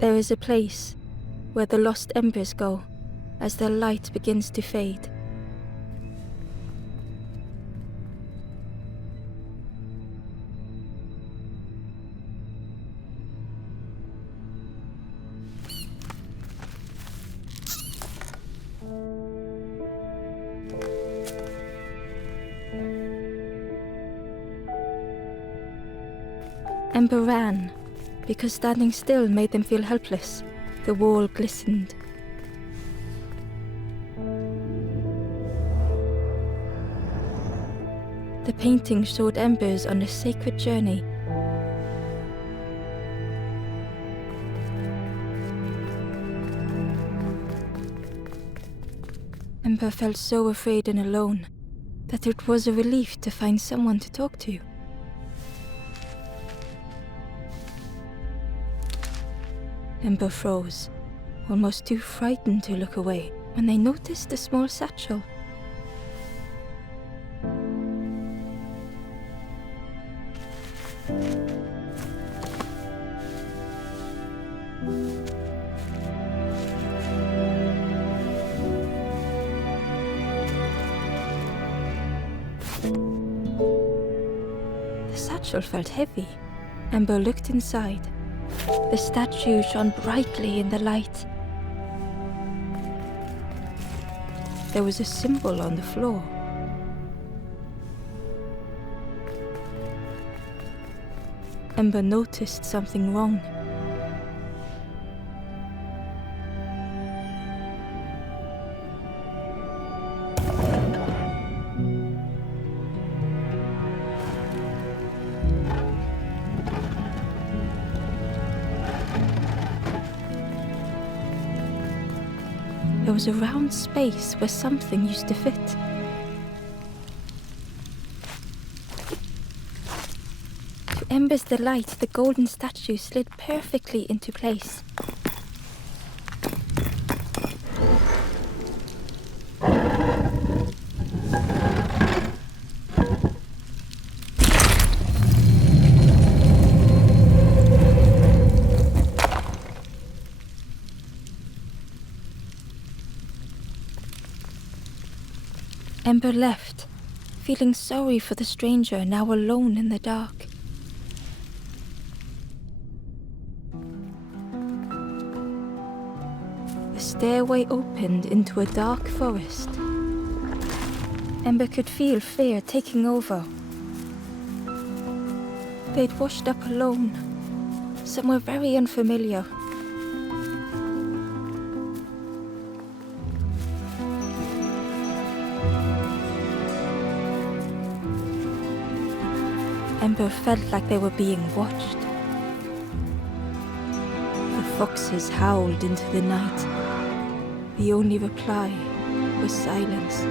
There is a place where the lost embers go as their light begins to fade. Ember ran, because standing still made them feel helpless. The wall glistened. The painting showed embers on a sacred journey. Ember felt so afraid and alone that it was a relief to find someone to talk to. Ember froze, almost too frightened to look away, when they noticed a small satchel. The satchel felt heavy. Ember looked inside. The statue shone brightly in the light. There was a symbol on the floor. Ember noticed something wrong. There was a round space where something used to fit. To Ember's delight, the golden statue slid perfectly into place. Ember left, feeling sorry for the stranger now alone in the dark. The stairway opened into a dark forest. Ember could feel fear taking over. They'd washed up alone, somewhere very unfamiliar. Ember felt like they were being watched. The foxes howled into the night. The only reply was silence.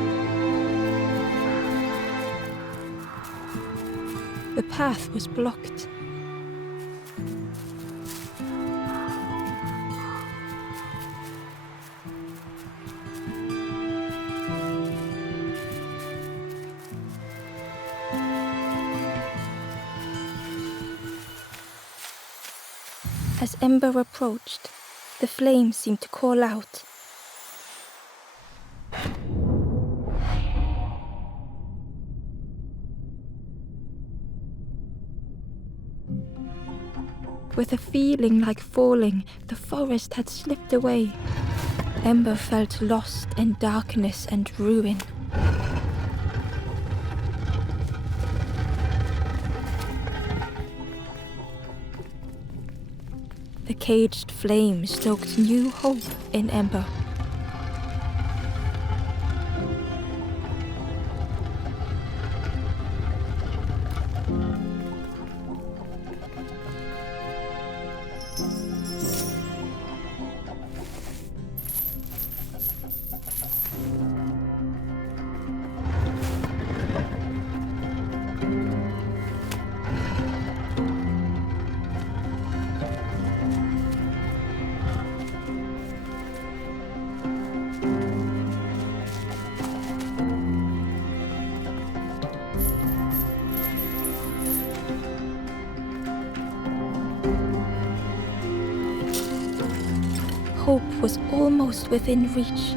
The path was blocked. As Ember approached, the flame seemed to call out. With a feeling like falling, the forest had slipped away. Ember felt lost in darkness and ruin. The caged flame stoked new hope in Ember. hope was almost within reach.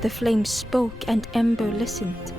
The flame spoke and Ember listened.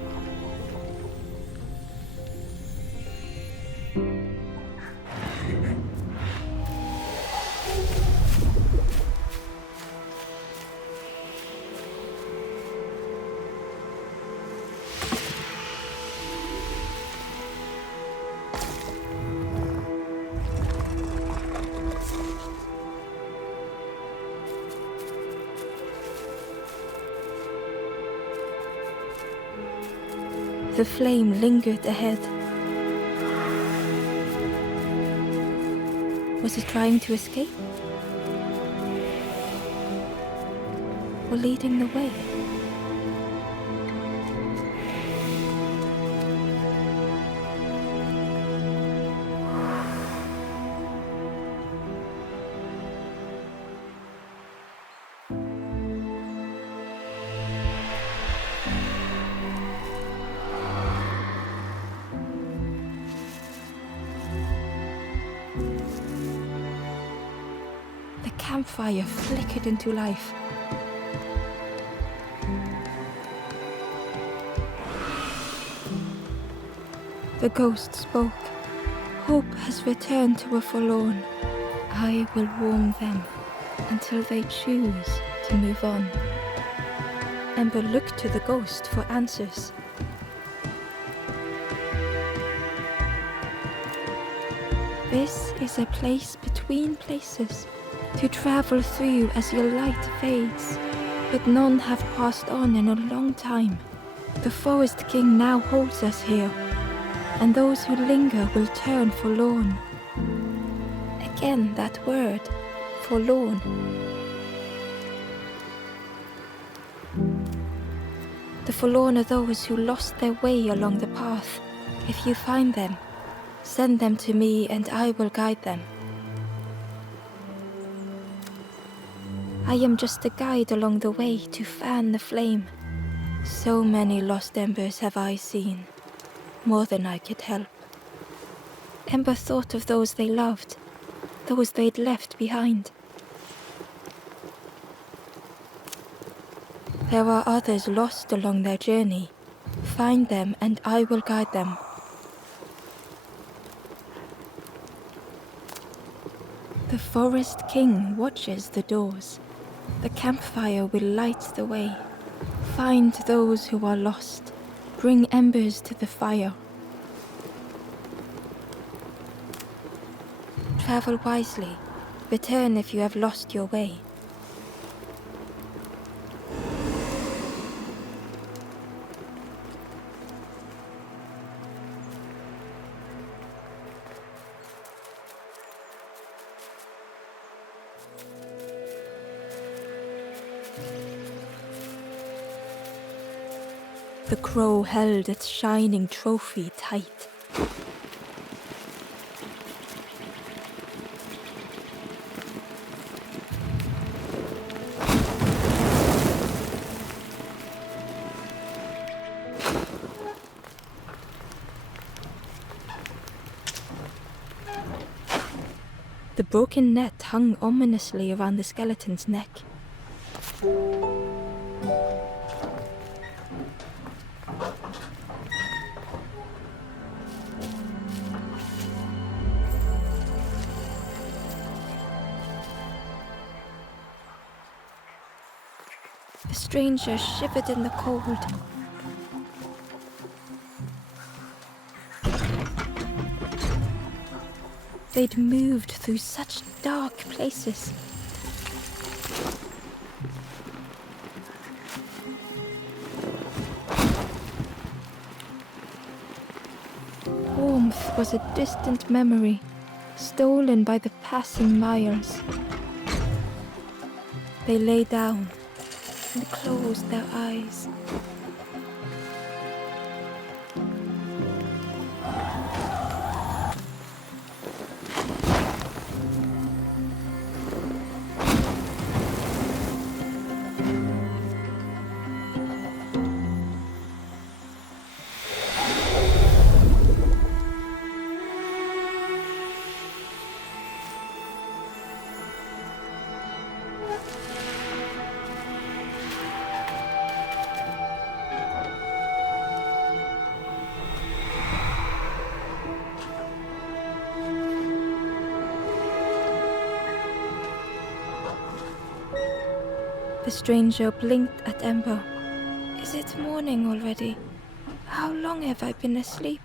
The flame lingered ahead. Was it trying to escape? Or leading the way? The campfire flickered into life. The ghost spoke. Hope has returned to a forlorn. I will warm them until they choose to move on. Ember looked to the ghost for answers. This is a place between places to travel through as your light fades, but none have passed on in a long time. The Forest King now holds us here, and those who linger will turn forlorn. Again that word, forlorn. The forlorn are those who lost their way along the path. If you find them, send them to me and I will guide them. I am just a guide along the way to fan the flame. So many lost embers have I seen, more than I could help. Ember thought of those they loved, those they'd left behind. There are others lost along their journey. Find them and I will guide them. The Forest King watches the doors. The campfire will light the way. Find those who are lost. Bring embers to the fire. Travel wisely. Return if you have lost your way. The crow held its shining trophy tight. The broken net hung ominously around the skeleton's neck. The stranger shivered in the cold. They'd moved through such dark places. Warmth was a distant memory, stolen by the passing miles. They lay down and closed their eyes. The stranger blinked at Ember. Is it morning already? How long have I been asleep?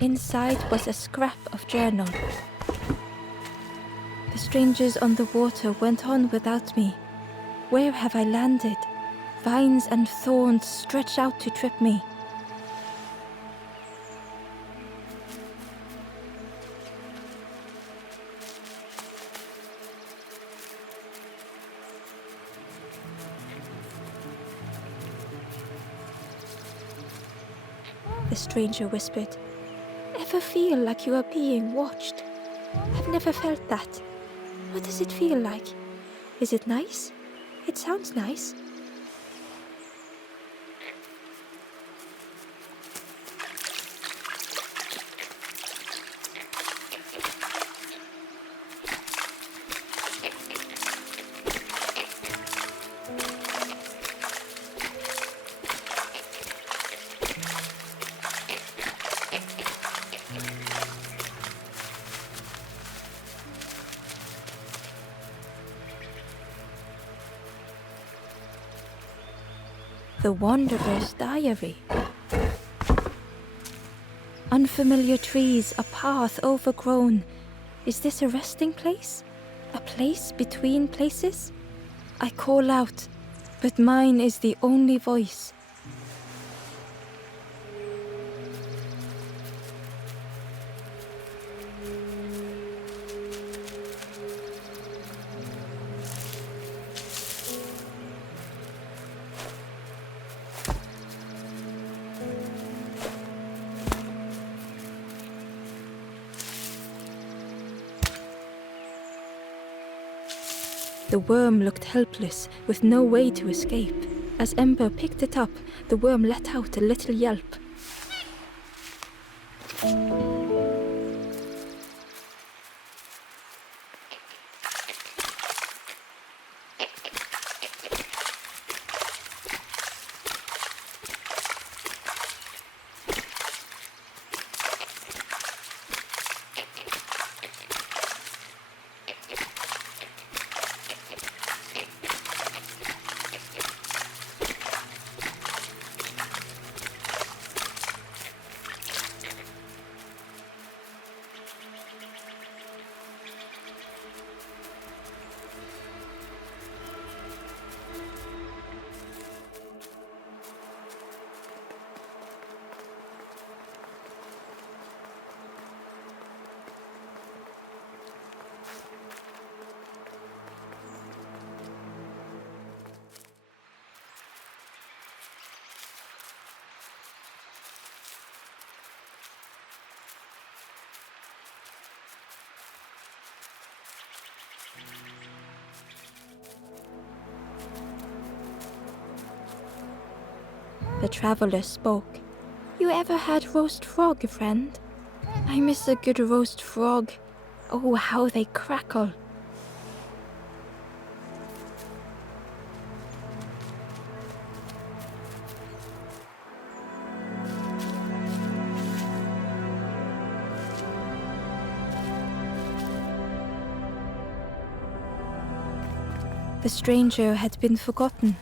Inside was a scrap of journal. The strangers on the water went on without me. Where have I landed? Vines and thorns stretch out to trip me. The stranger whispered. Ever feel like you are being watched? I've never felt that. What does it feel like? Is it nice? It sounds nice. The Wanderer's Diary. Unfamiliar trees, a path overgrown. Is this a resting place? A place between places? I call out, but mine is the only voice. The worm looked helpless, with no way to escape. As Ember picked it up, the worm let out a little yelp. The traveler spoke. You ever had roast frog, friend? I miss a good roast frog. Oh, how they crackle. The stranger had been forgotten.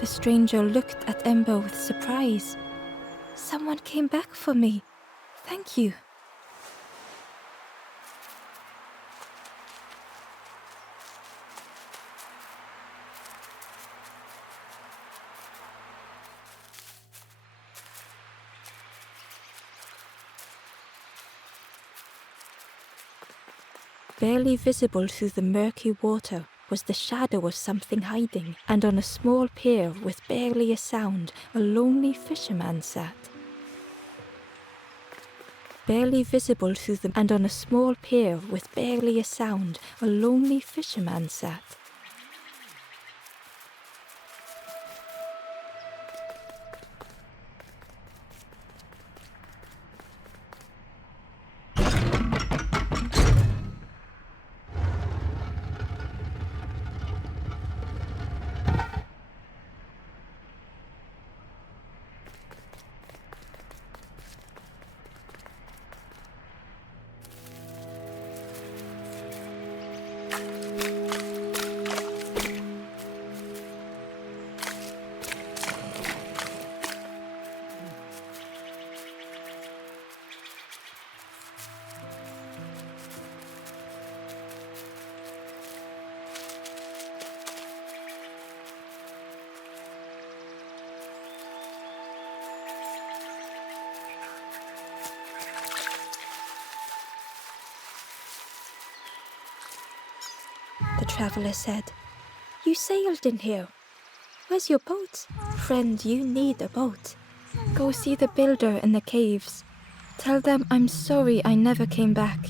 The stranger looked at Ember with surprise. Someone came back for me. Thank you. Barely visible through the murky water was the shadow of something hiding, and on a small pier with barely a sound, a lonely fisherman sat. Barely visible through the and on a small pier with barely a sound, a lonely fisherman sat. The traveler said, "You sailed in here. Where's your boat? Friend, you need a boat. Go see the builder in the caves. Tell them I'm sorry I never came back."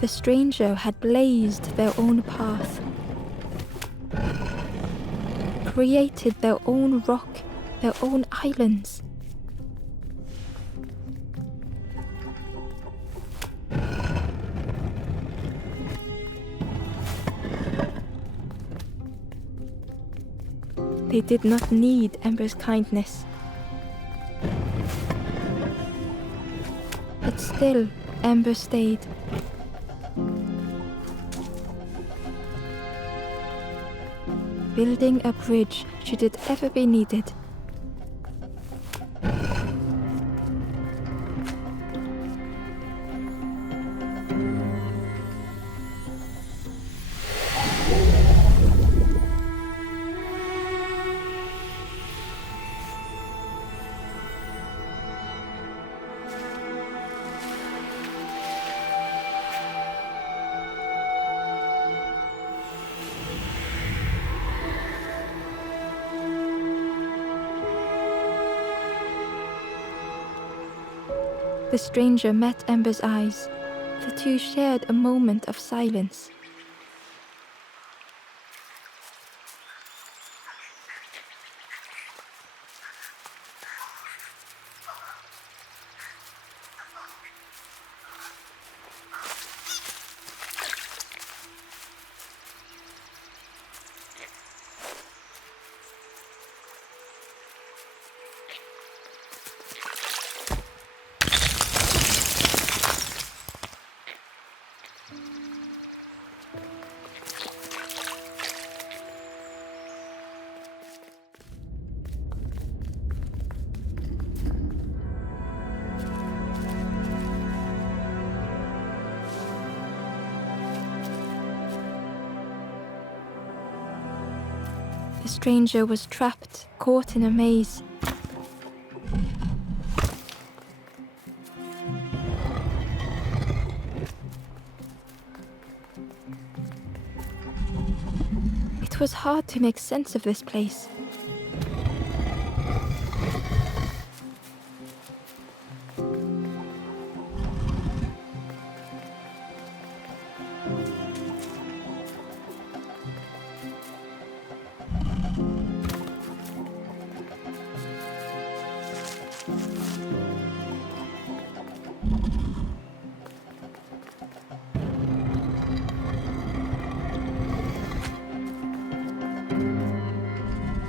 The stranger had blazed their own path, created their own rock, their own islands. They did not need Ember's kindness. But still, Ember stayed. Building a bridge should it ever be needed. The stranger met Ember's eyes. The two shared a moment of silence. The stranger was trapped, caught in a maze. It was hard to make sense of this place.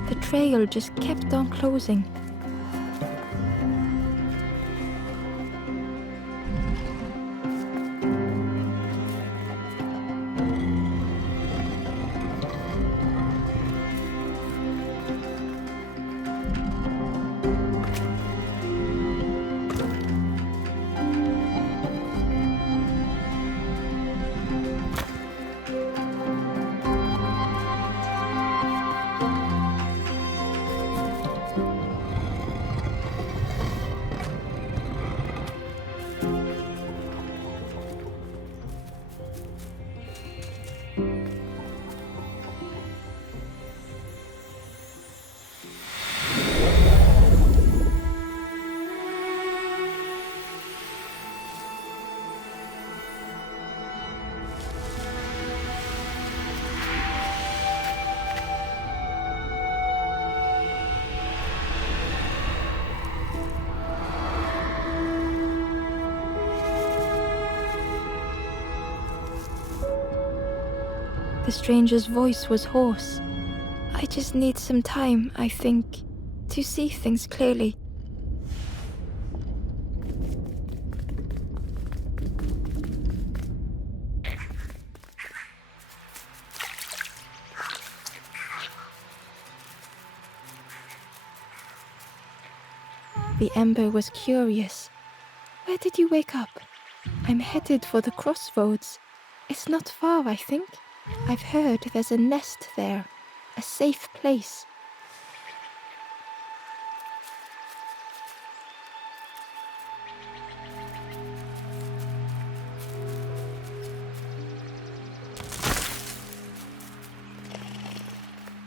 The trail just kept on closing. The stranger's voice was hoarse. I just need some time, I think, to see things clearly. The Ember was curious. Where did you wake up? I'm headed for the crossroads. It's not far, I think. I've heard there's a nest there, a safe place.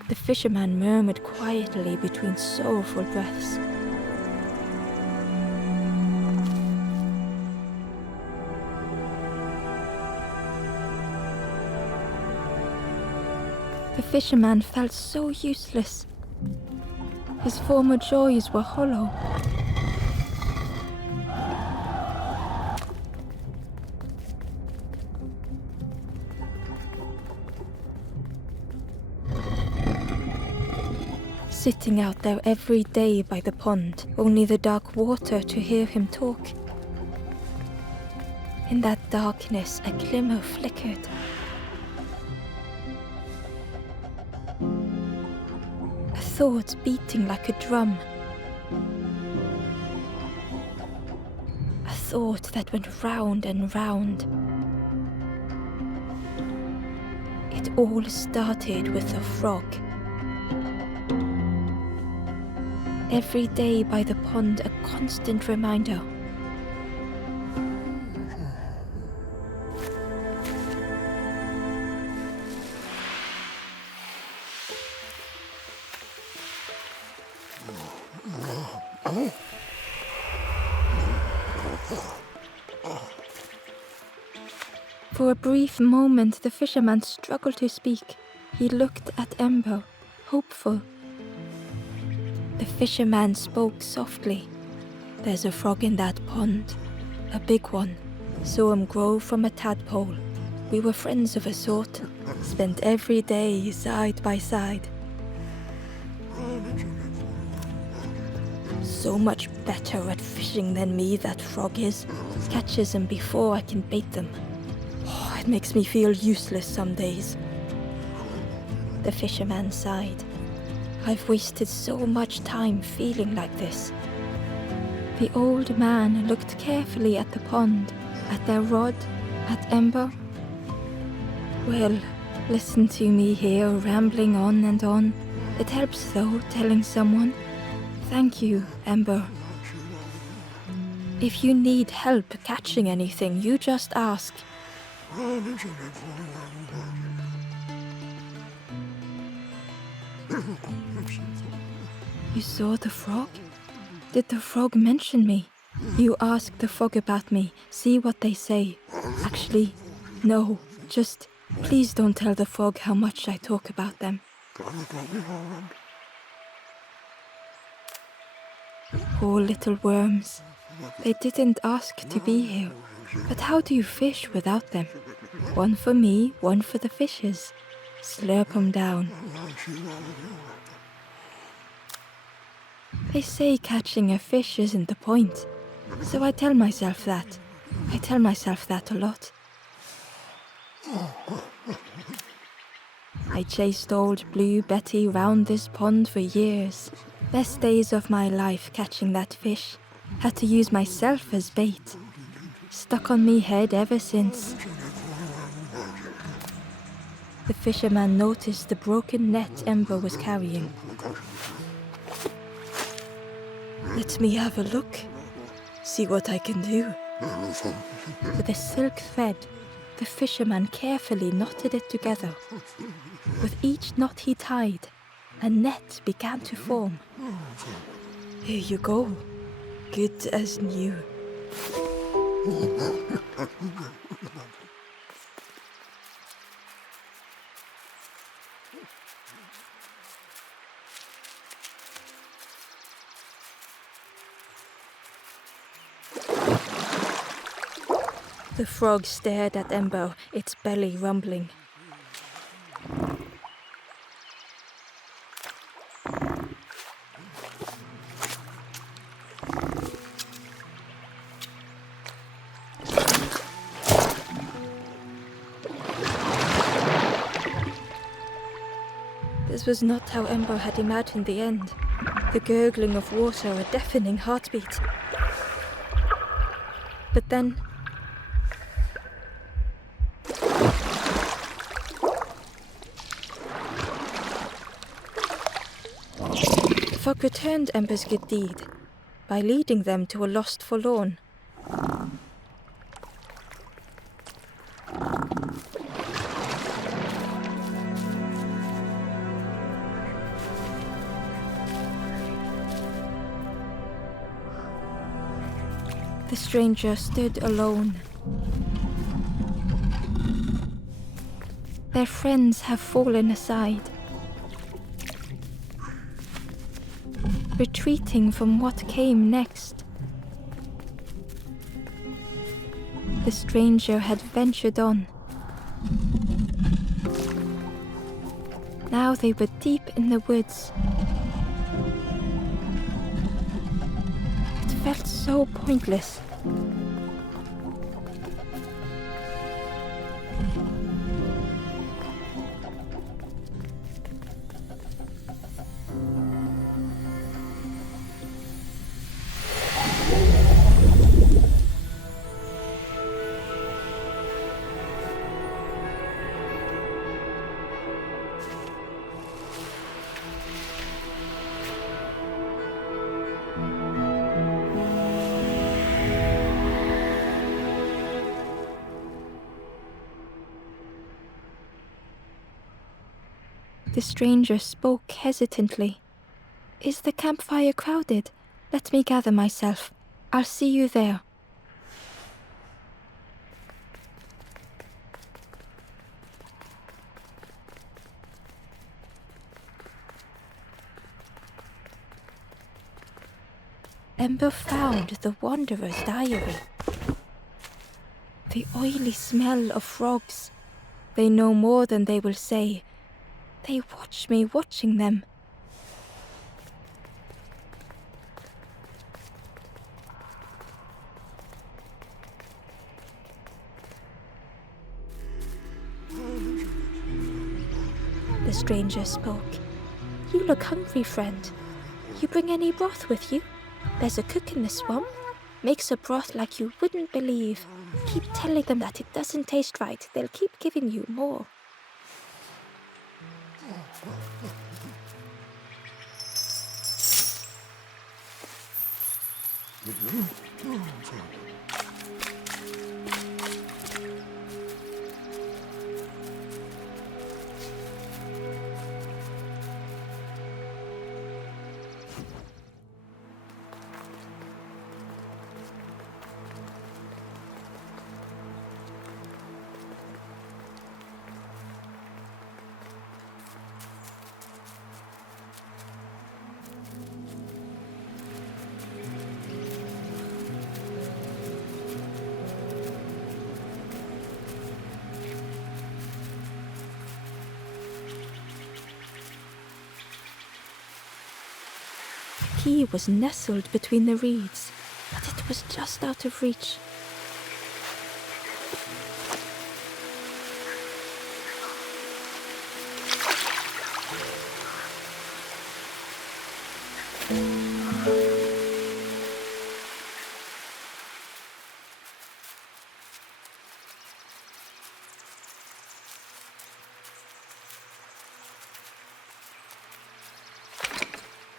The fisherman murmured quietly between sorrowful breaths. The fisherman felt so useless. His former joys were hollow. Sitting out there every day by the pond, only the dark water to hear him talk. In that darkness, a glimmer flickered. A thought beating like a drum. A thought that went round and round. It all started with a frog. Every day by the pond, a constant reminder. For a brief moment, the fisherman struggled to speak. He looked at Ember, hopeful. The fisherman spoke softly. There's a frog in that pond, a big one. Saw him grow from a tadpole. We were friends of a sort, spent every day side by side. So much better at fishing than me, that frog is. Catches them before I can bait them. Oh, it makes me feel useless some days. The fisherman sighed. I've wasted so much time feeling like this. The old man looked carefully at the pond, at their rod, at Ember. Well, listen to me here rambling on and on. It helps though, telling someone. Thank you, Ember. If you need help catching anything, you just ask. You saw the frog? Did the frog mention me? You ask the frog about me, see what they say. Actually, no, just please don't tell the frog how much I talk about them. Poor little worms. They didn't ask to be here. But how do you fish without them? One for me, one for the fishes. Slurp 'em down. They say catching a fish isn't the point. So I tell myself that. I tell myself that a lot. I chased old Blue Betty round this pond for years. Best days of my life catching that fish. Had to use myself as bait. Stuck on me head ever since. The fisherman noticed the broken net Ember was carrying. Let me have a look. See what I can do. With a silk thread, the fisherman carefully knotted it together. With each knot he tied, a net began to form. Here you go. Good as new. The frog stared at Ember, its belly rumbling. This was not how Ember had imagined the end. The gurgling of water, a deafening heartbeat. But then... the frog returned Ember's good deed by leading them to a lost forlorn. The stranger stood alone. Their friends have fallen aside, retreating from what came next. The stranger had ventured on. Now they were deep in the woods. It felt so pointless. The stranger spoke hesitantly. Is the campfire crowded? Let me gather myself. I'll see you there. Ember found the Wanderer's diary. The oily smell of frogs. They know more than they will say. They watch me watching them. The stranger spoke. You look hungry, friend. You bring any broth with you? There's a cook in the swamp. Makes a broth like you wouldn't believe. Keep telling them that it doesn't taste right. They'll keep giving you more. The key was nestled between the reeds, but it was just out of reach.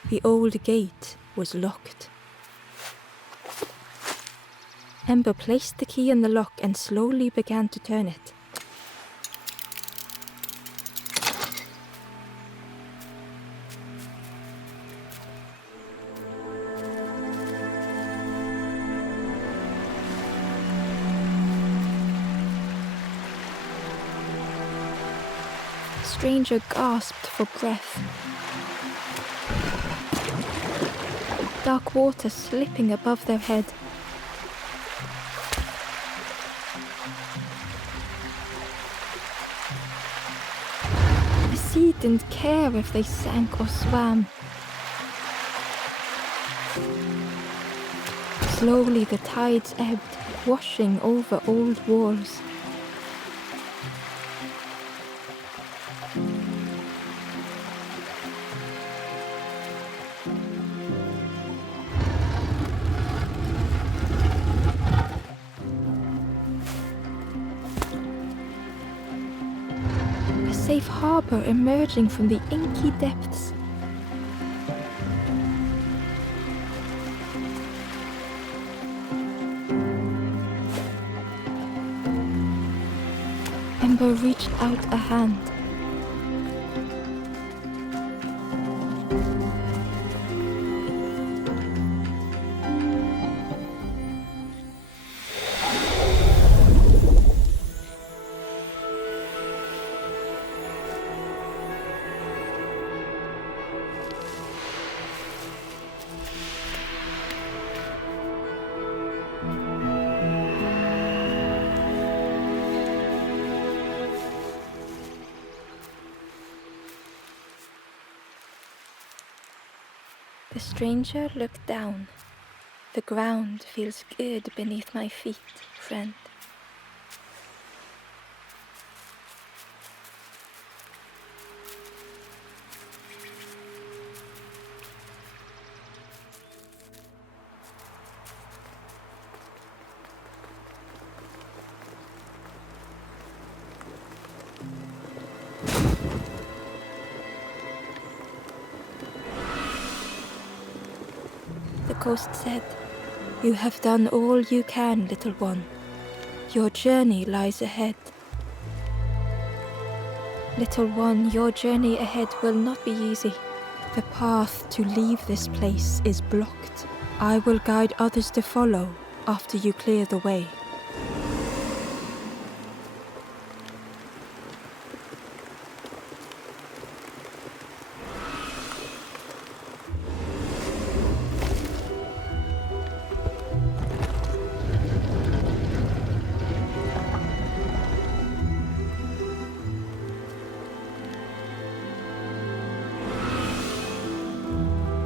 The old gate was locked. Ember placed the key in the lock and slowly began to turn it. The stranger gasped for breath. Dark water slipping above their head. The sea didn't care if they sank or swam. Slowly the tides ebbed, washing over old walls. Safe harbor emerging from the inky depths. Ember reached out a hand. The stranger looked down. The ground feels good beneath my feet, friend. The ghost said, "You have done all you can, little one. Your journey lies ahead. Little one, your journey ahead will not be easy. The path to leave this place is blocked. I will guide others to follow after you clear the way."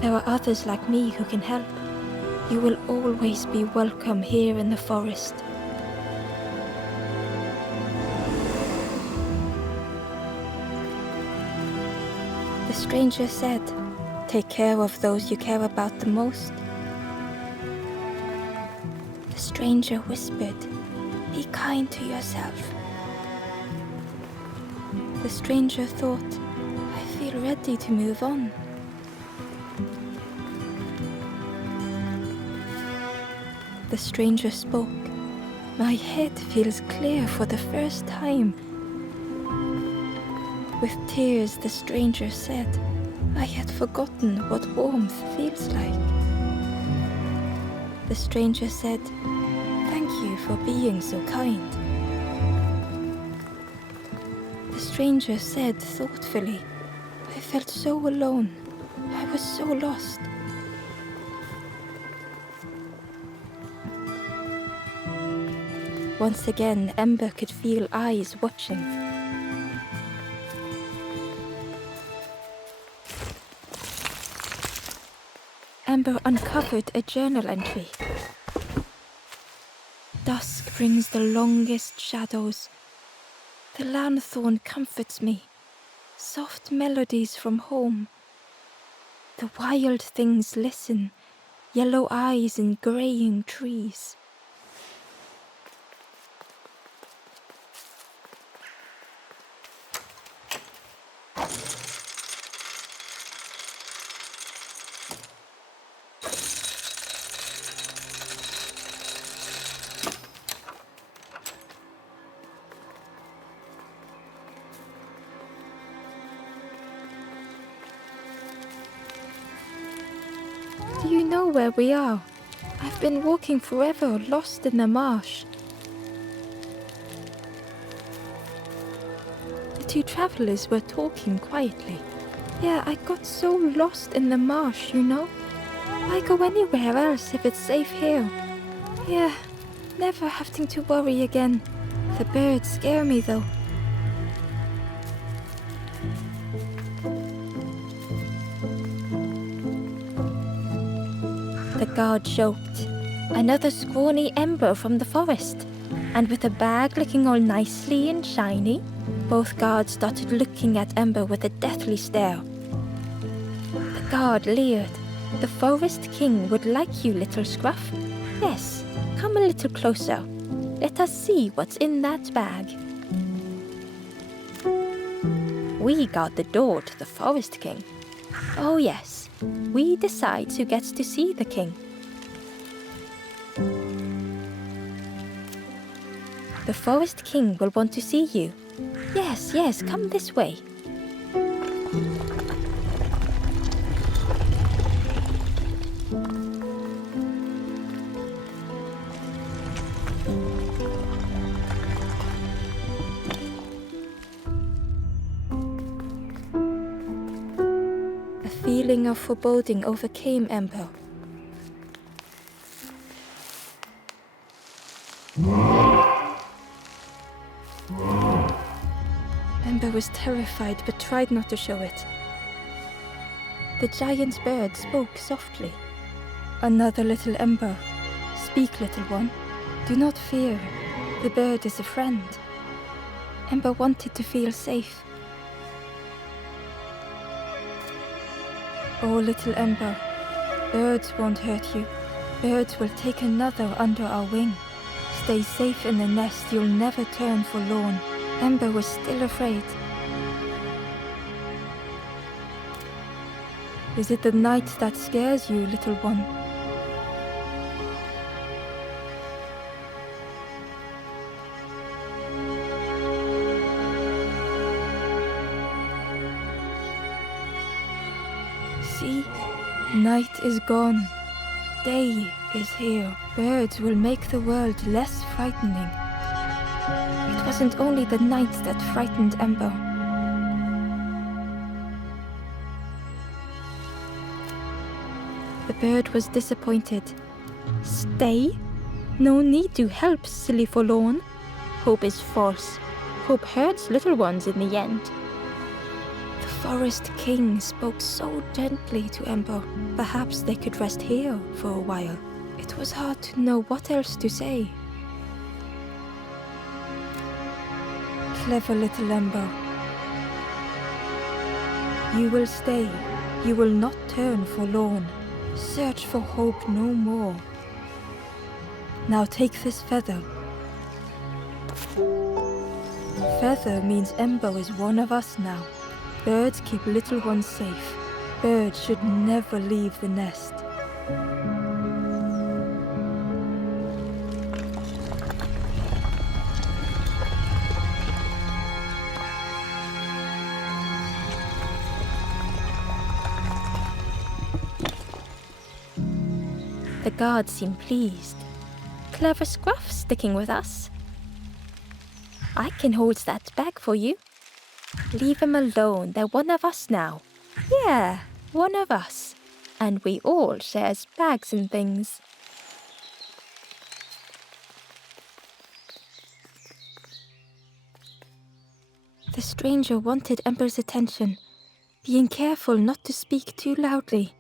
There are others like me who can help. You will always be welcome here in the forest. The stranger said, "Take care of those you care about the most." The stranger whispered, "Be kind to yourself." The stranger thought, "I feel ready to move on." The stranger spoke. My head feels clear for the first time. With tears, the stranger said, I had forgotten what warmth feels like. The stranger said, thank you for being so kind. The stranger said thoughtfully, I felt so alone. I was so lost. Once again, Ember could feel eyes watching. Ember uncovered a journal entry. Dusk brings the longest shadows. The lanthorn comforts me. Soft melodies from home. The wild things listen, yellow eyes in graying trees. Do you know where we are? I've been walking forever, lost in the marsh. The two travelers were talking quietly. Yeah, I got so lost in the marsh, you know? Why go anywhere else if it's safe here? Yeah, never having to worry again. The birds scare me though. The guard joked. Another scrawny Ember from the forest. And with a bag looking all nicely and shiny, both guards started looking at Ember with a deathly stare. The guard leered. The forest king would like you, little scruff. Yes, come a little closer. Let us see what's in that bag. We guard the door to the forest king. Oh yes. We decide who gets to see the king. The forest king will want to see you. Yes, yes, come this way. A feeling of foreboding overcame Ember. Ember was terrified but tried not to show it. The giant bird spoke softly. Another little Ember. Speak, little one. Do not fear. The bird is a friend. Ember wanted to feel safe. Oh, little Ember. Birds won't hurt you. Birds will take another under our wing. Stay safe in the nest, you'll never turn forlorn. Ember was still afraid. Is it the night that scares you, little one? See, night is gone. Day is here. Birds will make the world less frightening. It wasn't only the night that frightened Ember. The bird was disappointed. Stay? No need to help, silly forlorn. Hope is false. Hope hurts little ones in the end. The forest king spoke so gently to Ember. Perhaps they could rest here for a while. It was hard to know what else to say. Clever little Ember. You will stay. You will not turn forlorn. Search for hope no more. Now take this feather. Feather means Ember is one of us now. Birds keep little ones safe. Birds should never leave the nest. The guards seem pleased. Clever scruff sticking with us. I can hold that bag for you. Leave him alone, they're one of us now. Yeah, one of us. And we all shares bags and things. The stranger wanted Ember's attention, being careful not to speak too loudly.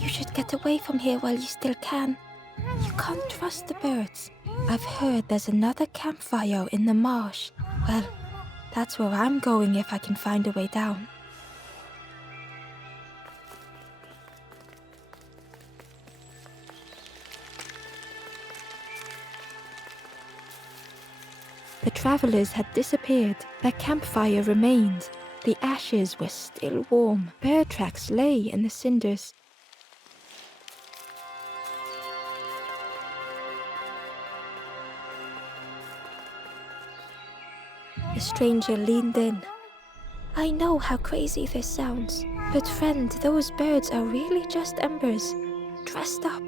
You should get away from here while you still can. You can't trust the birds. I've heard there's another campfire in the marsh. Well, that's where I'm going if I can find a way down. The travelers had disappeared. Their campfire remained. The ashes were still warm. Bear tracks lay in the cinders. The stranger leaned in. I know how crazy this sounds, but friend, those birds are really just embers, dressed up.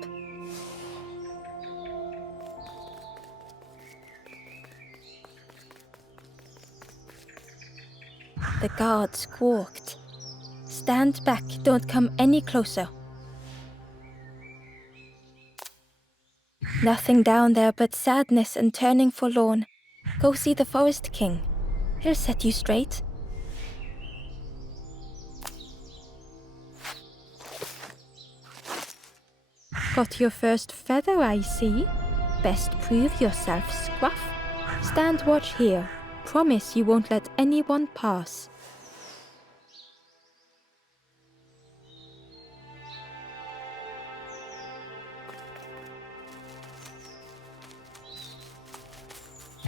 The guard squawked. Stand back, don't come any closer. Nothing down there but sadness and turning forlorn. Go see the Forest King. He'll set you straight. Got your first feather, I see. Best prove yourself, Scruff. Stand watch here. Promise you won't let anyone pass.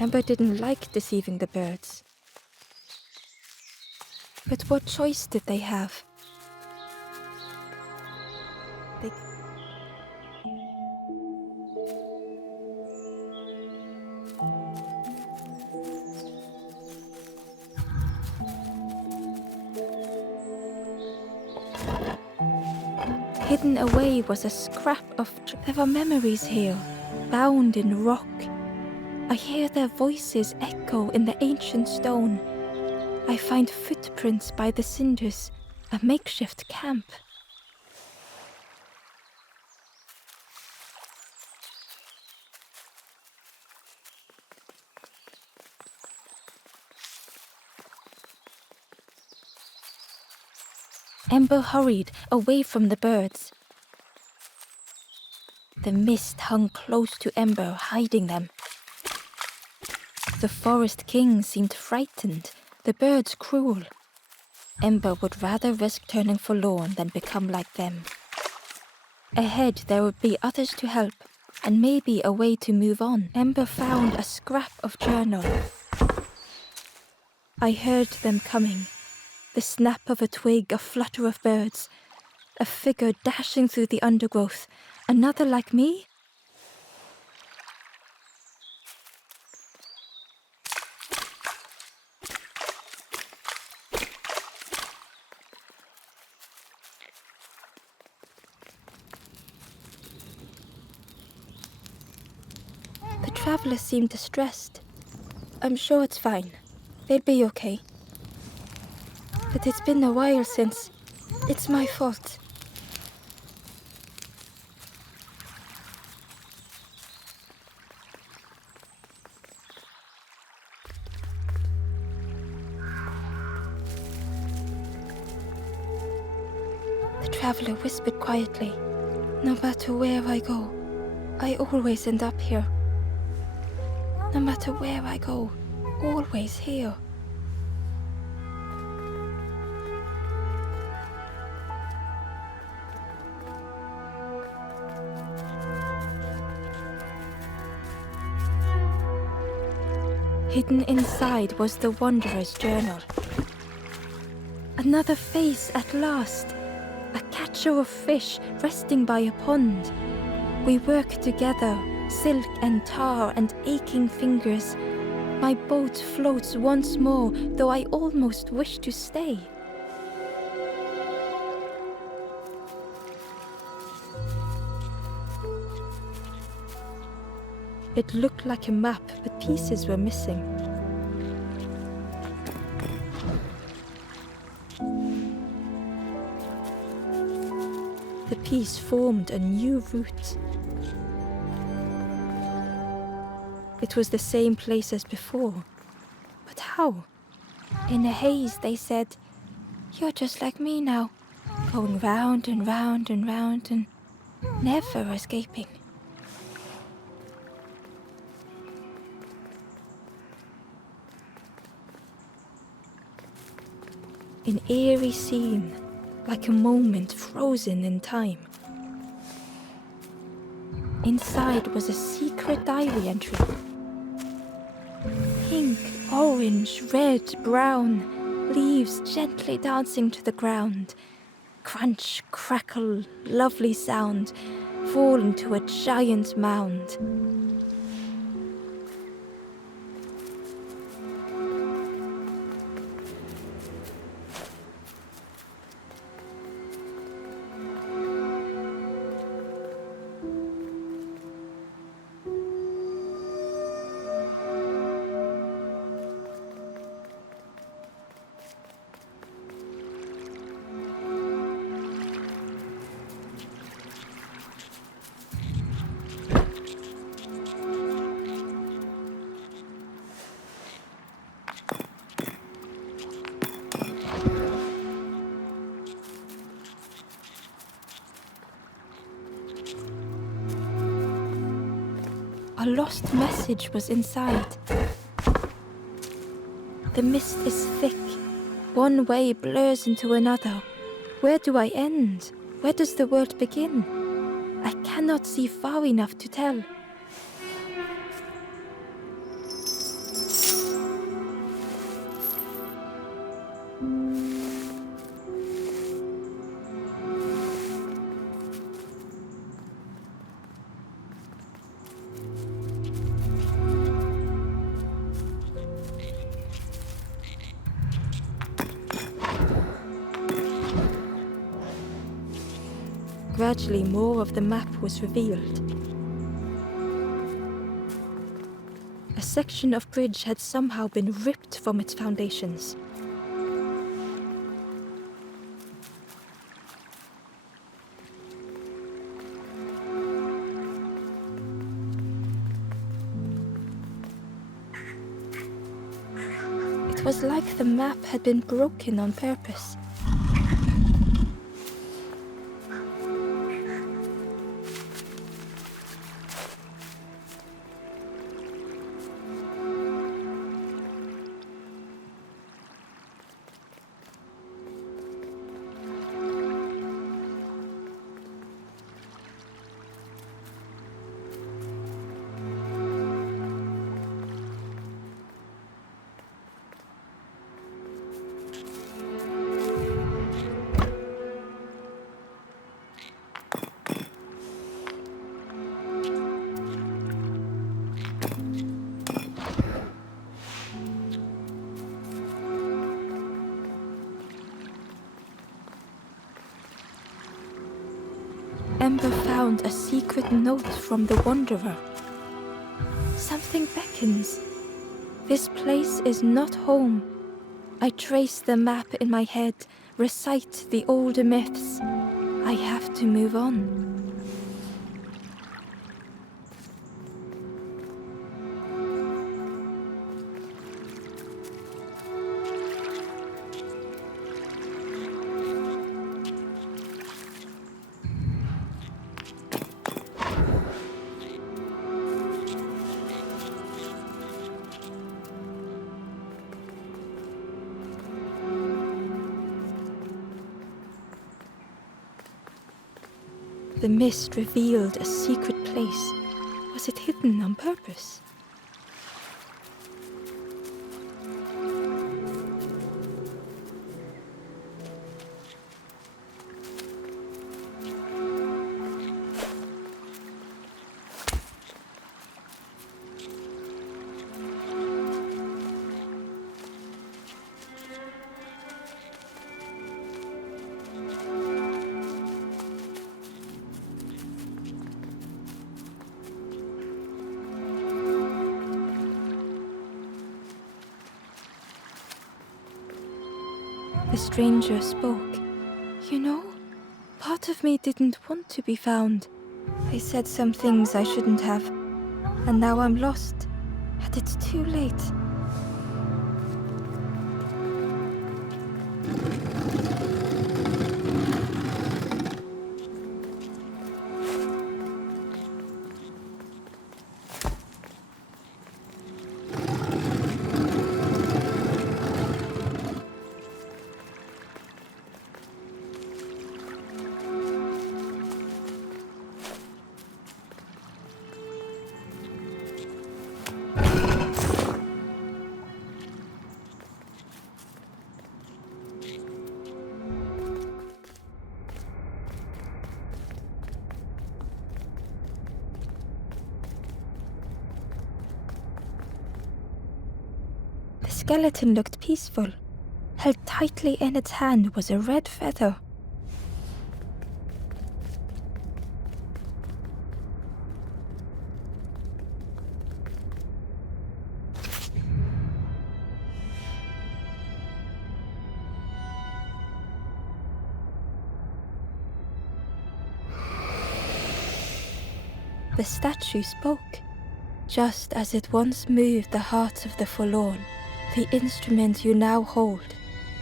Ember didn't like deceiving the birds. But what choice did they have? Hidden away was a scrap of there were memories here, bound in rock. I hear their voices echo in the ancient stone. I find footprints by the cinders, a makeshift camp. Ember hurried away from the birds. The mist hung close to Ember, hiding them. The Forest King seemed frightened, the birds cruel. Ember would rather risk turning forlorn than become like them. Ahead there would be others to help, and maybe a way to move on. Ember found a scrap of journal. I heard them coming. The snap of a twig, a flutter of birds. A figure dashing through the undergrowth. Another like me? The travelers seem distressed. I'm sure it's fine. They'll be okay. But it's been a while since. It's my fault. The traveler whispered quietly. No matter where I go, I always end up here. No matter where I go, always here. Hidden inside was the Wanderer's journal. Another face at last. A catcher of fish resting by a pond. We work together, silk and tar and aching fingers. My boat floats once more, though I almost wish to stay. It looked like a map, but pieces were missing. The piece formed a new route. It was the same place as before. But how? In a haze, they said, "You're just like me now, going round and round and round and never escaping." An eerie scene, like a moment frozen in time. Inside was a secret diary entry. Pink, orange, red, brown, leaves gently dancing to the ground. Crunch, crackle, lovely sound, fall into a giant mound. A lost message was inside. The mist is thick. One way blurs into another. Where do I end? Where does the world begin? I cannot see far enough to tell. Gradually, more of the map was revealed. A section of bridge had somehow been ripped from its foundations. It was like the map had been broken on purpose. Ember found a secret note from the Wanderer. Something beckons. This place is not home. I trace the map in my head, recite the older myths. I have to move on. The mist revealed a secret place. Was it hidden on purpose? The stranger spoke. You know, part of me didn't want to be found. I said some things I shouldn't have, and now I'm lost, and it's too late. The skeleton looked peaceful. Held tightly in its hand was a red feather. The statue spoke. Just as it once moved the hearts of the forlorn, the instrument you now hold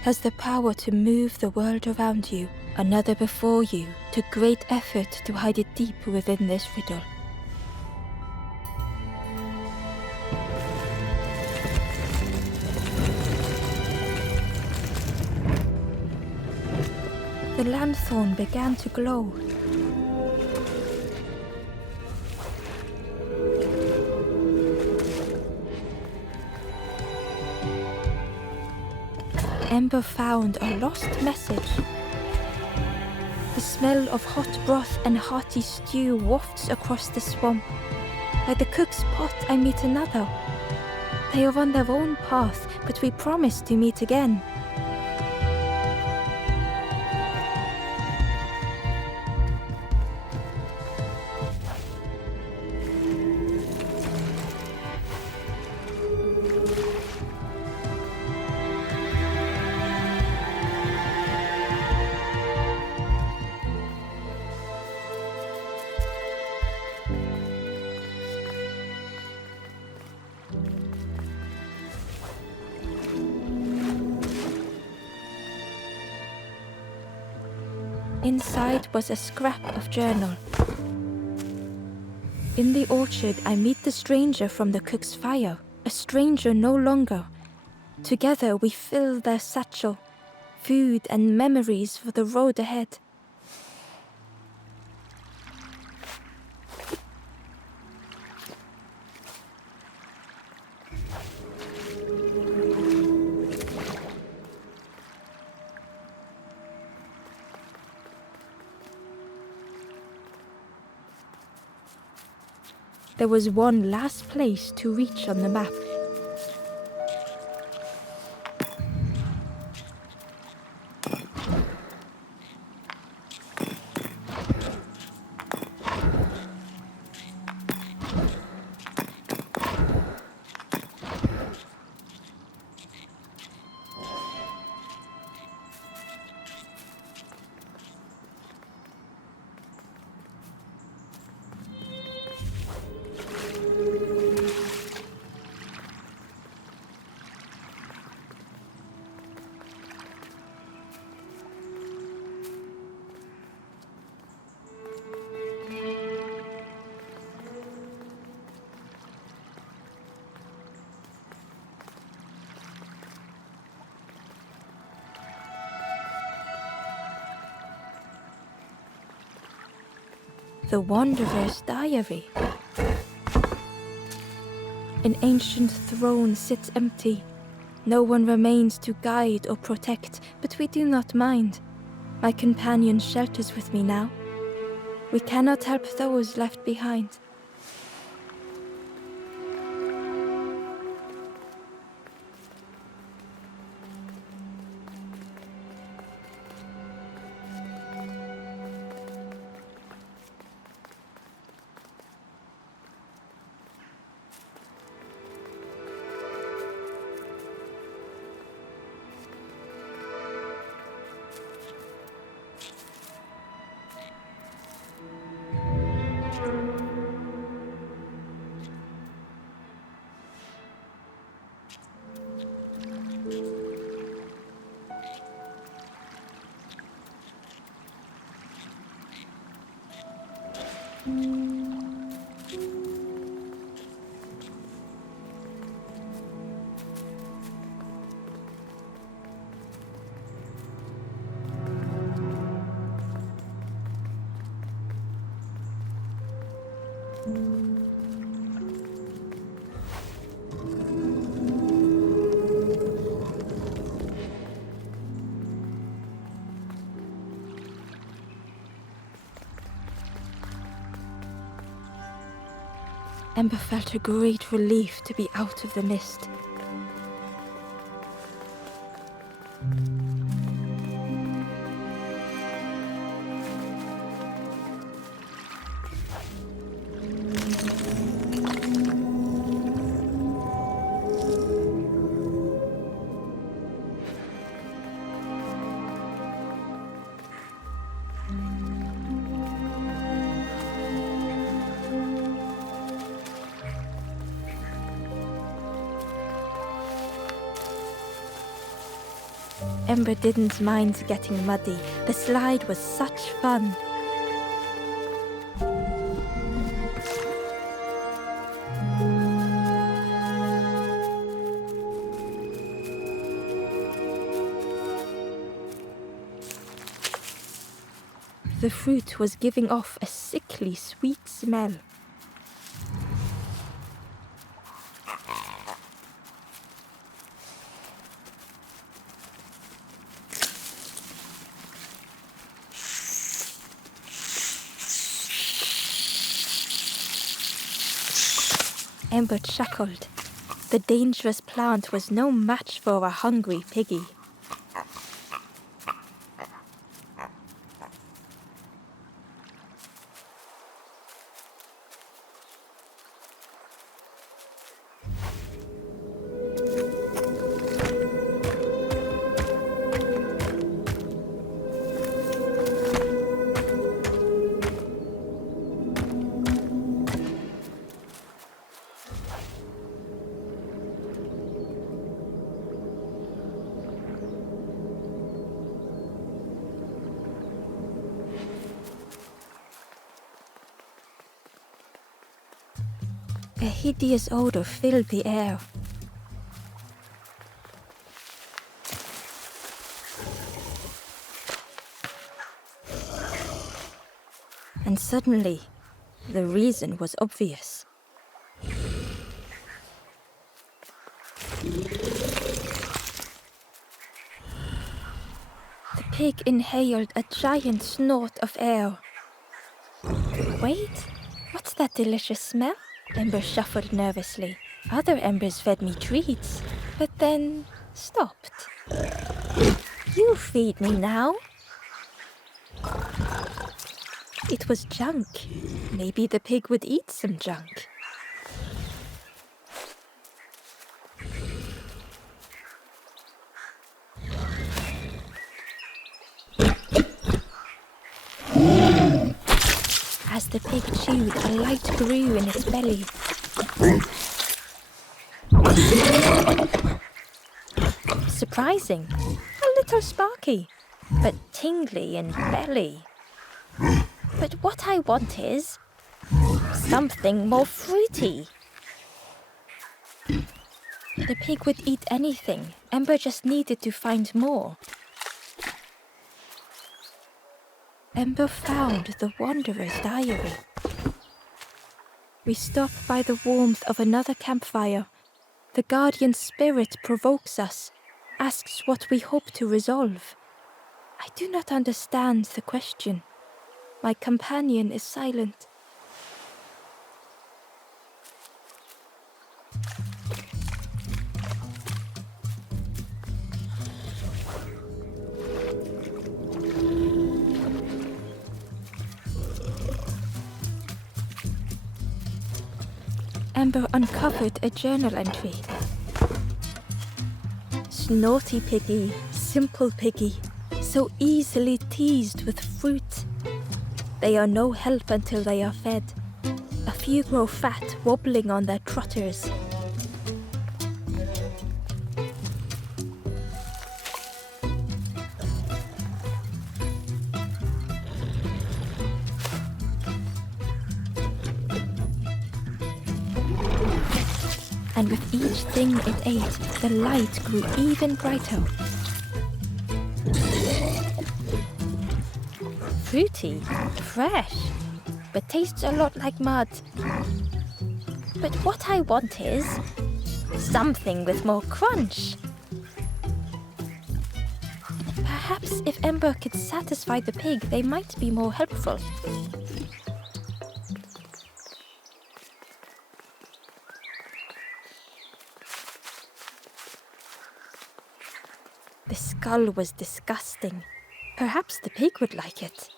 has the power to move the world around you, another before you, to great effort to hide it deep within this riddle. The lanthorn began to glow. Ember found a lost message. The smell of hot broth and hearty stew wafts across the swamp. By the cook's pot I meet another. They are on their own path, but we promise to meet again. Inside was a scrap of journal. In the orchard, I meet the stranger from the cook's fire, a stranger no longer. Together we fill their satchel, food and memories for the road ahead. There was one last place to reach on the map. The Wanderer's Diary. An ancient throne sits empty. No one remains to guide or protect, but we do not mind. My companion shelters with me now. We cannot help those left behind. Ember felt a great relief to be out of the mist. Ember didn't mind getting muddy. The slide was such fun. The fruit was giving off a sickly sweet smell. Ember chuckled. The dangerous plant was no match for a hungry piggy. A hideous odor filled the air. And suddenly, the reason was obvious. The pig inhaled a giant snort of air. Wait, what's that delicious smell? Ember shuffled nervously. Other embers fed me treats, but then stopped. You feed me now. It was junk. Maybe the pig would eat some junk. As the pig chewed, a light grew in its belly. Surprising. A little sparky, but tingly in belly. But what I want is something more fruity. The pig would eat anything. Ember just needed to find more. Ember found the Wanderer's diary. We stop by the warmth of another campfire. The guardian spirit provokes us, asks what we hope to resolve. I do not understand the question. My companion is silent. Ember uncovered a journal entry. Snorty piggy, simple piggy, so easily teased with fruit. They are no help until they are fed. A few grow fat, wobbling on their trotters. And with each thing it ate, the light grew even brighter. Fruity, fresh, but tastes a lot like mud. But what I want is something with more crunch. Perhaps if Ember could satisfy the pig, they might be more helpful. The skull was disgusting. Perhaps the pig would like it.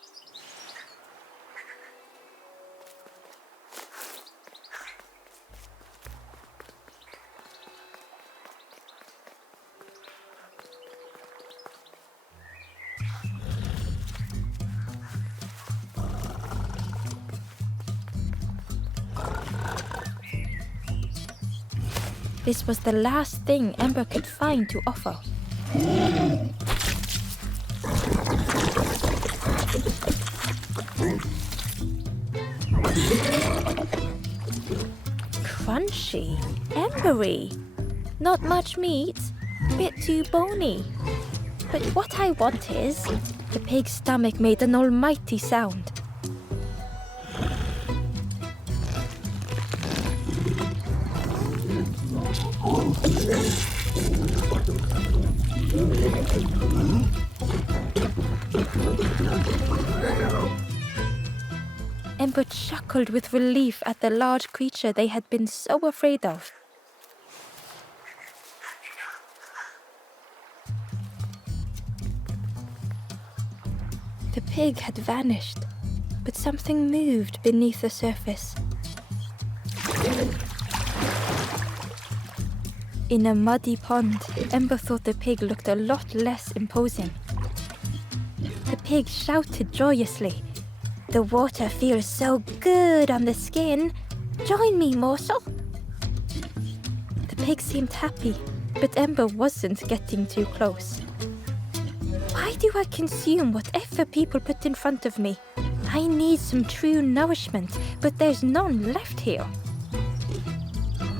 This was the last thing Ember could find to offer. Crunchy, embery, not much meat, bit too bony. But what I want is... The pig's stomach made an almighty sound. Ember chuckled with relief at the large creature they had been so afraid of. The pig had vanished, but something moved beneath the surface. In a muddy pond, Ember thought the pig looked a lot less imposing. The pig shouted joyously, "The water feels so good on the skin. Join me, morsel." The pig seemed happy, but Ember wasn't getting too close. Why do I consume whatever people put in front of me? I need some true nourishment, but there's none left here.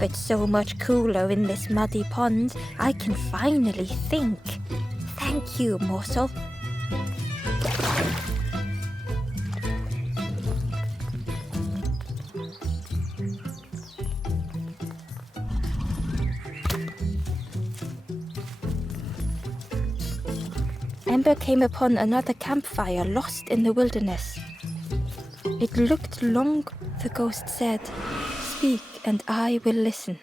But so much cooler in this muddy pond, I can finally think. Thank you, morsel. Ember came upon another campfire lost in the wilderness. It looked long, the ghost said. "Speak and I will listen."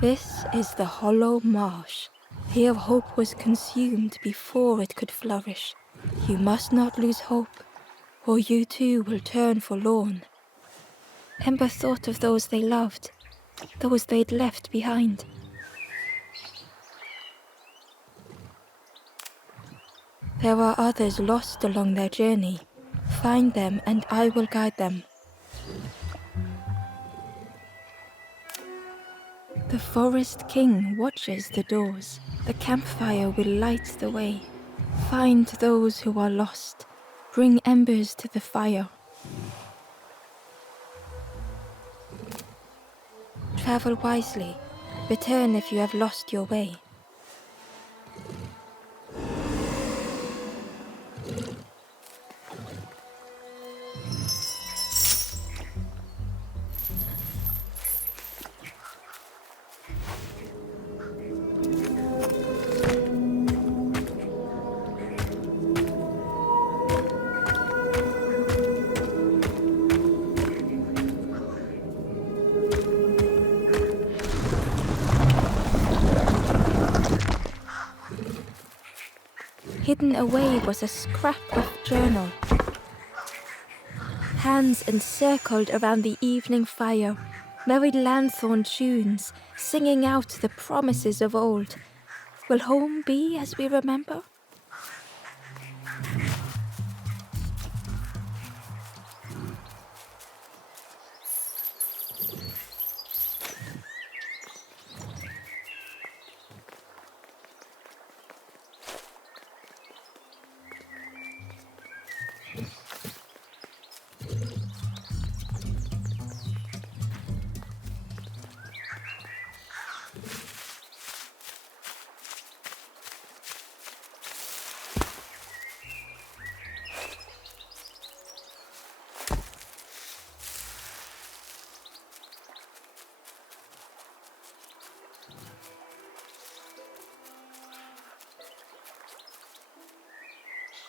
This is the hollow marsh. Here hope was consumed before it could flourish. You must not lose hope, or you too will turn forlorn. Ember thought of those they loved, those they'd left behind. There are others lost along their journey. Find them and I will guide them. The forest king watches the doors. The campfire will light the way. Find those who are lost. Bring embers to the fire. Travel wisely. Return if you have lost your way. Hidden away was a scrap of journal. Hands encircled around the evening fire, merry lanthorn tunes, singing out the promises of old. Will home be as we remember?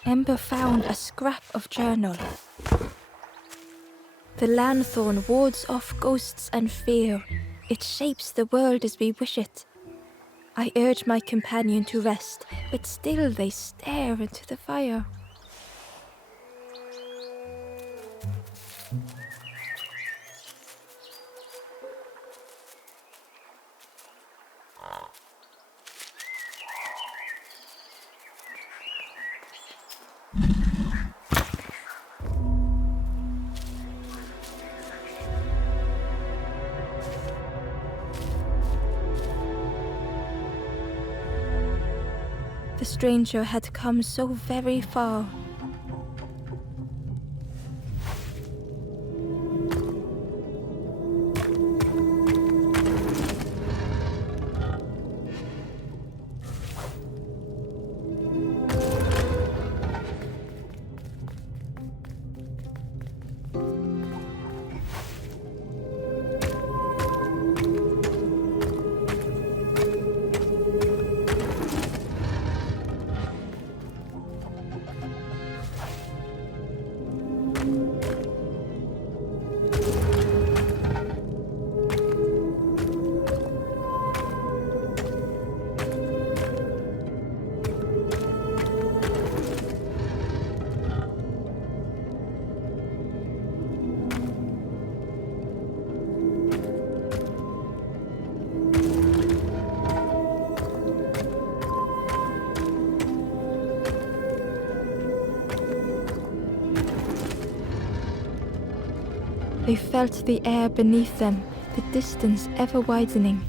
Ember found a scrap of journal. The lanthorn wards off ghosts and fear. It shapes the world as we wish it. I urge my companion to rest, but still they stare into the fire. The stranger had come so very far. They felt the air beneath them, the distance ever widening.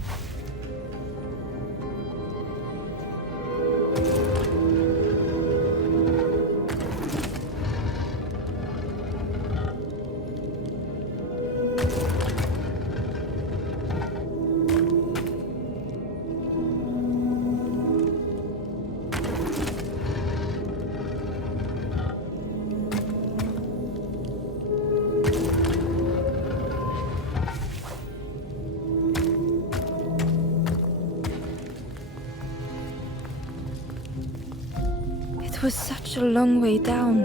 It was such a long way down.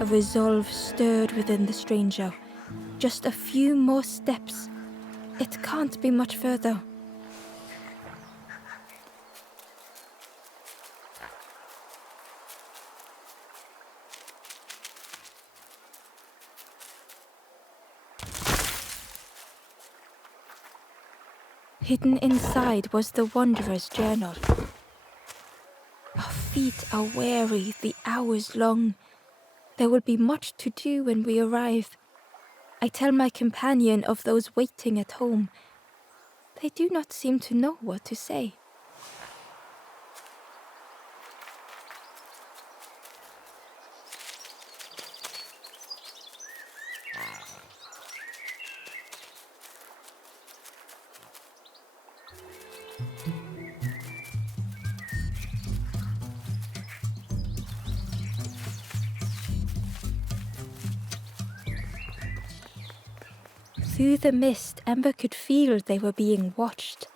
A resolve stirred within the stranger. Just a few more steps. It can't be much further. Hidden inside was the Wanderer's journal. Our feet are weary, the hours long. There will be much to do when we arrive. I tell my companion of those waiting at home. They do not seem to know what to say. Through the mist, Ember could feel they were being watched.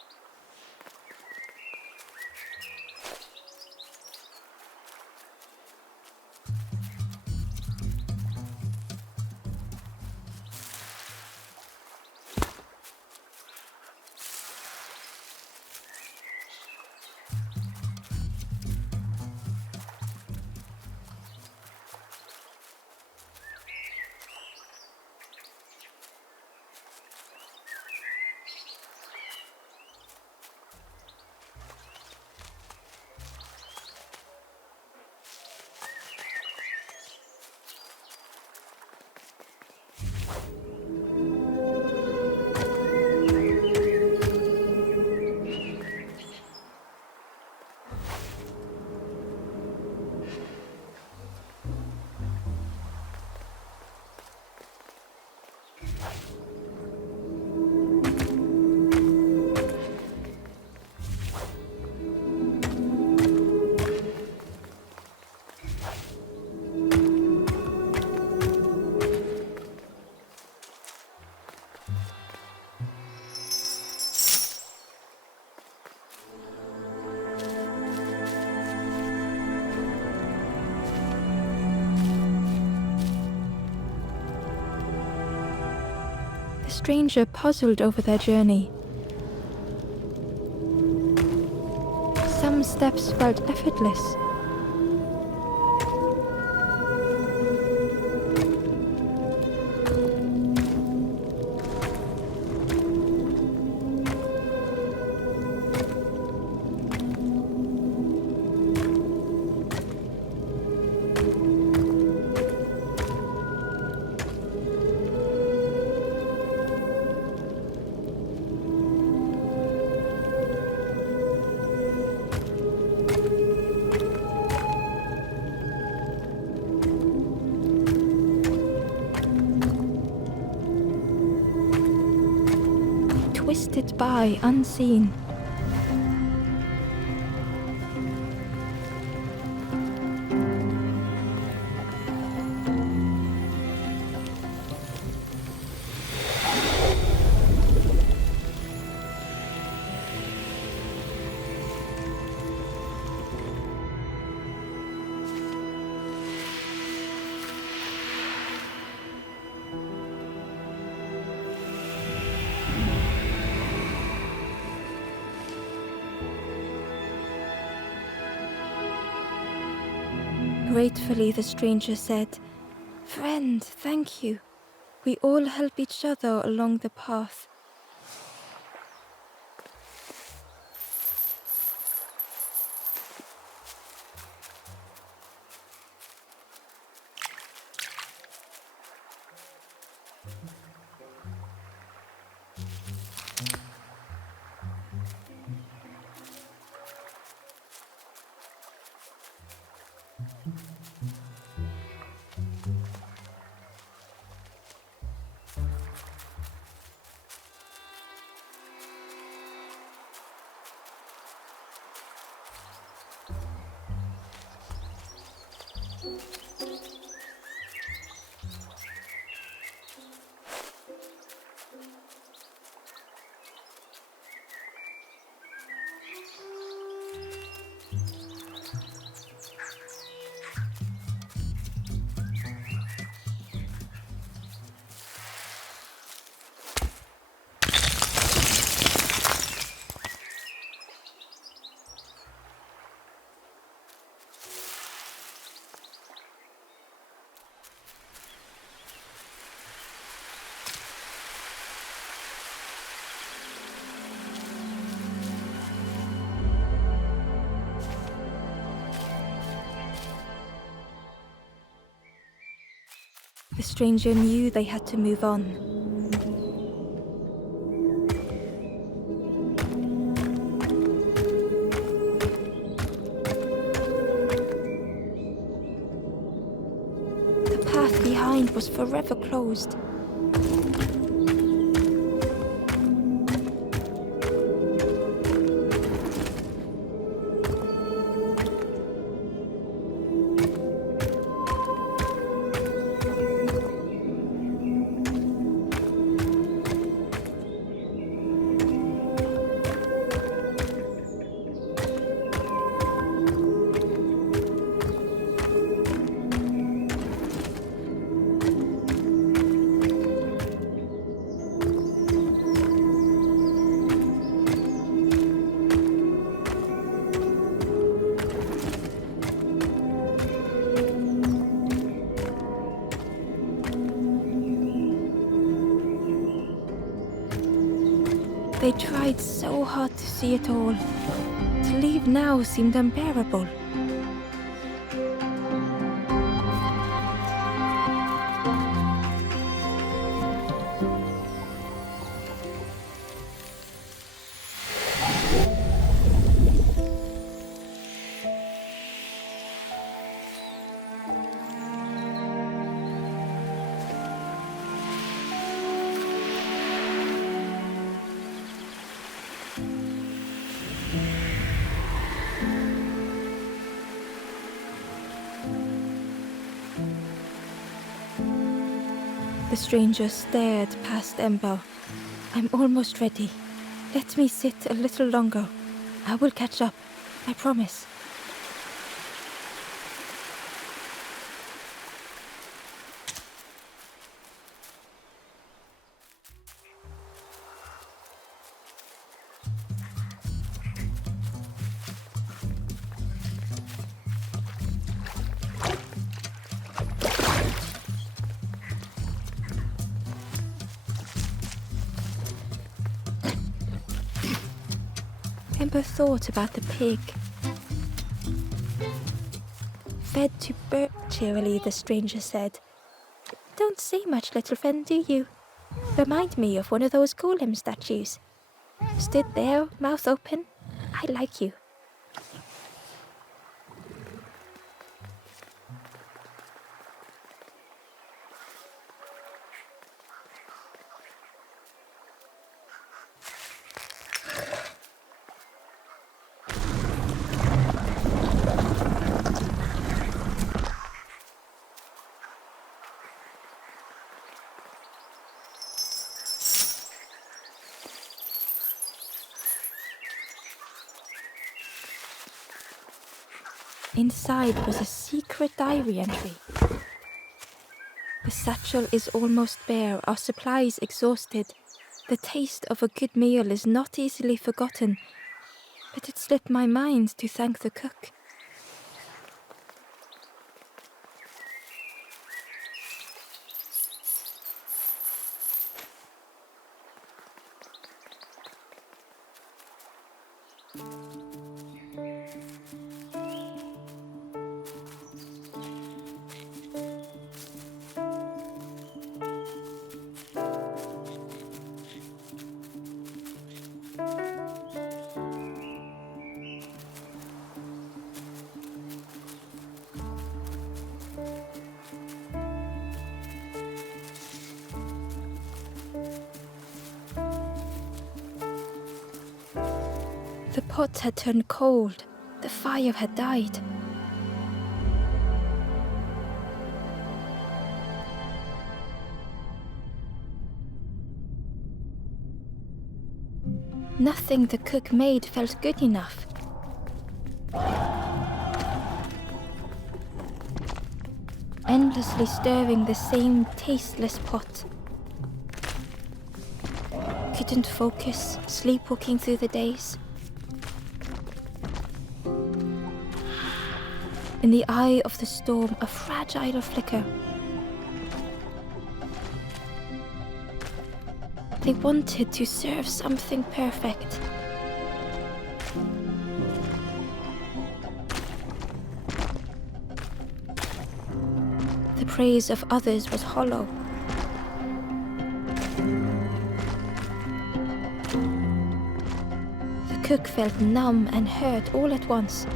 stranger puzzled over their journey. Some steps felt effortless. Twisted by unseen. Gratefully, the stranger said, "Friend, thank you. We all help each other along the path." The stranger knew they had to move on. The path behind was forever closed. They tried so hard to see it all. To leave now seemed unbearable. The stranger stared past Ember. "I'm almost ready. Let me sit a little longer. I will catch up, I promise." never thought about the pig. Fed to bird cheerily, the stranger said. Don't say much, little friend, do you? Remind me of one of those golem statues. Stood there, mouth open. I like you. Inside was a secret diary entry. The satchel is almost bare, our supplies exhausted. The taste of a good meal is not easily forgotten, but it slipped my mind to thank the cook. The pot had turned cold. The fire had died. Nothing the cook made felt good enough. Endlessly stirring the same tasteless pot. Couldn't focus, sleepwalking through the days. In the eye of the storm, a fragile flicker. They wanted to serve something perfect. The praise of others was hollow. The cook felt numb and hurt all at once.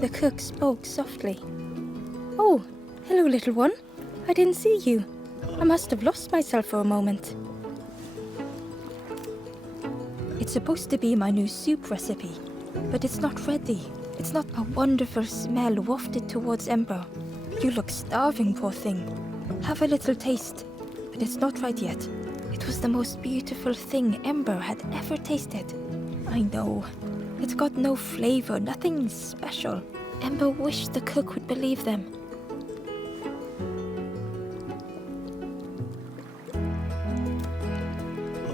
The cook spoke softly. Oh, hello, little one. I didn't see you. I must have lost myself for a moment. It's supposed to be my new soup recipe, but it's not ready. It's not. A wonderful smell wafted towards Ember. You look starving, poor thing. Have a little taste, but it's not right yet. It was the most beautiful thing Ember had ever tasted. I know. It's got no flavor, nothing special. Ember wished the cook would believe them.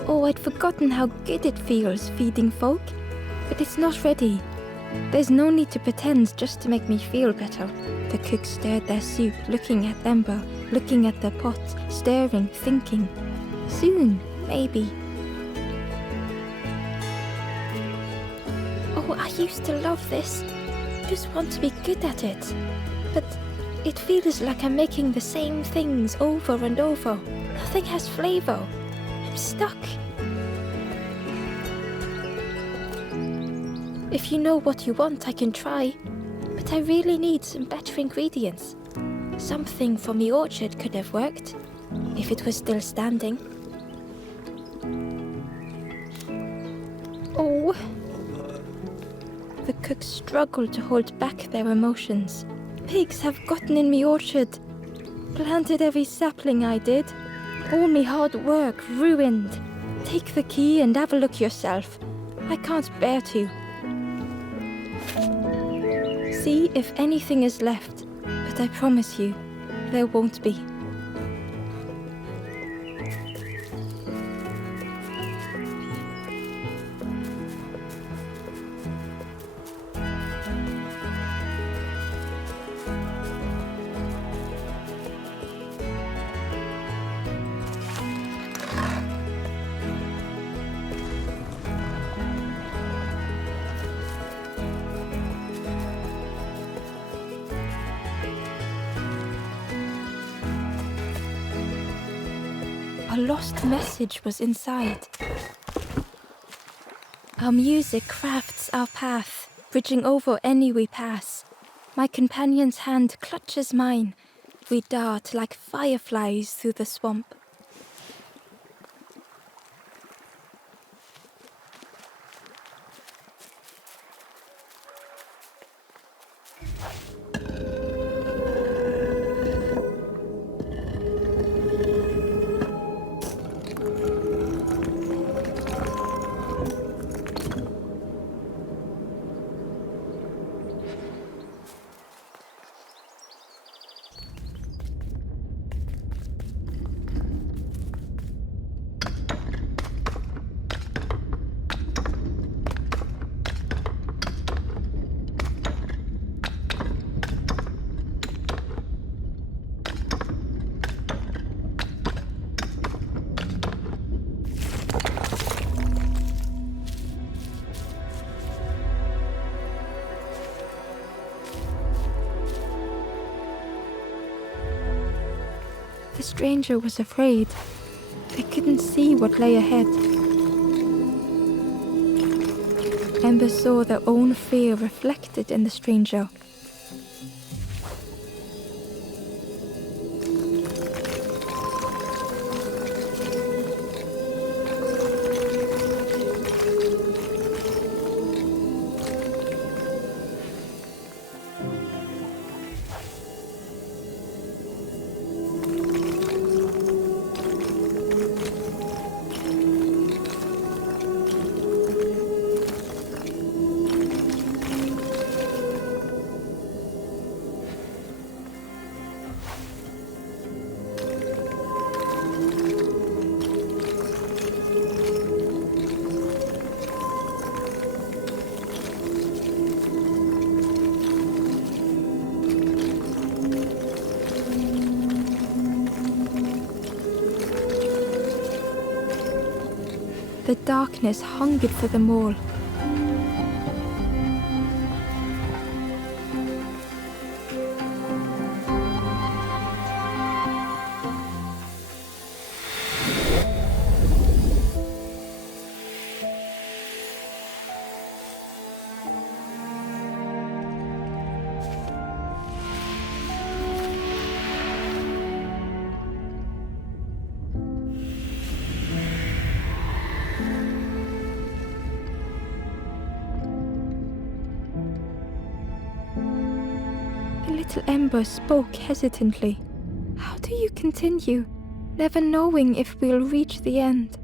Oh, I'd forgotten how good it feels feeding folk. But it's not ready. There's no need to pretend just to make me feel better. The cook stirred their soup, looking at Ember, looking at the pot, stirring, thinking. Soon, maybe. Oh, I used to love this. Just want to be good at it. But it feels like I'm making the same things over and over. Nothing has flavor. I'm stuck. If you know what you want, I can try. But I really need some better ingredients. Something from the orchard could have worked, if it was still standing. Oh. The cook struggled to hold back their emotions. Pigs have gotten in me orchard. Planted every sapling I did. All me hard work ruined. Take the key and have a look yourself. I can't bear to. see if anything is left, but I promise you, there won't be. A lost message was inside. Our music crafts our path, bridging over any we pass. My companion's hand clutches mine. We dart like fireflies through the swamp. The stranger was afraid. They couldn't see what lay ahead. Ember saw their own fear reflected in the stranger. The darkness hungered for them all. Little Ember spoke hesitantly. How do you continue, never knowing if we'll reach the end?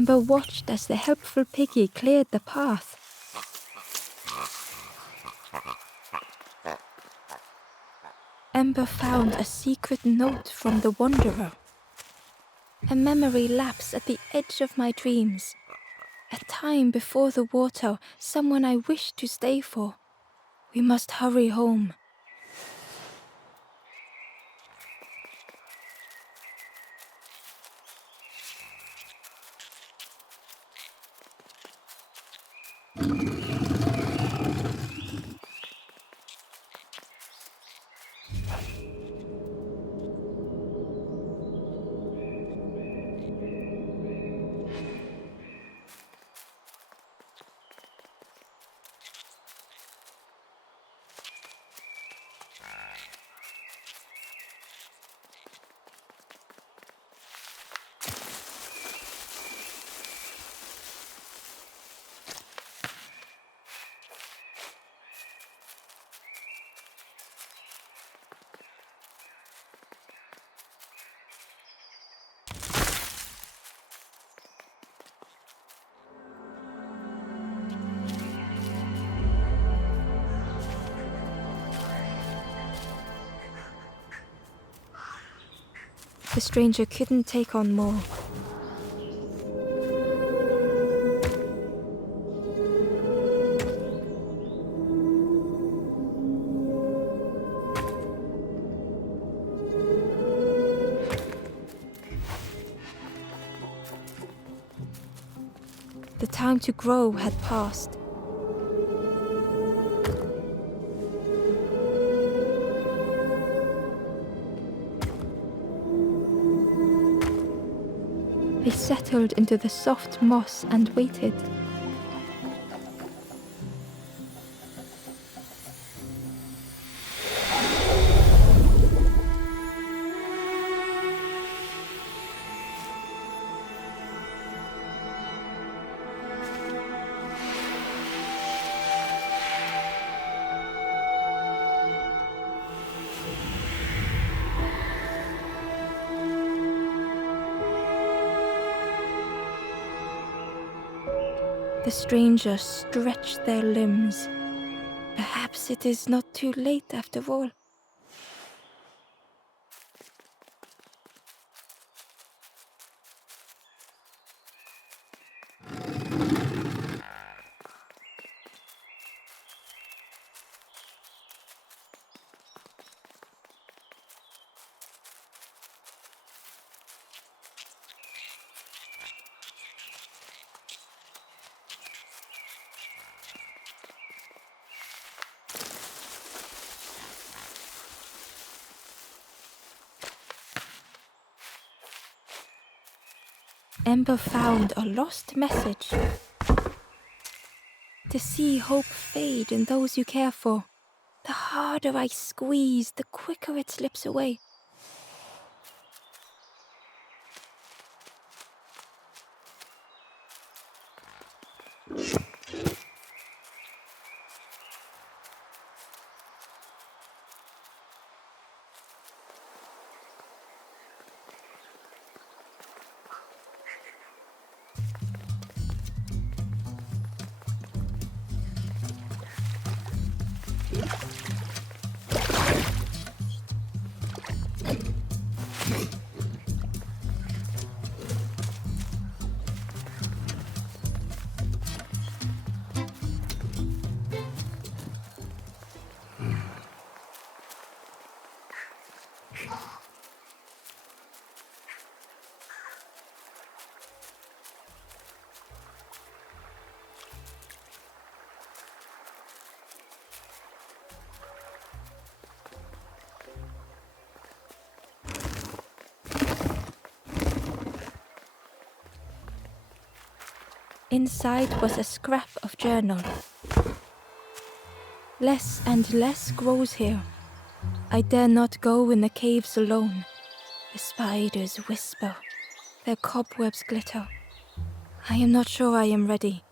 Ember watched as the helpful piggy cleared the path. Ember found a secret note from the Wanderer. A memory lapse at the edge of my dreams. A time before the water, someone I wished to stay for. We must hurry home. The stranger couldn't take on more. The time to grow had passed. They settled into the soft moss and waited. The strangers stretched their limbs. Perhaps it is not too late after all. Ember found a lost message. To see hope fade in those you care for. The harder I squeeze, the quicker it slips away. Inside was a scrap of journal. Less and less grows here. I dare not go in the caves alone. The spiders whisper. Their cobwebs glitter. I am not sure I am ready.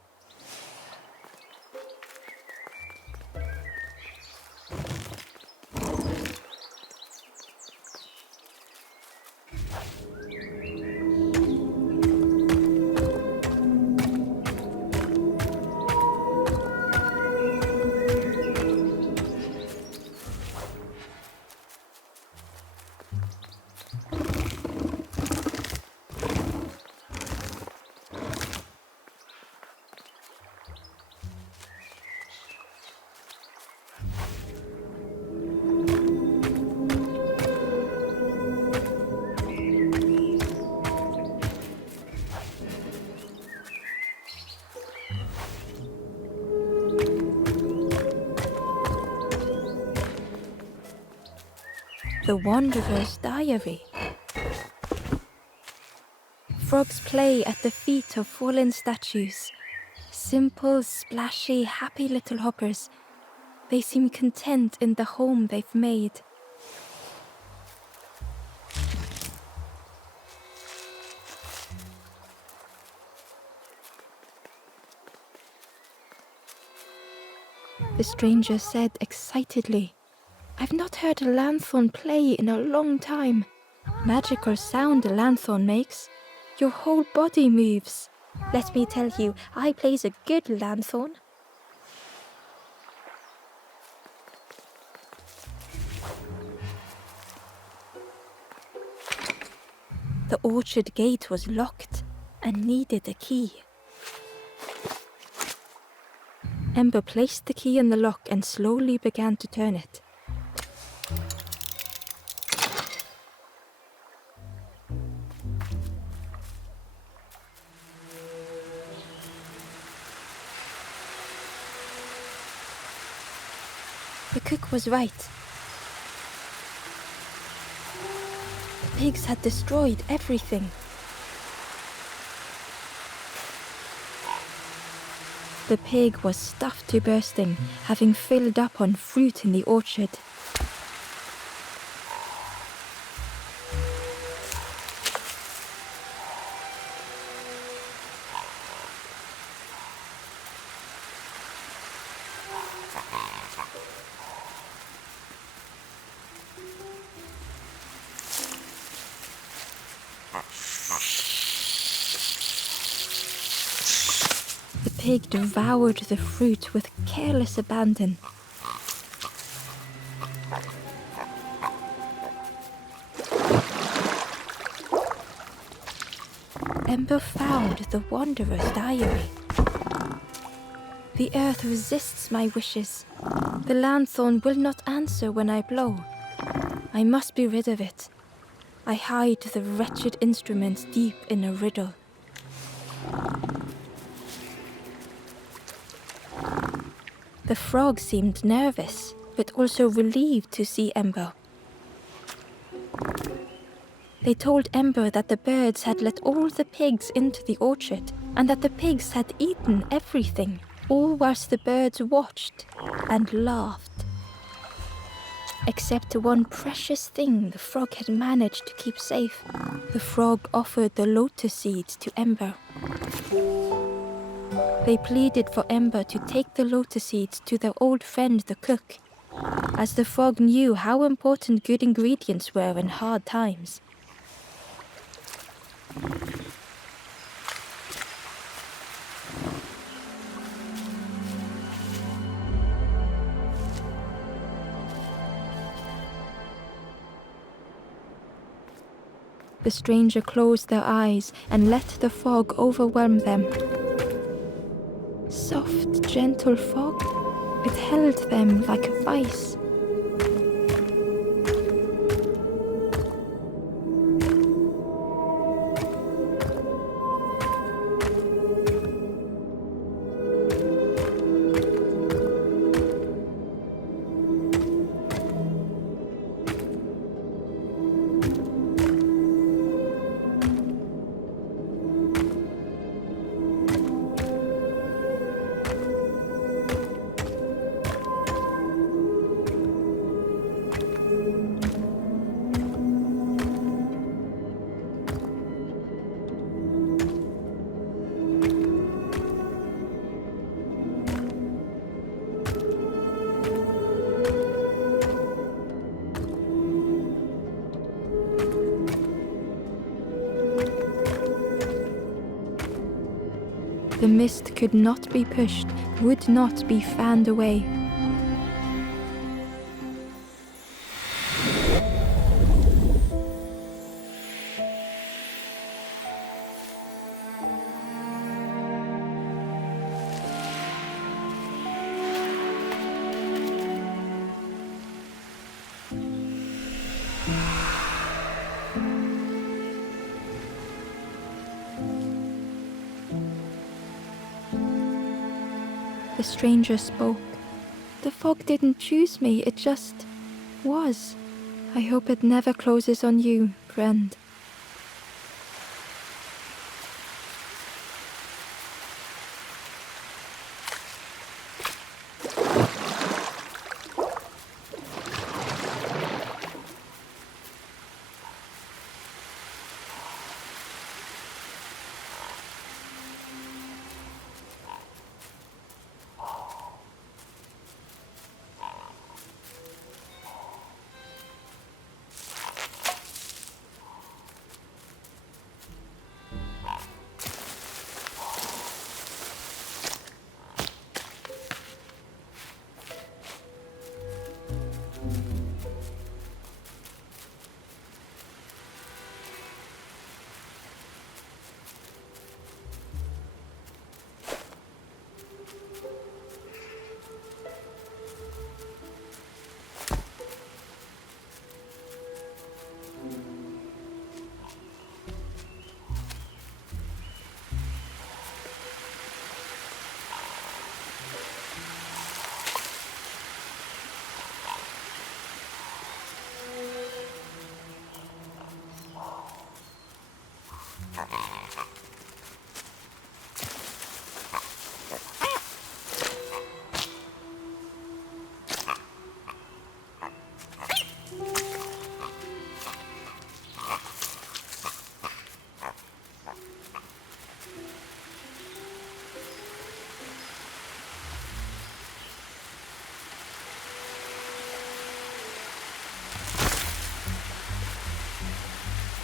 The Wanderer's Diary. Frogs play at the feet of fallen statues. Simple, splashy, happy little hoppers. They seem content in the home they've made. The stranger said excitedly, "I've not heard a lanthorn play in a long time. Magical sound a lanthorn makes. Your whole body moves. Let me tell you, I plays a good lanthorn." The orchard gate was locked and needed a key. Ember placed the key in the lock and slowly began to turn it. The cook was right. The pigs had destroyed everything. The pig was stuffed to bursting, having filled up on fruit in the orchard. The pig devoured the fruit with careless abandon. Ember found the Wanderer's Diary. The earth resists my wishes. The lanthorn will not answer when I blow. I must be rid of it. I hide the wretched instrument deep in a riddle. The frog seemed nervous, but also relieved to see Ember. They told Ember that the birds had let all the pigs into the orchard, and that the pigs had eaten everything, all whilst the birds watched and laughed. Except one precious thing the frog had managed to keep safe. The frog offered the lotus seeds to Ember. They pleaded for Ember to take the lotus seeds to their old friend the cook, as the frog knew how important good ingredients were in hard times. The stranger closed their eyes and let the fog overwhelm them. Soft, gentle fog, it held them like a vice. The mist could not be pushed, would not be fanned away. The stranger spoke. The fog didn't choose me, it just was. I hope it never closes on you, friend.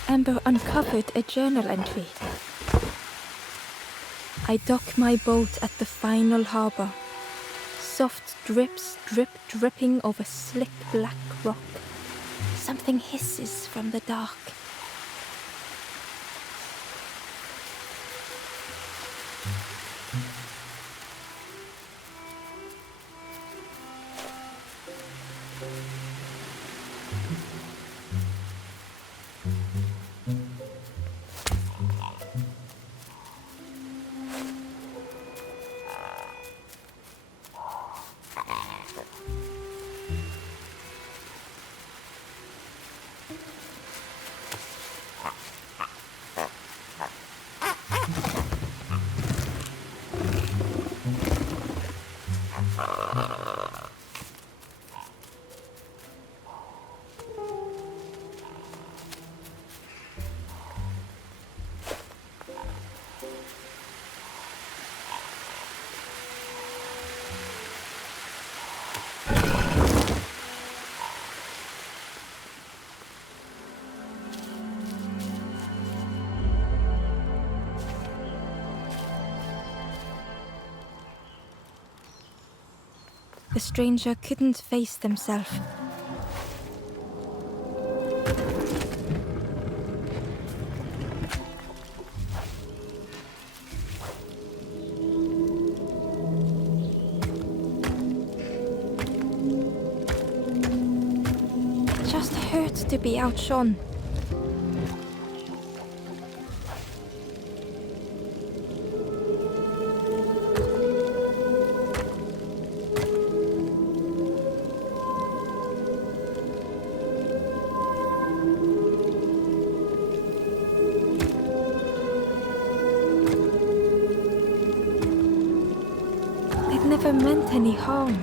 Ember uncovered a journal entry. I dock my boat at the final harbor. Soft drips dripping over slick black rock. Something hisses from the dark. The stranger couldn't face themselves. It just hurts to be outshone. Never meant any harm.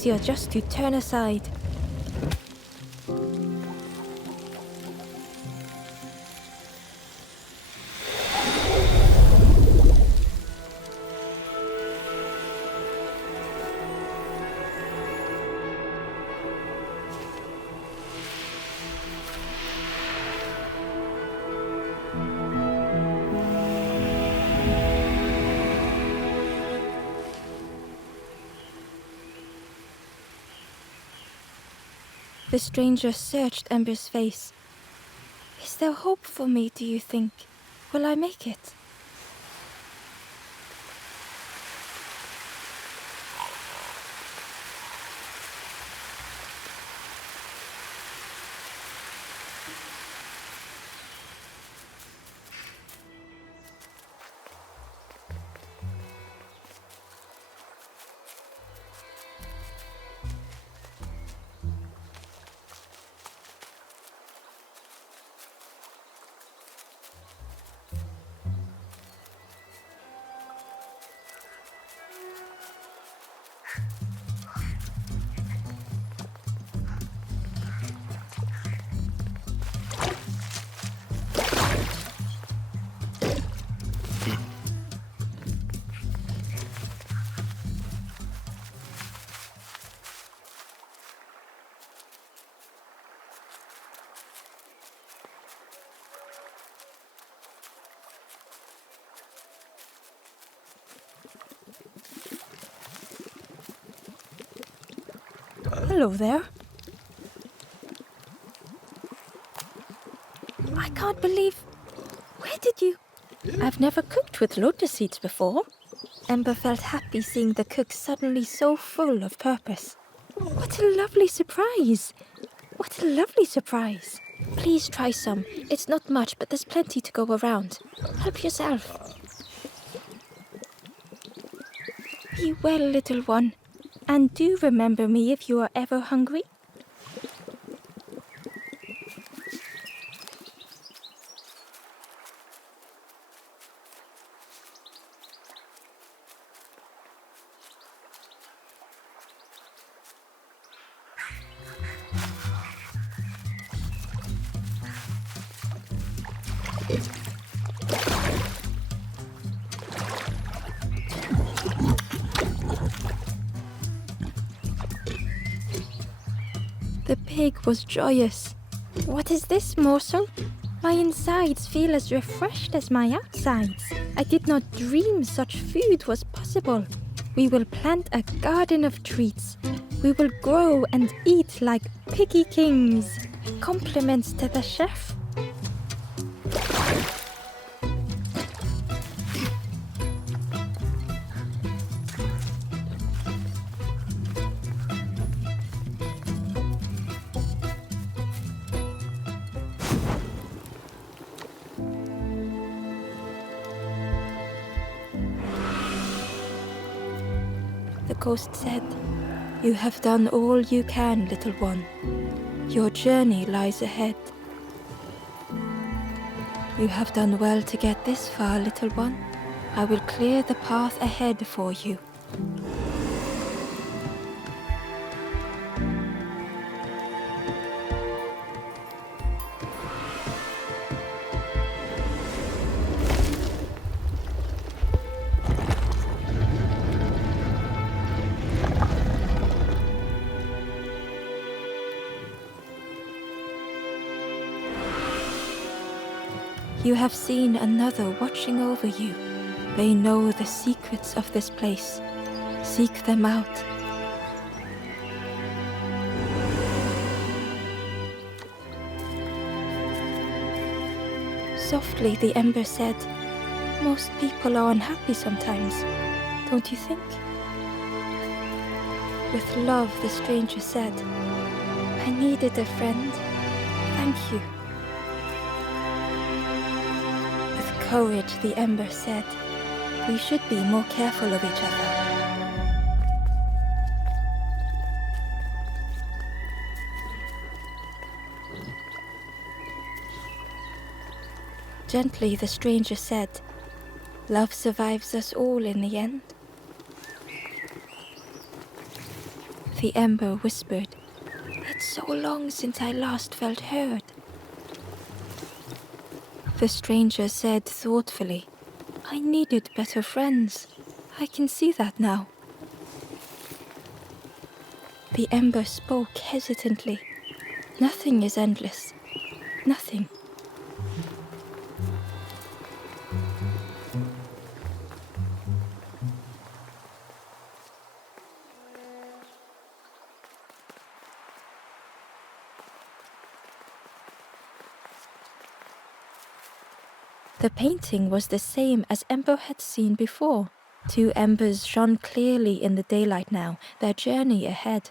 easier just to turn aside. The stranger searched Ember's face. Is there hope for me, do you think? Will I make it? Hello there. I can't believe... Where did you... I've never cooked with lotus seeds before. Ember felt happy seeing the cook suddenly so full of purpose. What a lovely surprise! What a lovely surprise! Please try some. It's not much, but there's plenty to go around. Help yourself. Be well, little one. And do remember me if you are ever hungry. The pig was joyous. What is this morsel? My insides feel as refreshed as my outsides. I did not dream such food was possible. We will plant a garden of treats. We will grow and eat like piggy kings. Compliments to the chef. The ghost said, "You have done all you can, little one. Your journey lies ahead. You have done well to get this far, little one. I will clear the path ahead for you." You have seen another watching over you. They know the secrets of this place. Seek them out. Softly, the Ember said, "Most people are unhappy sometimes, don't you think?" With love, the stranger said, "I needed a friend. Thank you." Courage, the Ember said, "We should be more careful of each other." Gently, the stranger said, "Love survives us all in the end." The Ember whispered. It's so long since I last felt heard. The stranger said thoughtfully, I needed better friends. I can see that now. The Ember spoke hesitantly. Nothing is endless. Nothing. The painting was the same as Ember had seen before. 2 embers shone clearly in the daylight now, their journey ahead.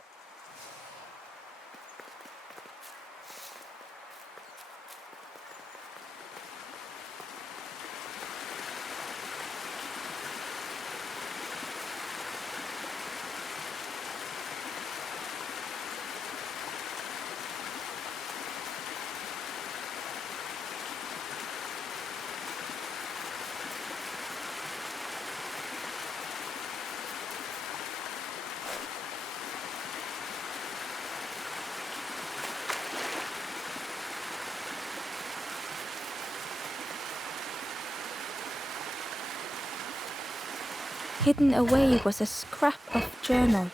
Hidden away was a scrap of journal.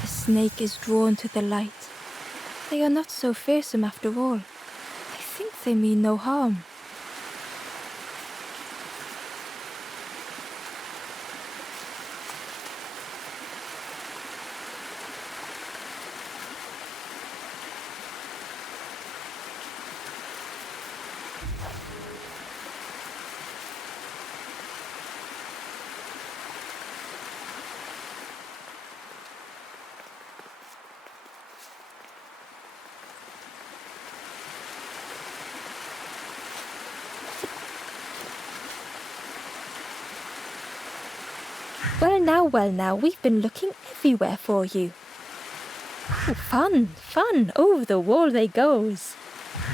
The snake is drawn to the light. They are not so fearsome after all. I think they mean no harm. Well now, we've been looking everywhere for you. Oh, fun, over the wall they goes.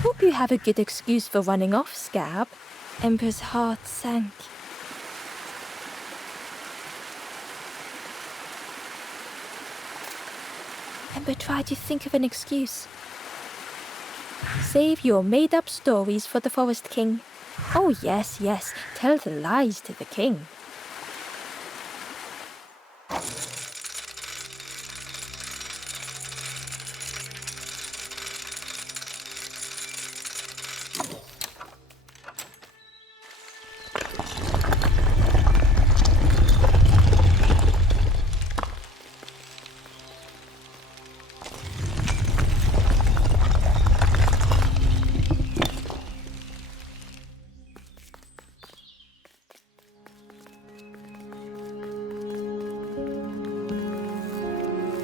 Hope you have a good excuse for running off, Scab. Ember's heart sank. Ember tried to think of an excuse. Save your made-up stories for the Forest King. Oh yes, tell the lies to the king.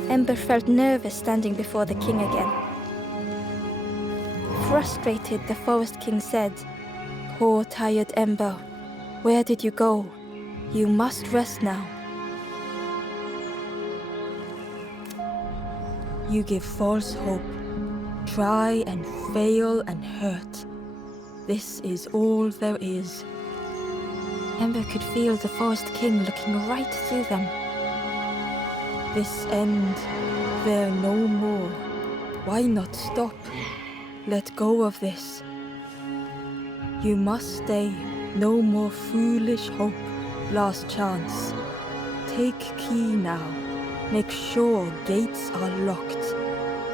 Ember felt nervous standing before the king again. Frustrated, the Forest King said, Poor tired Ember, where did you go? You must rest now. You give false hope, try and fail and hurt. This is all there is. Ember could feel the Forest King looking right through them. This end, there no more. Why not stop? Let go of this. You must stay. No more foolish hope. Last chance. Take key now. Make sure gates are locked.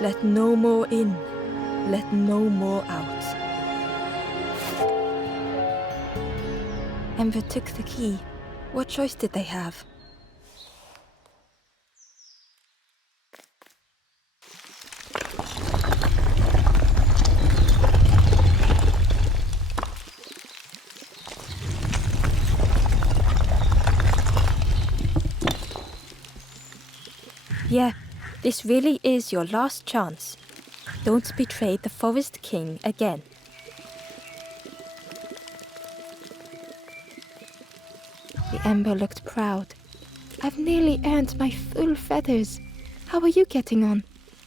Let no more in. Let no more out. Ember took the key. What choice did they have? Yeah, this really is your last chance. Don't betray the Forest King again. The Ember looked proud. I've nearly earned my full feathers. How are you getting on?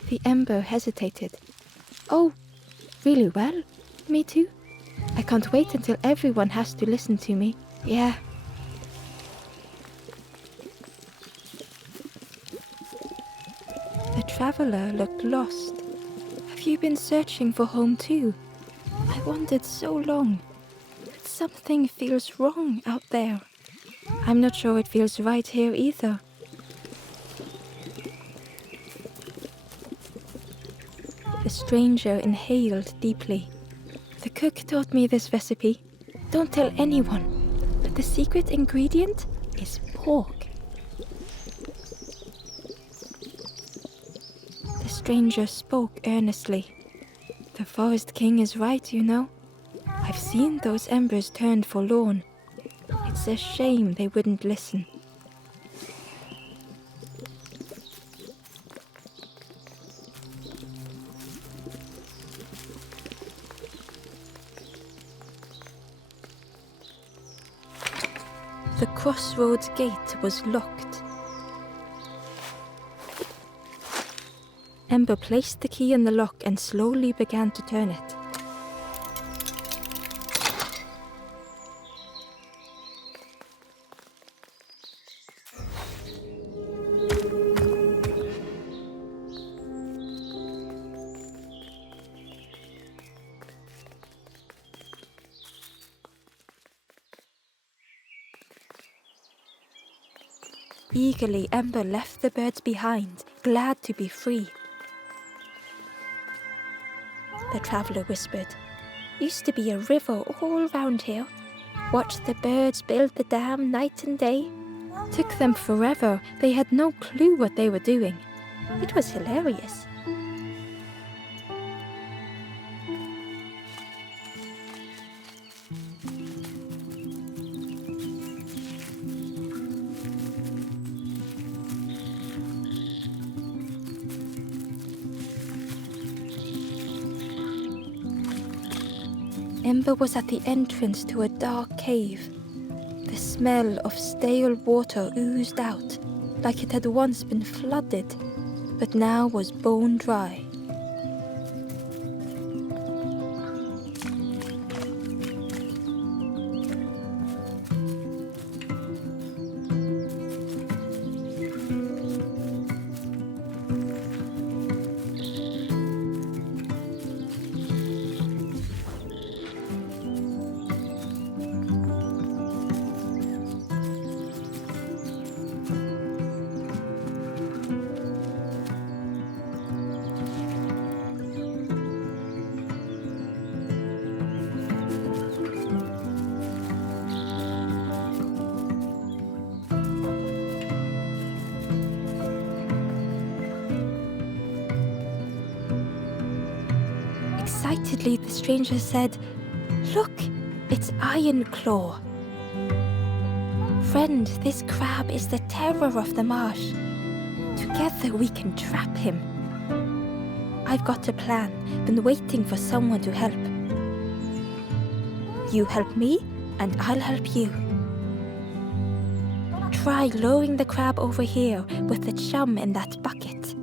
The Ember hesitated. Oh, really well? Me too. I can't wait until everyone has to listen to me. Yeah. traveler looked lost. Have you been searching for home too? I wandered so long, but something feels wrong out there. I'm not sure it feels right here either. The stranger inhaled deeply. The cook taught me this recipe. Don't tell anyone, but the secret ingredient is pork. The stranger spoke earnestly. The Forest King is right, you know. I've seen those embers turned forlorn. It's a shame they wouldn't listen. The crossroads gate was locked. Ember placed the key in the lock and slowly began to turn it. Eagerly, Ember left the birds behind, glad to be free. The traveler whispered, "Used to be a river all round here. Watched the birds build the dam night and day. Took them forever, they had no clue what they were doing. It was hilarious." Ember was at the entrance to a dark cave. The smell of stale water oozed out, like it had once been flooded, but now was bone dry. Excitedly, the stranger said, "Look, it's Iron Claw. Friend, this crab is the terror of the marsh. Together we can trap him. I've got a plan, been waiting for someone to help. You help me, and I'll help you. Try lowering the crab over here with the chum in that bucket."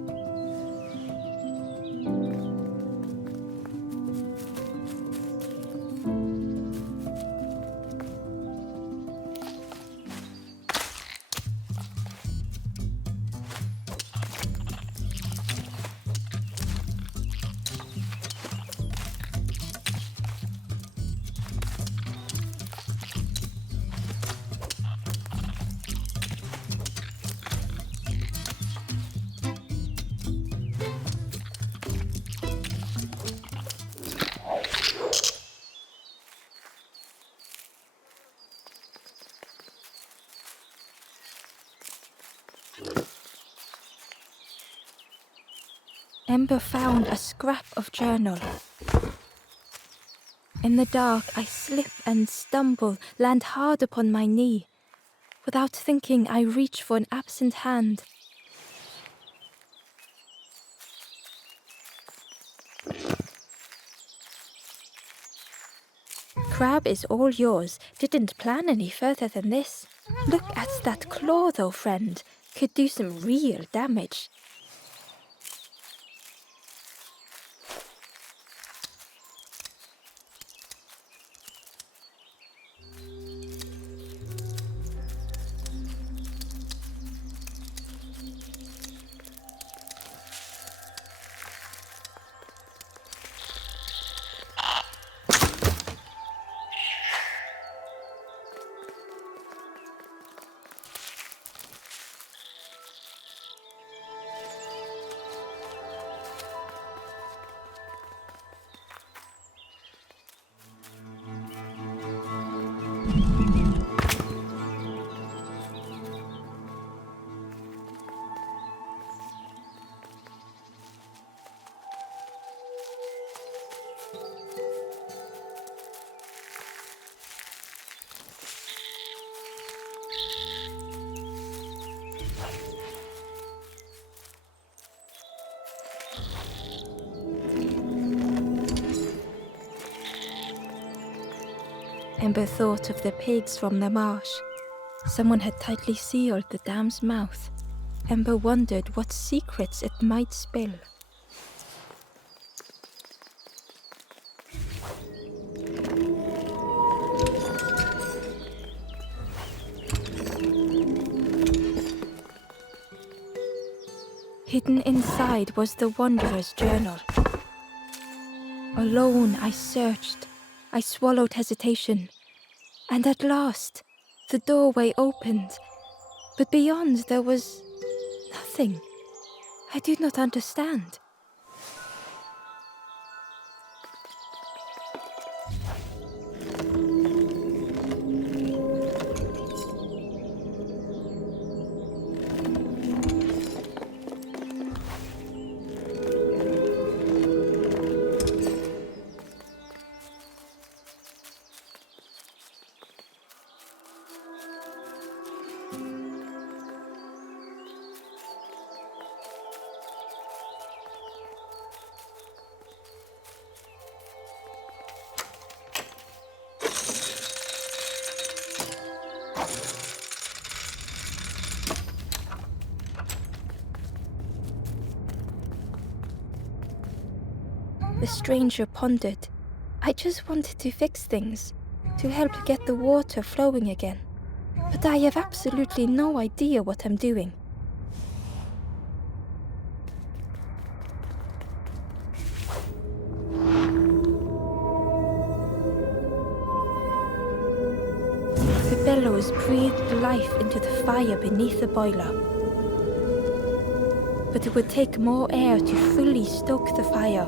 Ember found a scrap of journal. In the dark, I slip and stumble, land hard upon my knee. Without thinking, I reach for an absent hand. Crab is all yours. Didn't plan any further than this. Look at that claw though, friend. Could do some real damage. Ember thought of the pigs from the marsh. Someone had tightly sealed the dam's mouth. Ember wondered what secrets it might spill. Hidden inside was the Wanderer's journal. Alone I searched. I swallowed hesitation. And at last, the doorway opened. But beyond there was nothing. I did not understand. The stranger pondered. I just wanted to fix things, to help get the water flowing again. But I have absolutely no idea what I'm doing. The bellows breathed life into the fire beneath the boiler. But it would take more air to fully stoke the fire.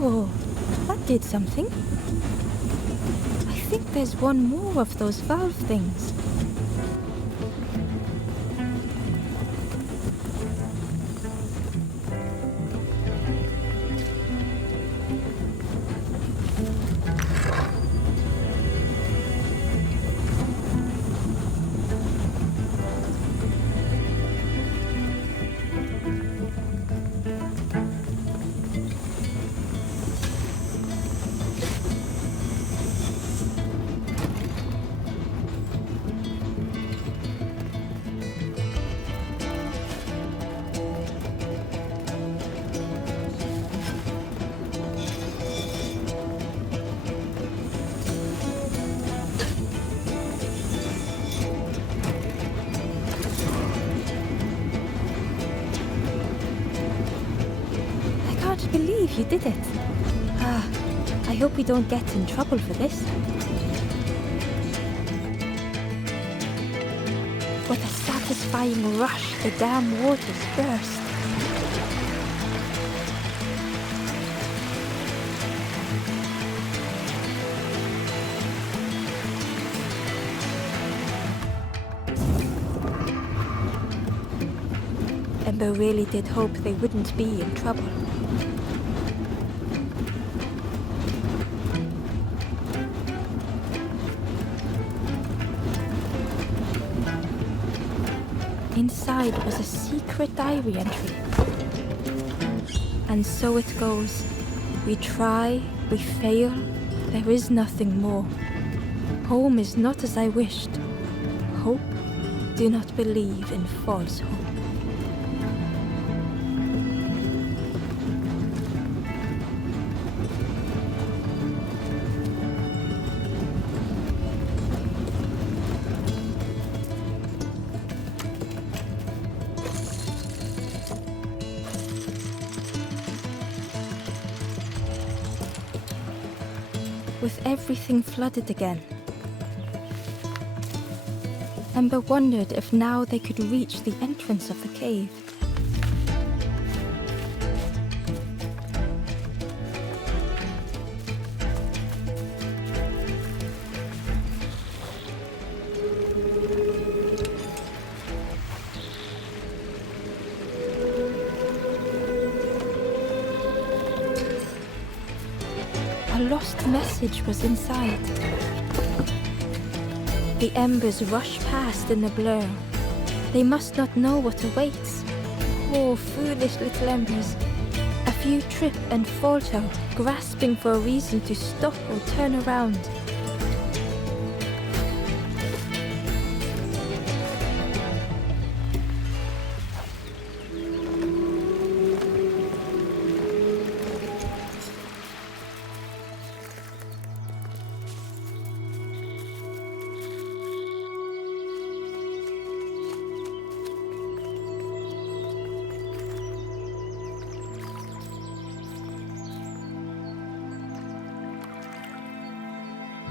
Oh, that did something. I think there's one more of those valve things. I believe you did it. I hope we don't get in trouble for this. With a satisfying rush, the dam waters burst. Ember really did hope they wouldn't be in trouble. Inside was a secret diary entry. And so it goes. We try, we fail, there is nothing more. Home is not as I wished. Hope, do not believe in false hope. With everything flooded again, Ember wondered if now they could reach the entrance of the cave. lost message was inside. The embers rush past in a blur. They must not know what awaits. Poor, foolish little embers. A few trip and falter, grasping for a reason to stop or turn around.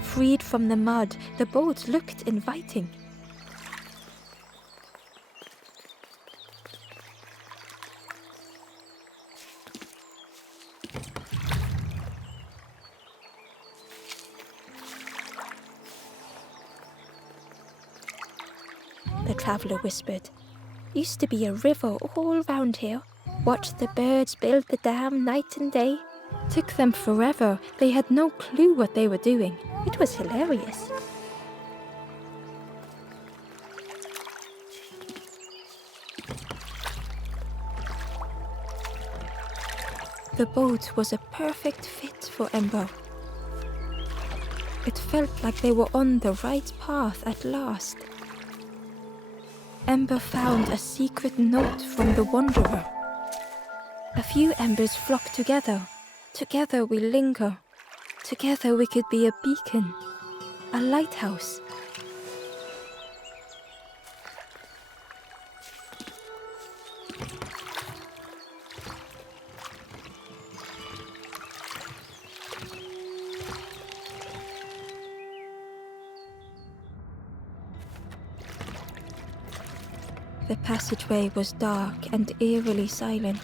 Freed from the mud, the boat looked inviting. The traveller whispered. Used to be a river all round here. Watched the birds build the dam night and day. Took them forever. They had no clue what they were doing. It was hilarious. The boat was a perfect fit for Ember. It felt like they were on the right path at last. Ember found a secret note from the Wanderer. A few embers flock together. Together we linger. Together we could be a beacon, a lighthouse. The passageway was dark and eerily silent.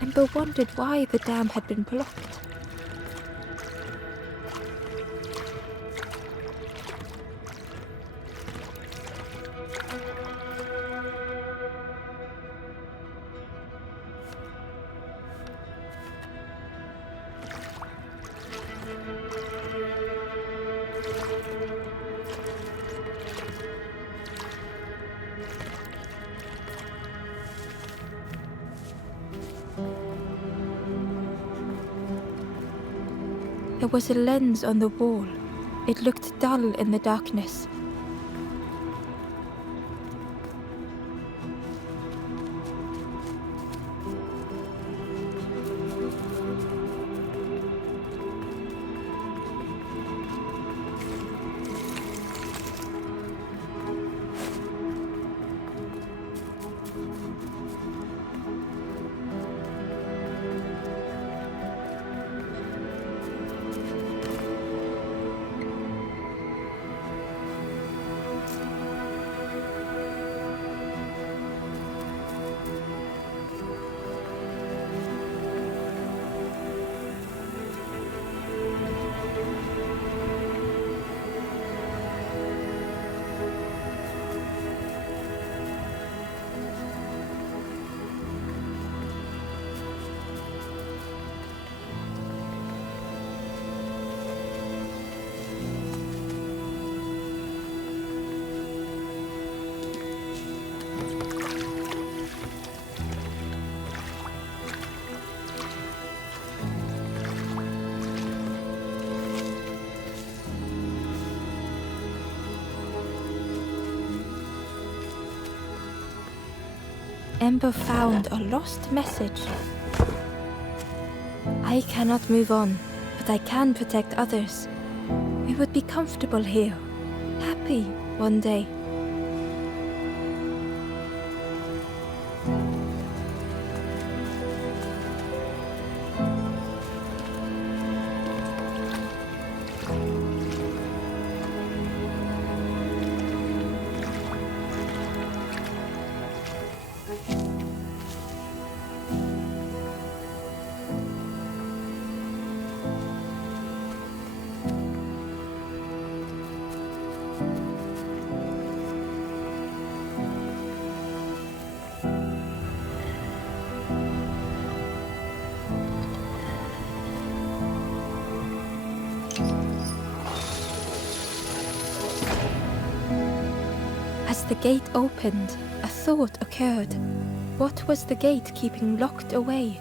Ember wondered why the dam had been blocked. There was a lens on the wall. It looked dull in the darkness. Ember found a lost message. I cannot move on, but I can protect others. We would be comfortable here, happy one day. the gate opened, a thought occurred. What was the gate keeping locked away?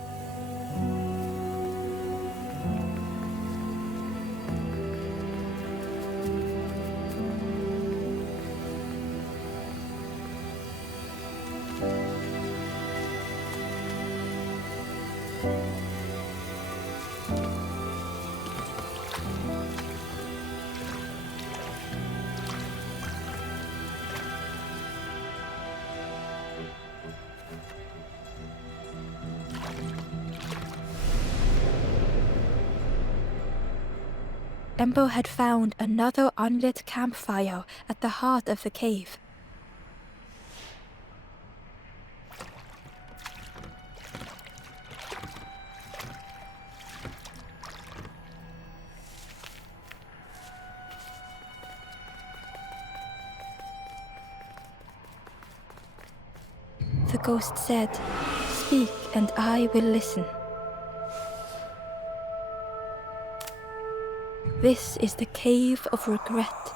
Ember had found another unlit campfire at the heart of the cave. The ghost said, "Speak and I will listen." This is the cave of regret.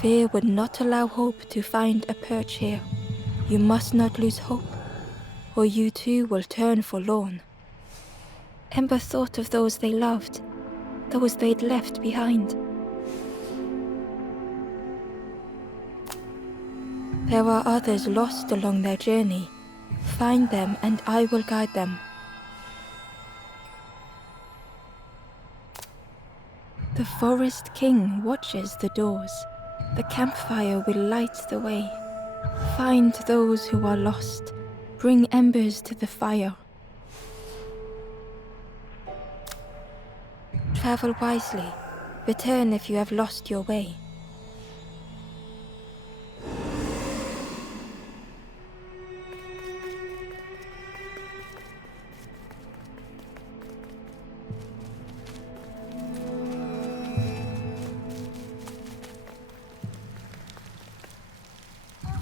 Fear would not allow hope to find a perch here. You must not lose hope, or you too will turn forlorn. Ember thought of those they loved, those they'd left behind. There are others lost along their journey. Find them and I will guide them. The Forest King watches the doors. The campfire will light the way. Find those who are lost. Bring embers to the fire. Travel wisely. Return if you have lost your way.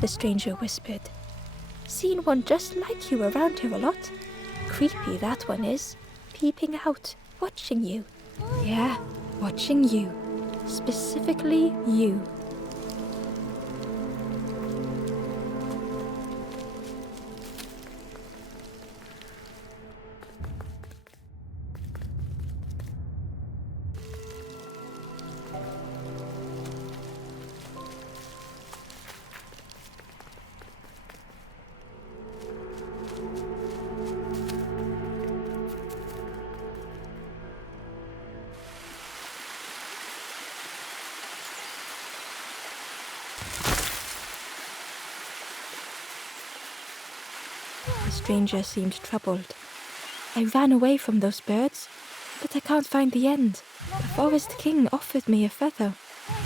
The stranger whispered. Seen one just like you around here a lot. Creepy that one is. Peeping out, watching you. Yeah, watching you. Specifically you. The stranger seemed troubled. I ran away from those birds, but I can't find the end. The Forest King offered me a feather.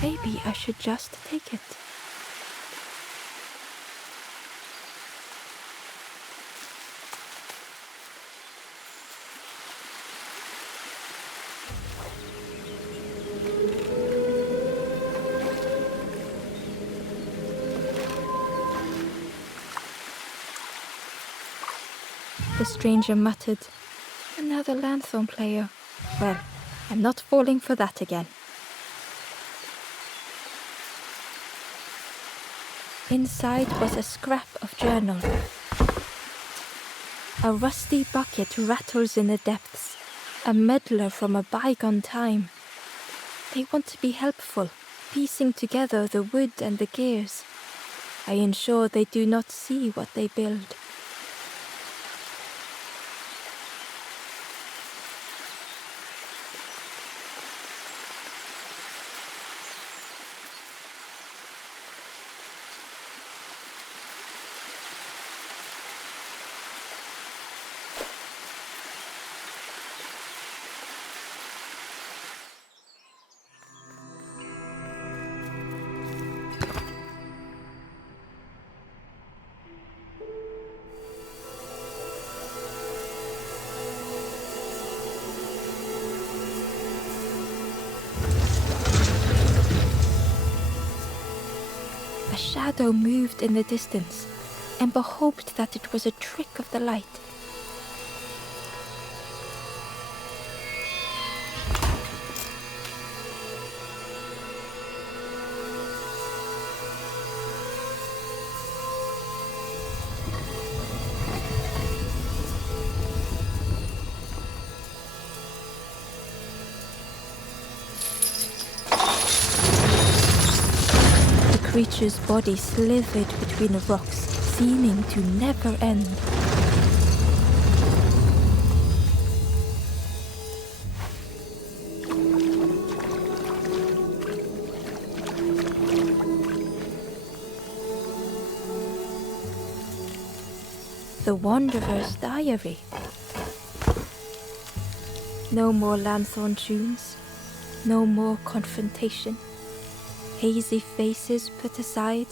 Maybe I should just take it. The stranger muttered, "Another lanthorn player. Well, I'm not falling for that again." Inside was a scrap of journal. A rusty bucket rattles in the depths, a meddler from a bygone time. They want to be helpful, piecing together the wood and the gears. I ensure they do not see what they build. A shadow moved in the distance. Ember hoped that it was a trick of the light. creature's body slithered between the rocks, seeming to never end. The Wanderer's Diary. No more lanthorn tunes, no more confrontation. Hazy faces put aside,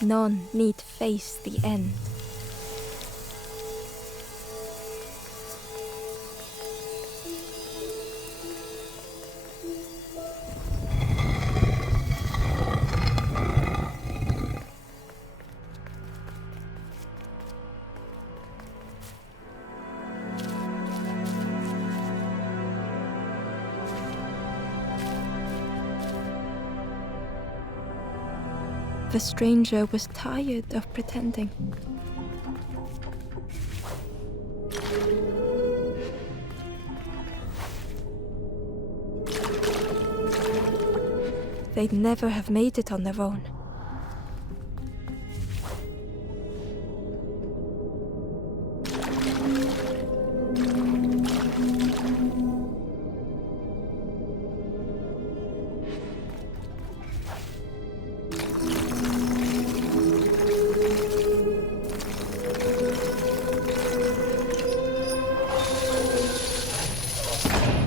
none need face the end. The stranger was tired of pretending. They'd never have made it on their own.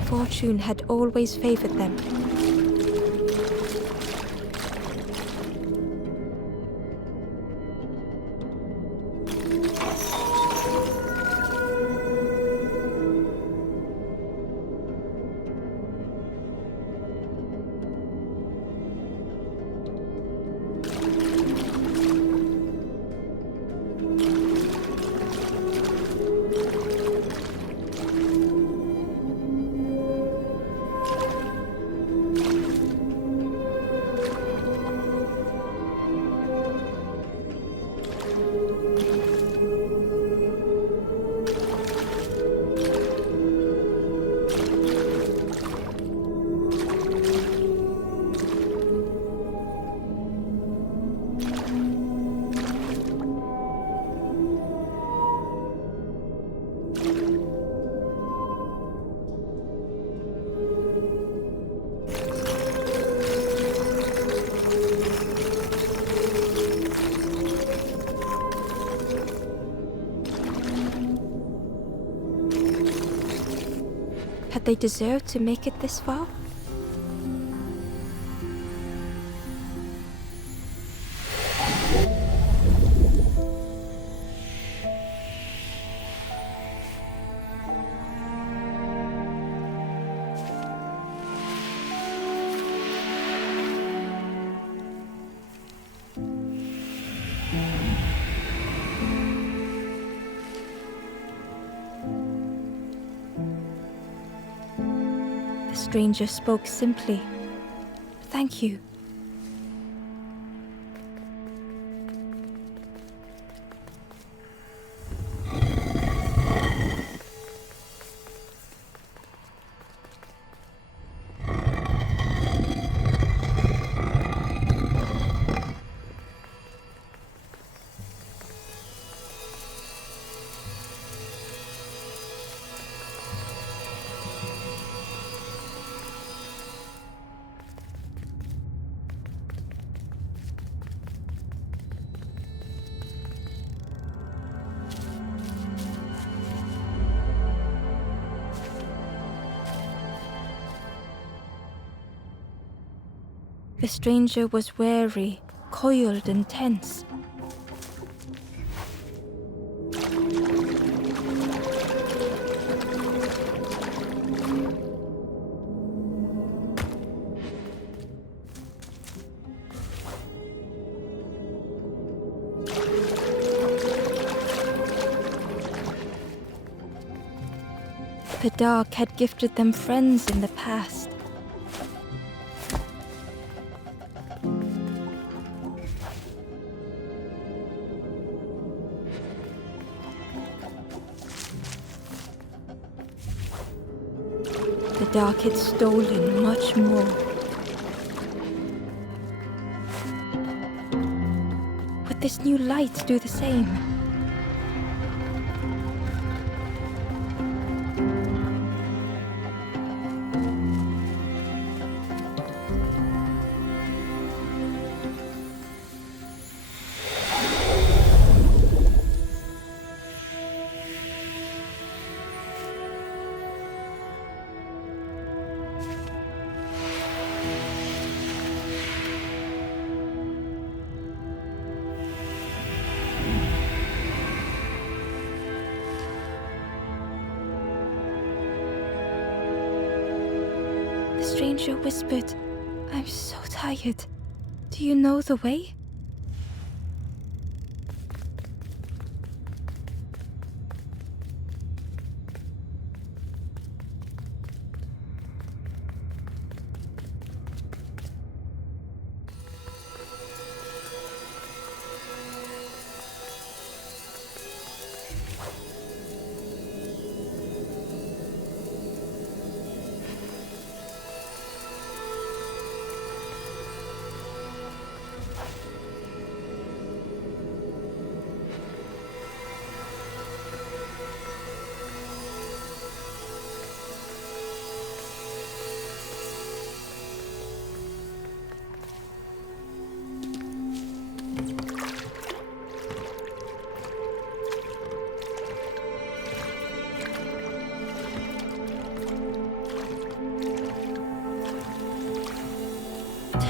Fortune had always favored them. Had they deserved to make it this far? The stranger spoke simply. Thank you. The stranger was wary, coiled and tense. The dark had gifted them friends in the past. The dark had stolen much more. this new light do the same? The stranger whispered, "I'm so tired. Do you know the way?"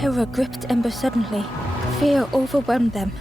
Terror gripped Ember suddenly. Fear overwhelmed them.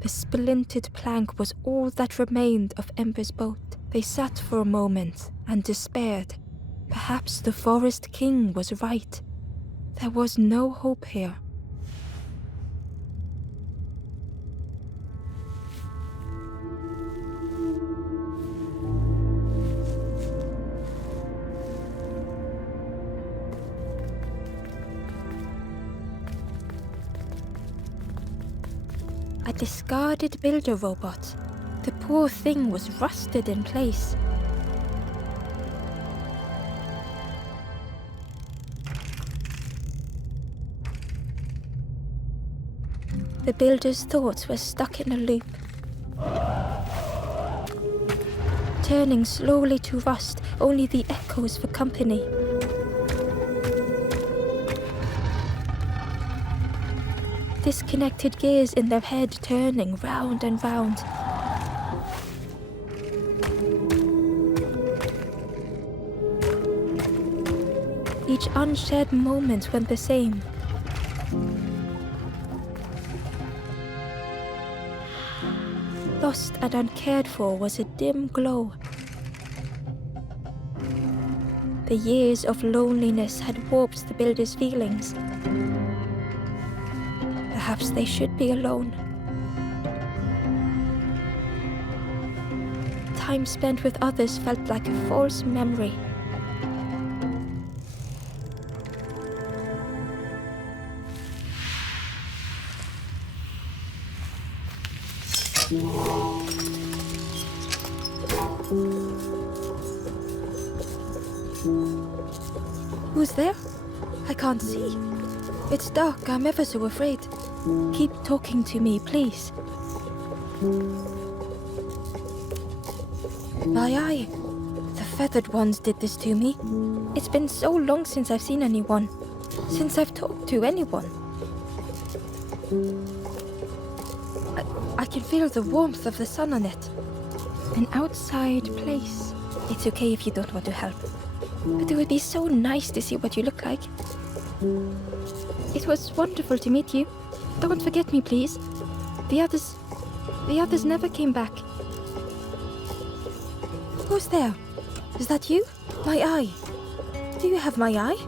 The splintered plank was all that remained of Ember's boat. They sat for a moment and despaired. Perhaps the Forest King was right. There was no hope here. A discarded builder robot. The poor thing was rusted in place. The builder's thoughts were stuck in a loop, turning slowly to rust, only the echoes for company. Disconnected gears in their head turning round and round. Each unshared moment went the same. Lost and uncared for was a dim glow. The years of loneliness had warped the builder's feelings. Perhaps they should be alone. Time spent with others felt like a false memory. Who's there? I can't see. It's dark, I'm ever so afraid. Keep talking to me, please. My eye. The feathered ones did this to me. It's been so long since I've seen anyone. Since I've talked to anyone. I can feel the warmth of the sun on it. An outside place. It's okay if you don't want to help. But it would be so nice to see what you look like. It was wonderful to meet you. Don't forget me, please. The others never came back. Who's there? Is that you? My eye. Do you have my eye?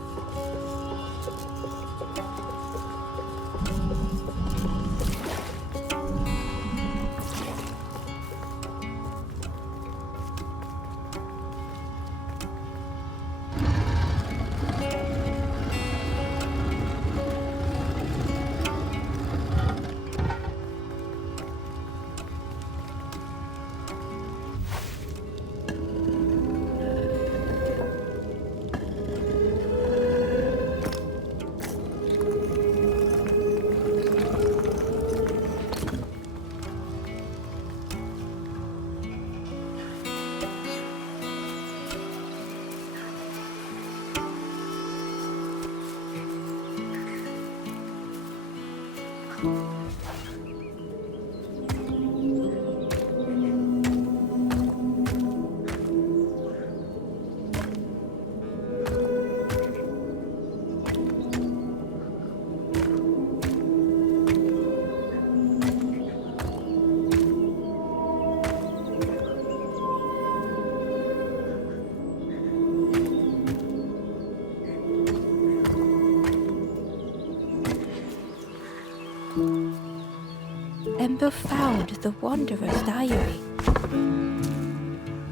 Ember found the Wanderer's diary.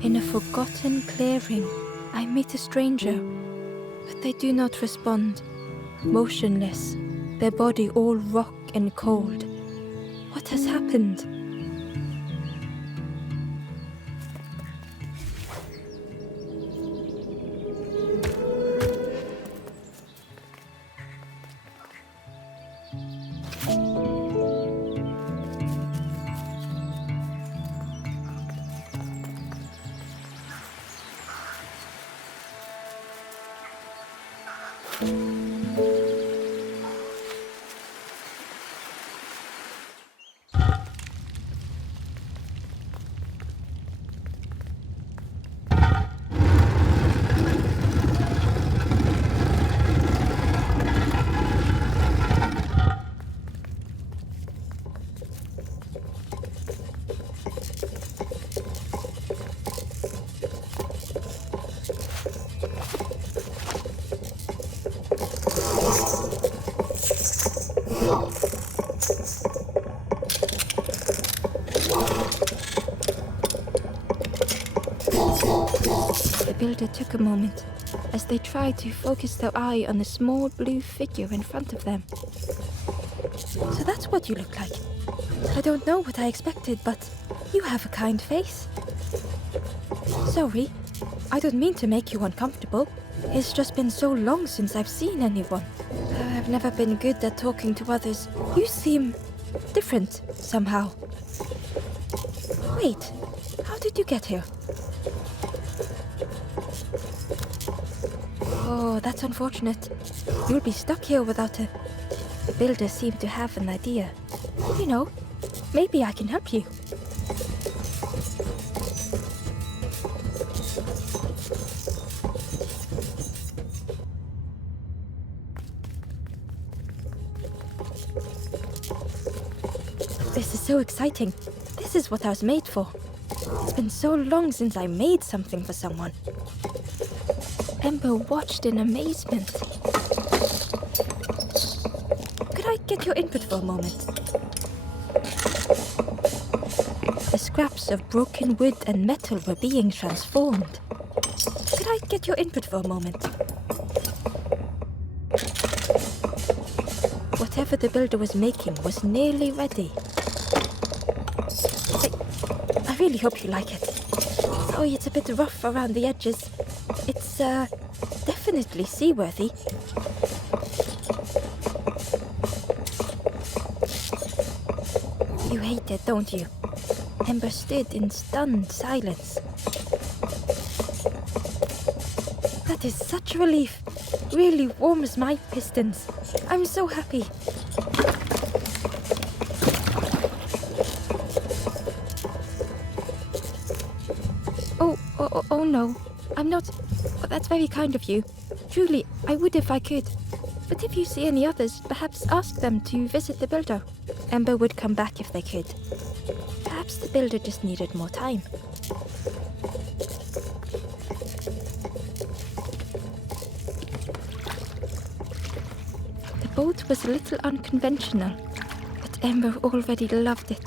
In a forgotten clearing, I meet a stranger, but they do not respond. Motionless, their body all rock and cold. What has happened? The builder took a moment as they tried to focus their eye on the small blue figure in front of them. So that's what you look like. I don't know what I expected, but you have a kind face. Sorry, I don't mean to make you uncomfortable. It's just been so long since I've seen anyone. I've never been good at talking to others. You seem different somehow. Wait, how did you get here? Oh, that's unfortunate. You'll be stuck here without a... The builder seemed to have an idea. You know, maybe I can help you. This is so exciting. This is what I was made for. It's been so long since I made something for someone. Ember watched in amazement. Could I get your input for a moment? The scraps of broken wood and metal were being transformed. Could I get your input for a moment? Whatever the builder was making was nearly ready. I really hope you like it. Sorry, it's a bit rough around the edges. It's, definitely seaworthy. You hate it, don't you? Ember stood in stunned silence. That is such a relief. Really warms my pistons. I'm so happy. Oh no, I'm not... Oh, that's very kind of you. Truly, I would if I could. But if you see any others, perhaps ask them to visit the builder. Ember would come back if they could. Perhaps the builder just needed more time. The boat was a little unconventional, but Ember already loved it.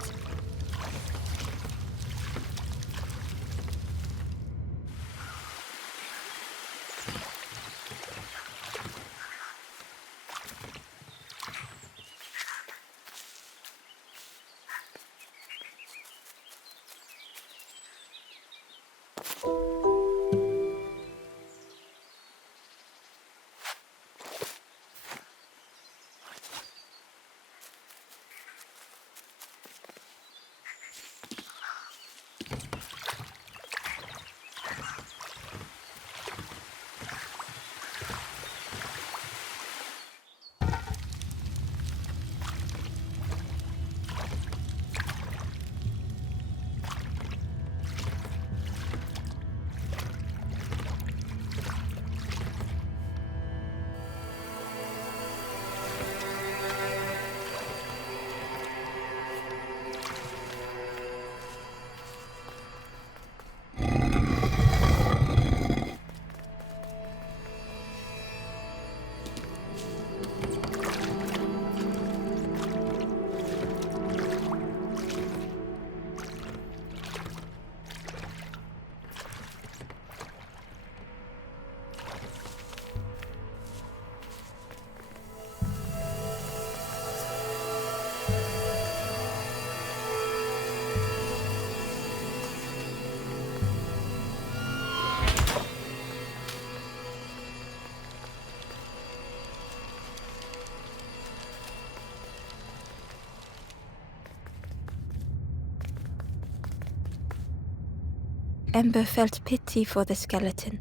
Ember felt pity for the skeleton,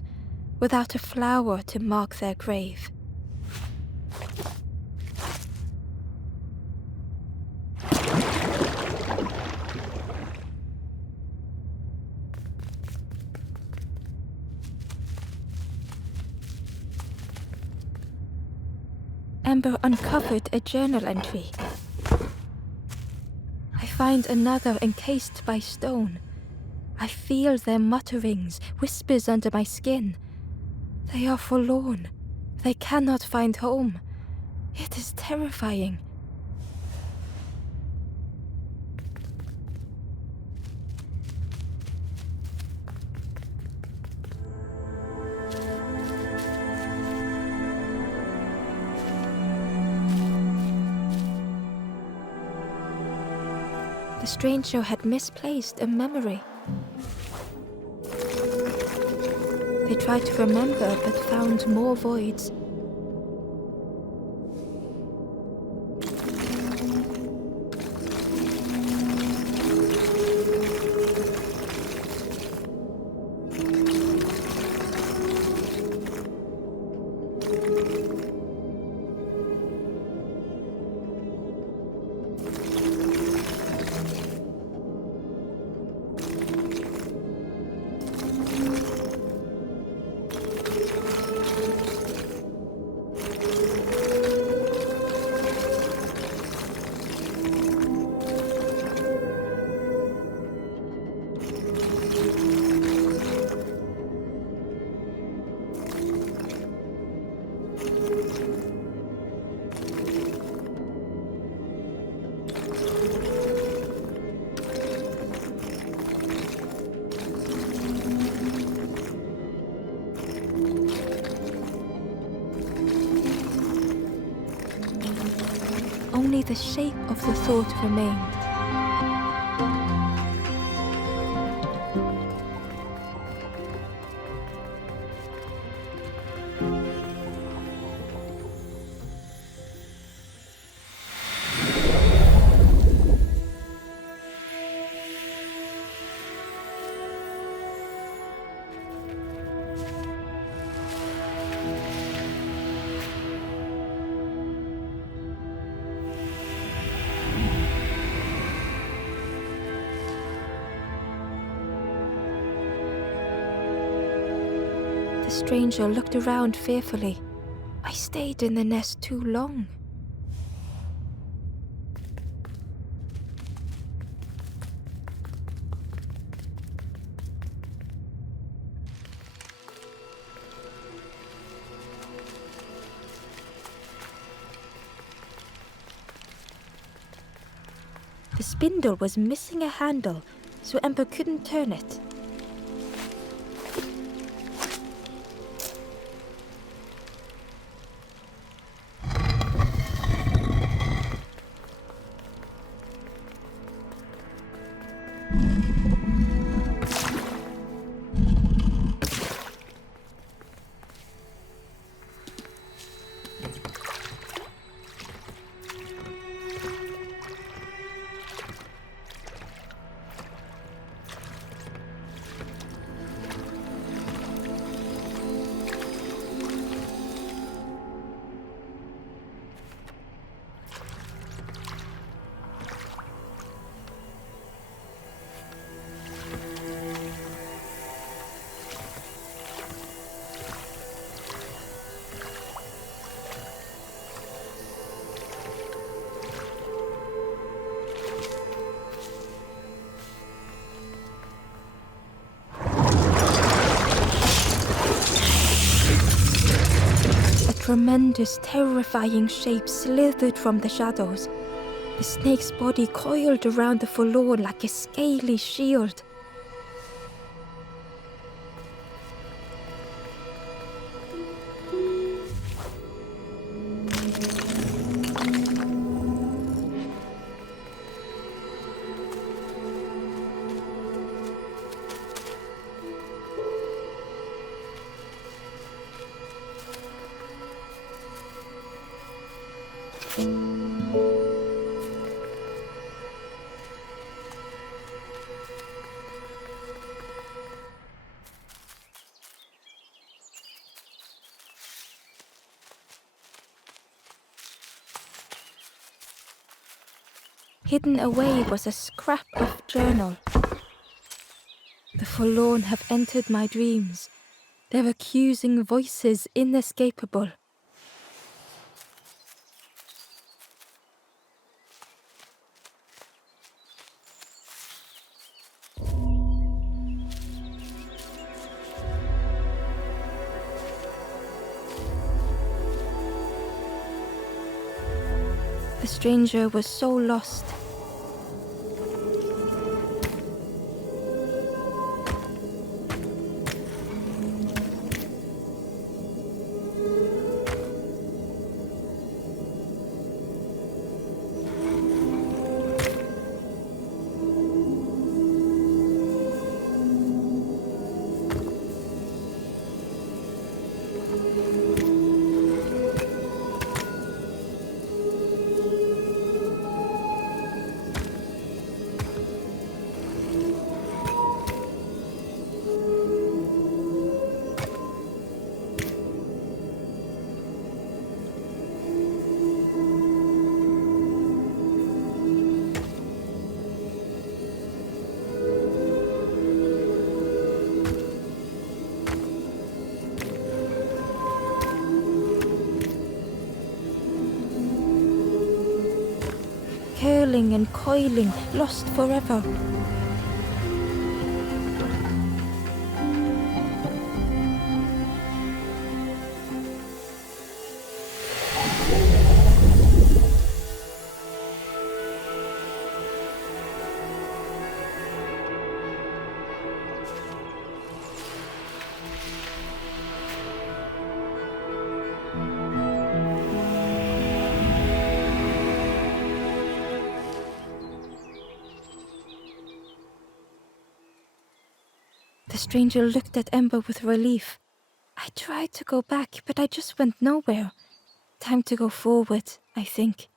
without a flower to mark their grave. Ember uncovered a journal entry. I find another encased by stone. I feel their mutterings, whispers under my skin. They are forlorn. They cannot find home. It is terrifying. The stranger had misplaced a memory. They tried to remember but found more voids. Only the shape of the thought remained. The stranger looked around fearfully. I stayed in the nest too long. The spindle was missing a handle, so Ember couldn't turn it. Tremendous, terrifying shape slithered from the shadows. The snake's body coiled around the forlorn like a scaly shield. hidden away was a scrap of journal. The Forlorn have entered my dreams, their accusing voices inescapable. The stranger was so lost. Curling and coiling, lost forever. The stranger looked at Ember with relief. I tried to go back, but I just went nowhere. Time to go forward, I think.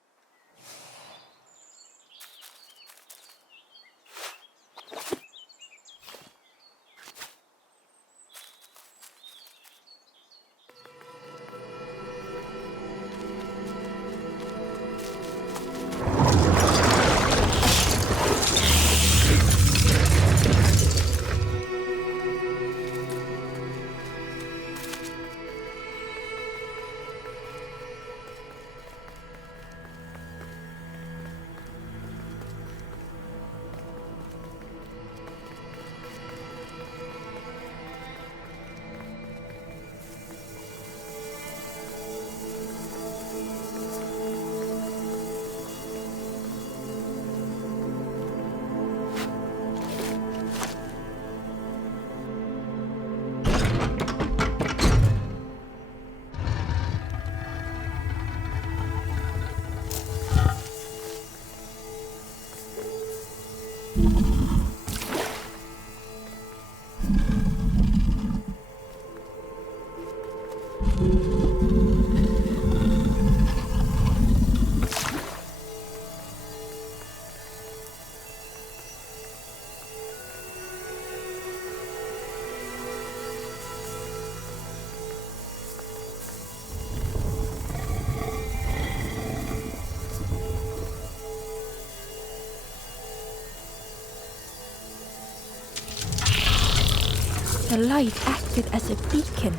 The light acted as a beacon,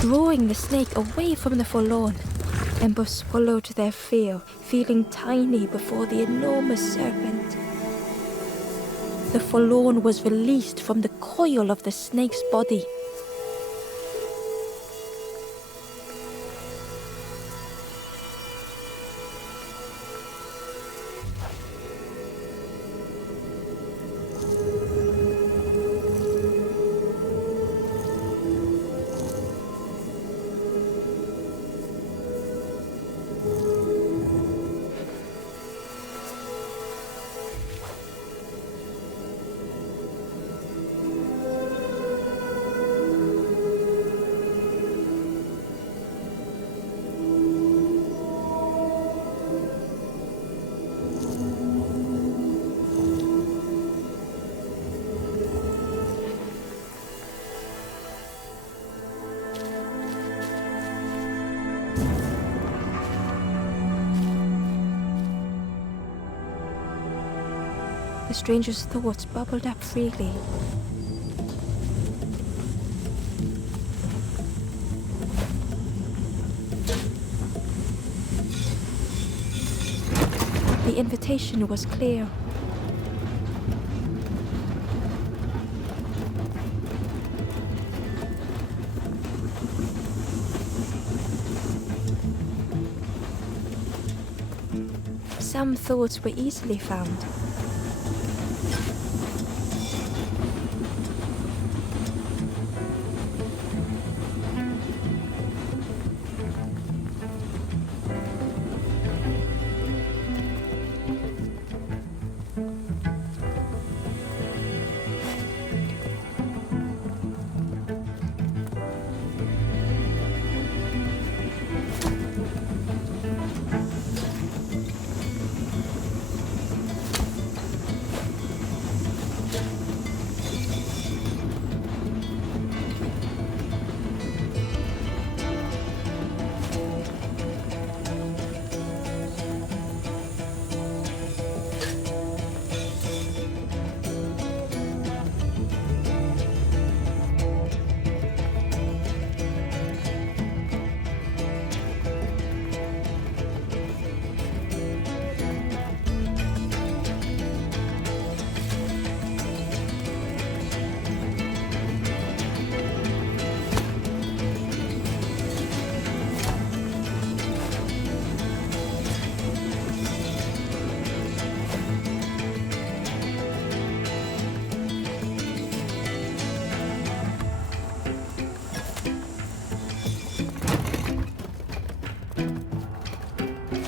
drawing the snake away from the Forlorn. Ember swallowed their fear, feeling tiny before the enormous serpent. The Forlorn was released from the coil of the snake's body. The stranger's thoughts bubbled up freely. The invitation was clear. Some thoughts were easily found.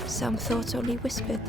Some thoughts only whispered.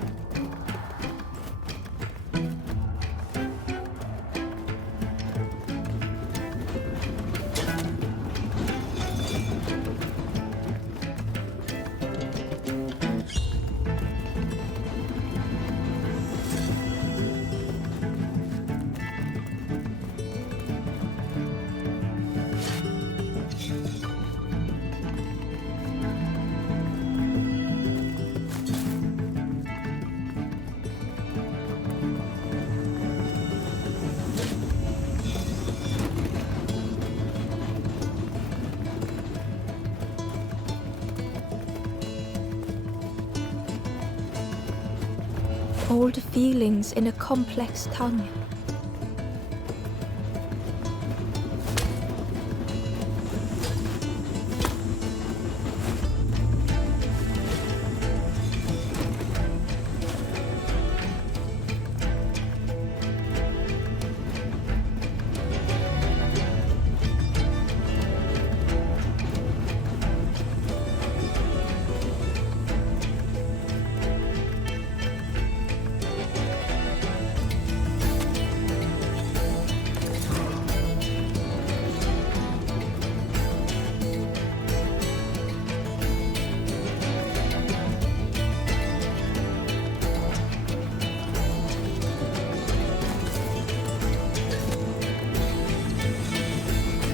Old feelings in a complex tongue.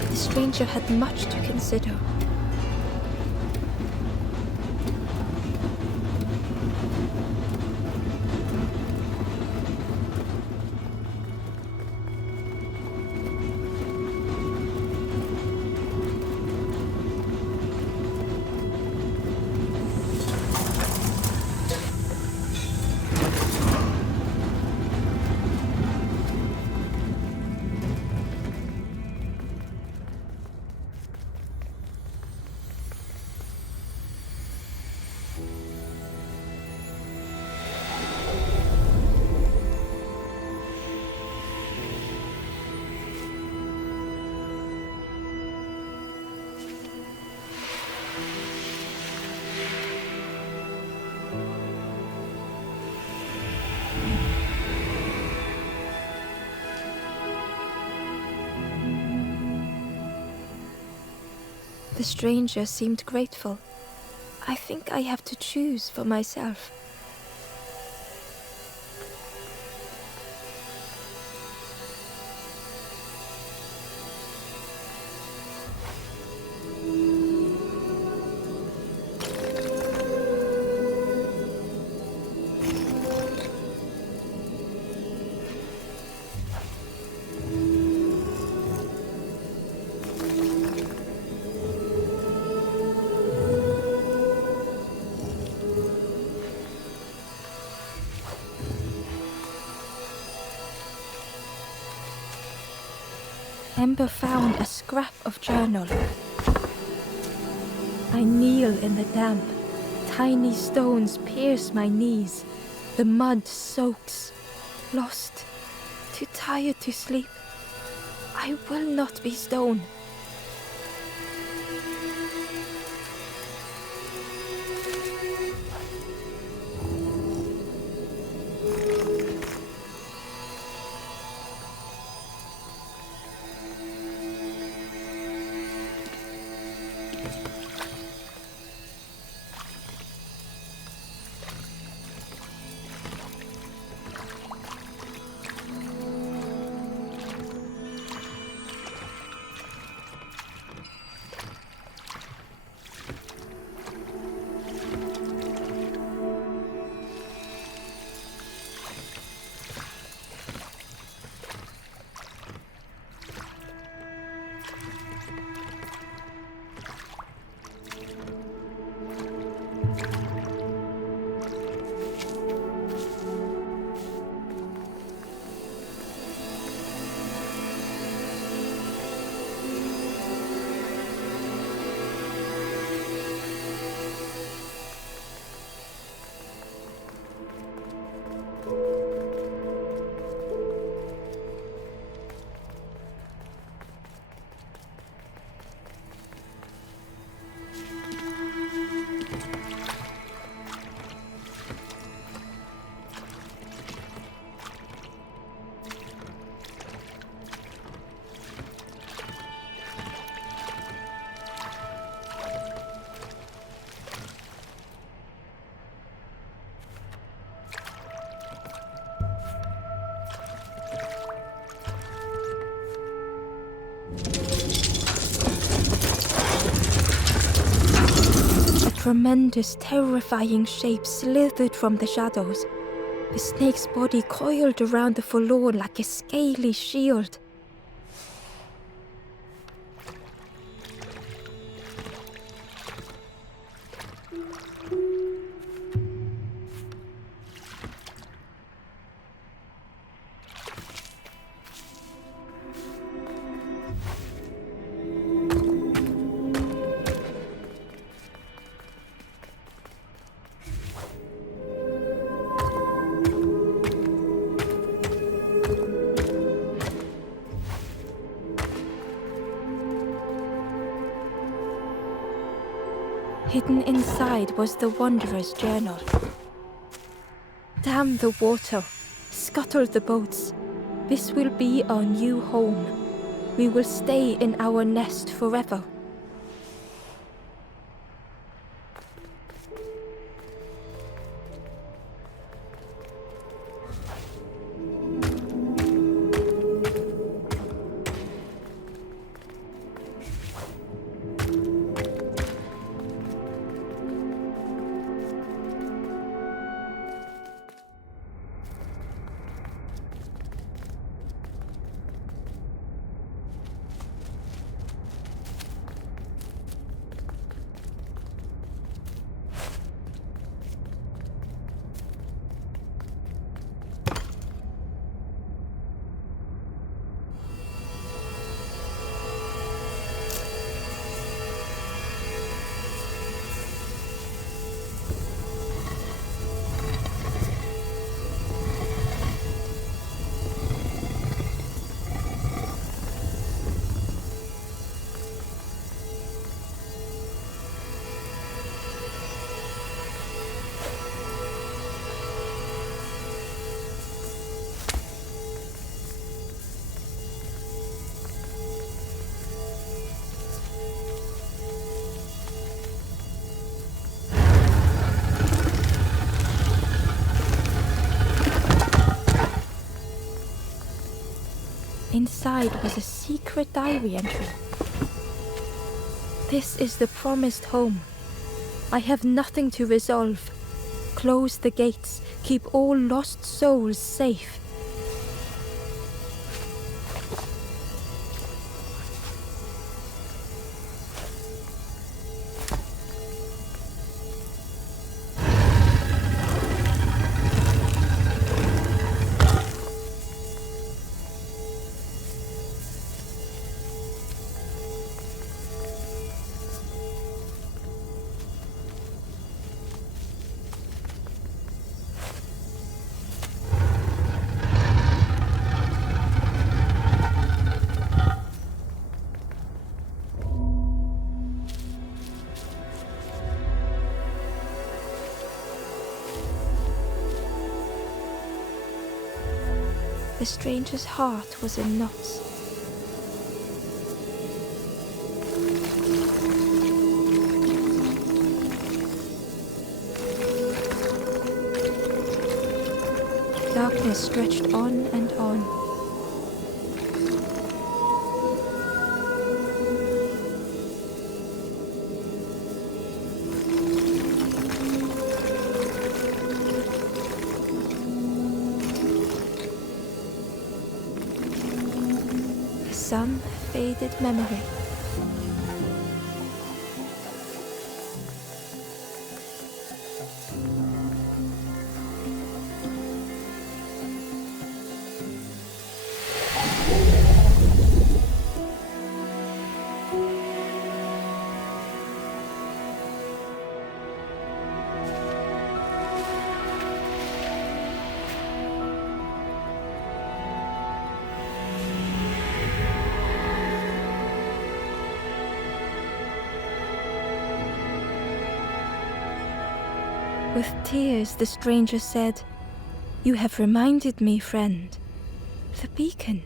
The stranger had much to consider. The stranger seemed grateful. I think I have to choose for myself. Ember found a scrap of journal. I kneel in the damp. Tiny stones pierce my knees. The mud soaks. Lost. Too tired to sleep. I will not be stone. Tremendous, terrifying shape slithered from the shadows. The snake's body coiled around the forlorn like a scaly shield. Hidden inside was the Wanderer's journal. Dam the water, scuttle the boats. This will be our new home. We will stay in our nest forever. Inside was a secret diary entry. This is the promised home. I have nothing to resolve. Close the gates. Keep all lost souls safe. The stranger's heart was in knots. Darkness stretched on and on. Some faded memory. With tears, the stranger said, "You have reminded me, friend. The beacon."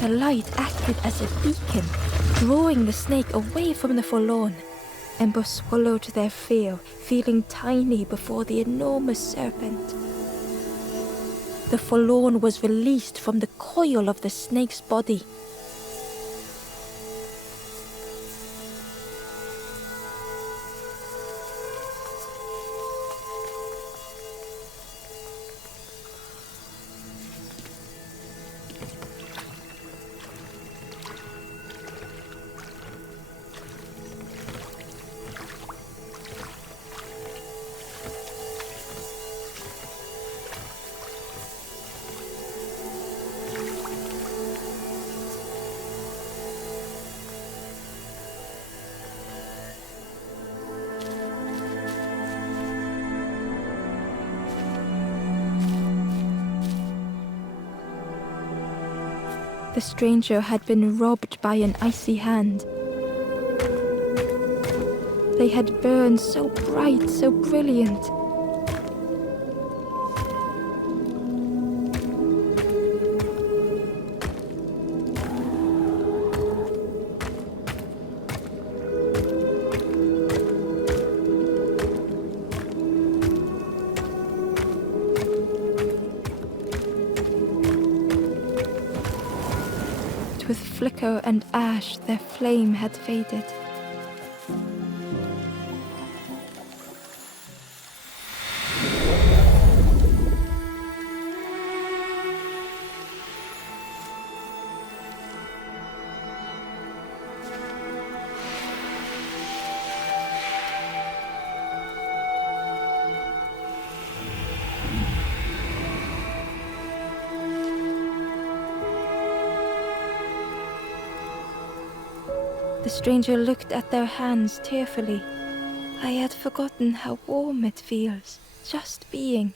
The light acted as a beacon, drawing the snake away from the Forlorn. Ember swallowed their fear, feeling tiny before the enormous serpent. The Forlorn was released from the coil of the snake's body. The stranger had been robbed by an icy hand. They had burned so bright, so brilliant. With flicker and ash, their flame had faded. The stranger looked at their hands tearfully. I had forgotten how warm it feels, just being.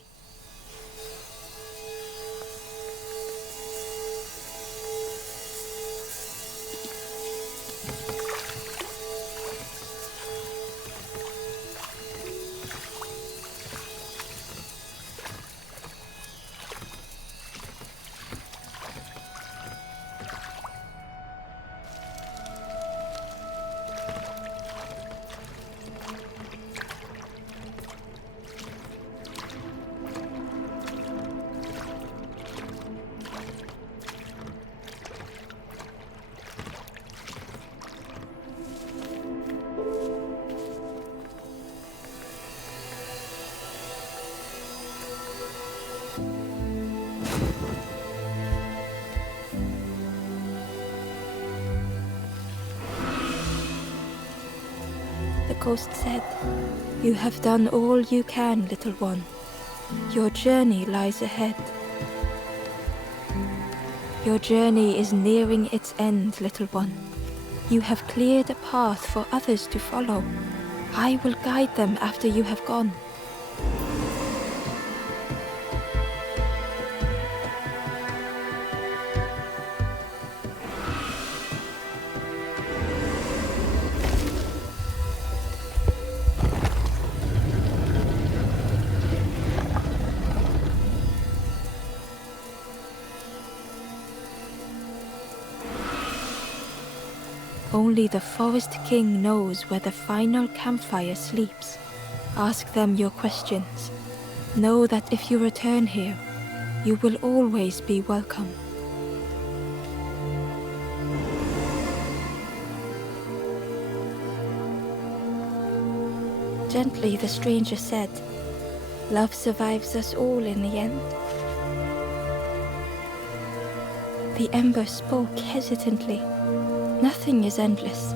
The ghost said, "You have done all you can, little one. Your journey lies ahead. Your journey is nearing its end, little one. You have cleared a path for others to follow. I will guide them after you have gone." Only the Forest King knows where the final campfire sleeps. Ask them your questions. Know that if you return here, you will always be welcome. Gently the stranger said, "Love survives us all in the end." The Ember spoke hesitantly. "Nothing is endless.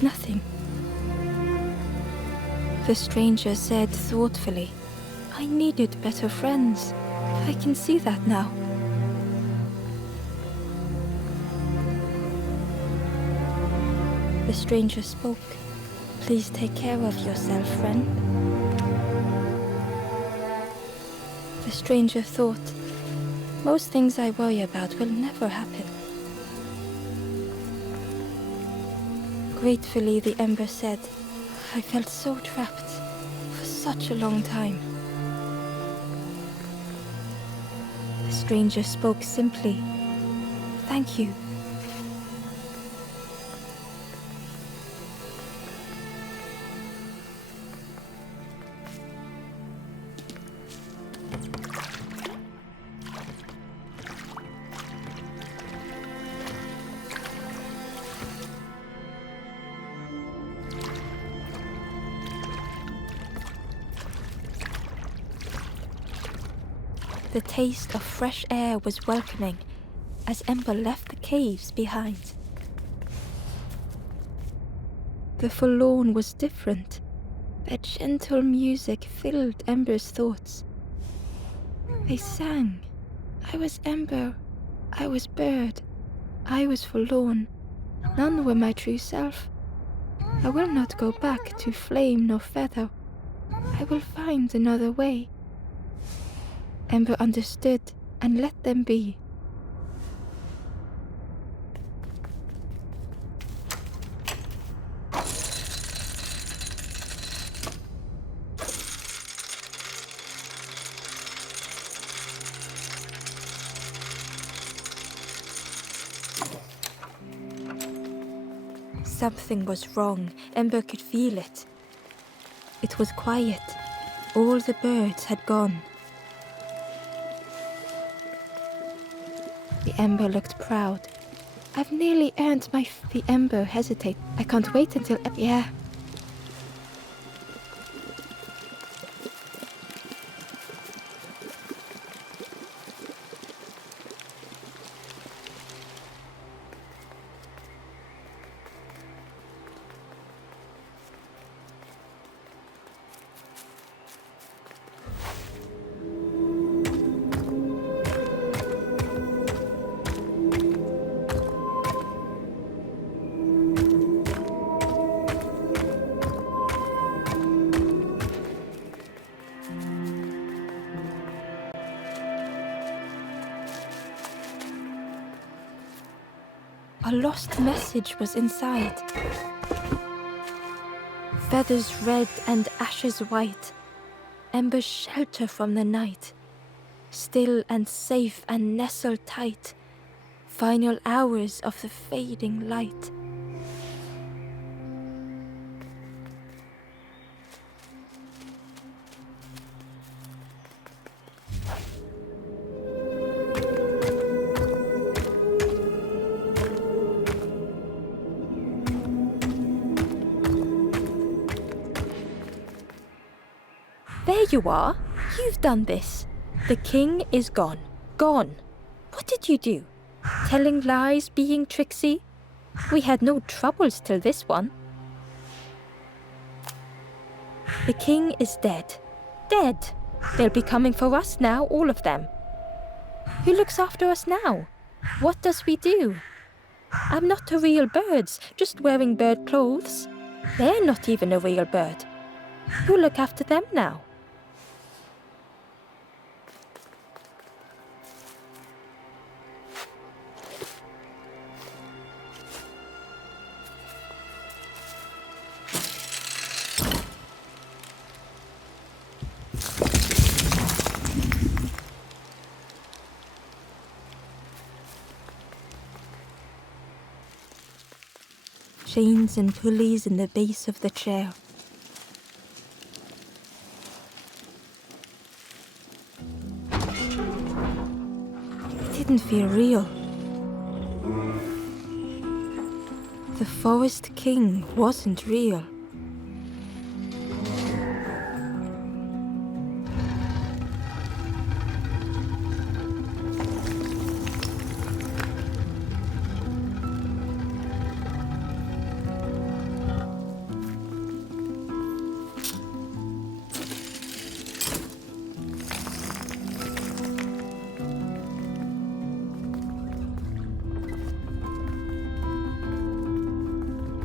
Nothing." The stranger said thoughtfully, "I needed better friends. I can see that now." The stranger spoke. "Please take care of yourself, friend." The stranger thought, "Most things I worry about will never happen." Gratefully, the Ember said, "I felt so trapped for such a long time." The stranger spoke simply, "Thank you." The taste of fresh air was welcoming as Ember left the caves behind. The Forlorn was different. Their gentle music filled Ember's thoughts. They sang, "I was Ember, I was bird, I was forlorn. None were my true self. I will not go back to flame nor feather. I will find another way." Ember understood and let them be. Something was wrong. Ember could feel it. It was quiet. All the birds had gone. The Ember looked proud. "I've nearly earned my The Ember hesitated. "I can't wait until... Yeah." A lost message was inside. Feathers red and ashes white. Ember's shelter from the night. Still and safe and nestled tight. Final hours of the fading light. "There you are. You've done this. The king is gone. Gone. What did you do? Telling lies, being tricksy? We had no troubles till this one. The king is dead. Dead. They'll be coming for us now, all of them. Who looks after us now? What does we do? I'm not a real bird, just wearing bird clothes. They're not even a real bird. Who look after them now? Chains and pulleys in the base of the chair. It didn't feel real. The Forest King wasn't real.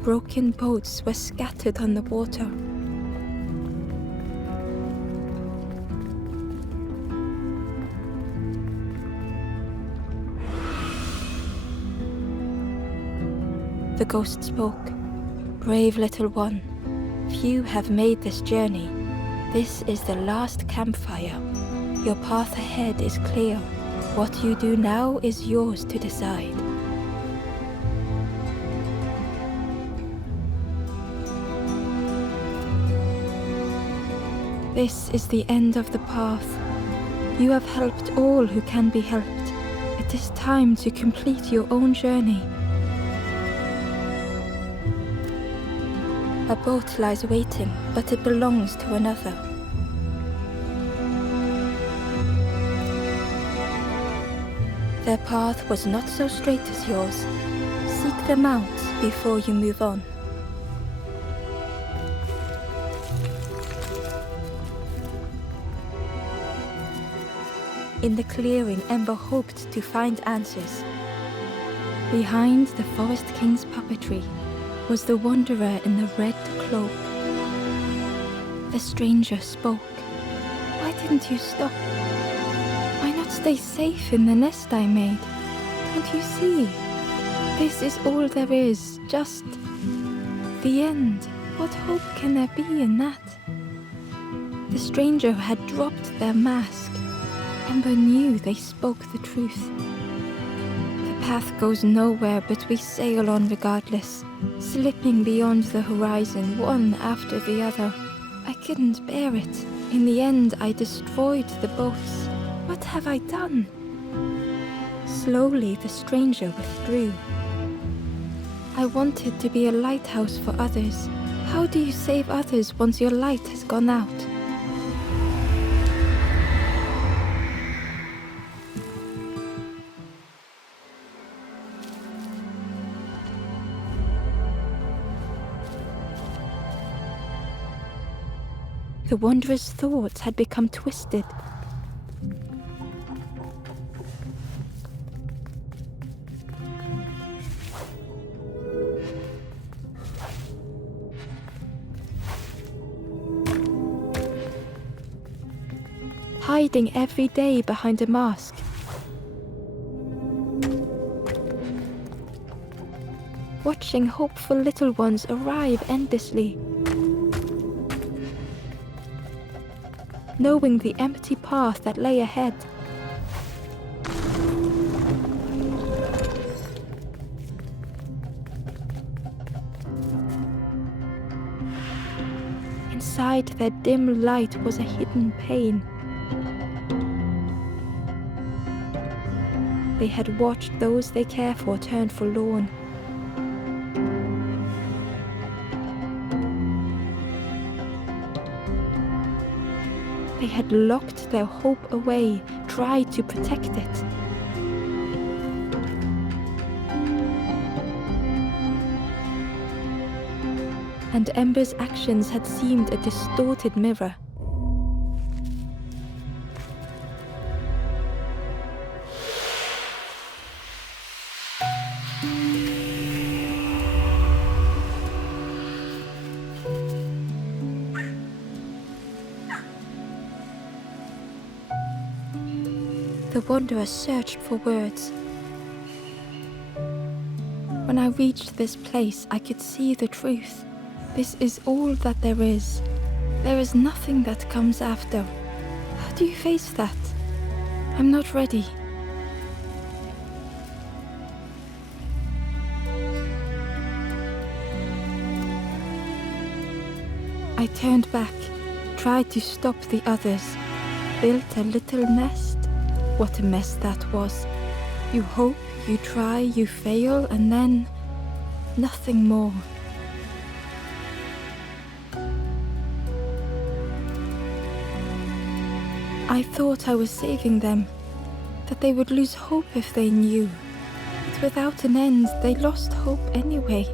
Broken boats were scattered on the water. The ghost spoke. Brave little one, few have made this journey. This is the last campfire. Your path ahead is clear. What you do now is yours to decide. This is the end of the path. You have helped all who can be helped. It is time to complete your own journey. A boat lies waiting, but it belongs to another. Their path was not so straight as yours. Seek them out before you move on. In the clearing, Ember hoped to find answers. Behind the Forest King's puppetry was the wanderer in the red cloak. The stranger spoke. Why didn't you stop? Why not stay safe in the nest I made? Don't you see? This is all there is, just the end. What hope can there be in that? The stranger had dropped their mask. Ember knew they spoke the truth. The path goes nowhere, but we sail on regardless, slipping beyond the horizon, one after the other. I couldn't bear it. In the end, I destroyed the boats. What have I done? Slowly, the stranger withdrew. I wanted to be a lighthouse for others. How do you save others once your light has gone out? The wanderer's thoughts had become twisted. Hiding every day behind a mask. Watching hopeful little ones arrive endlessly. Knowing the empty path that lay ahead. Inside their dim light was a hidden pain. They had watched those they care for turn forlorn. They had locked their hope away, tried to protect it. And Ember's actions had seemed a distorted mirror. The Wanderer searched for words. When I reached this place, I could see the truth. This is all that there is. There is nothing that comes after. How do you face that? I'm not ready. I turned back, tried to stop the others, built a little nest. What a mess that was. You hope, you try, you fail, and then nothing more. I thought I was saving them, that they would lose hope if they knew. But without an end, they lost hope anyway.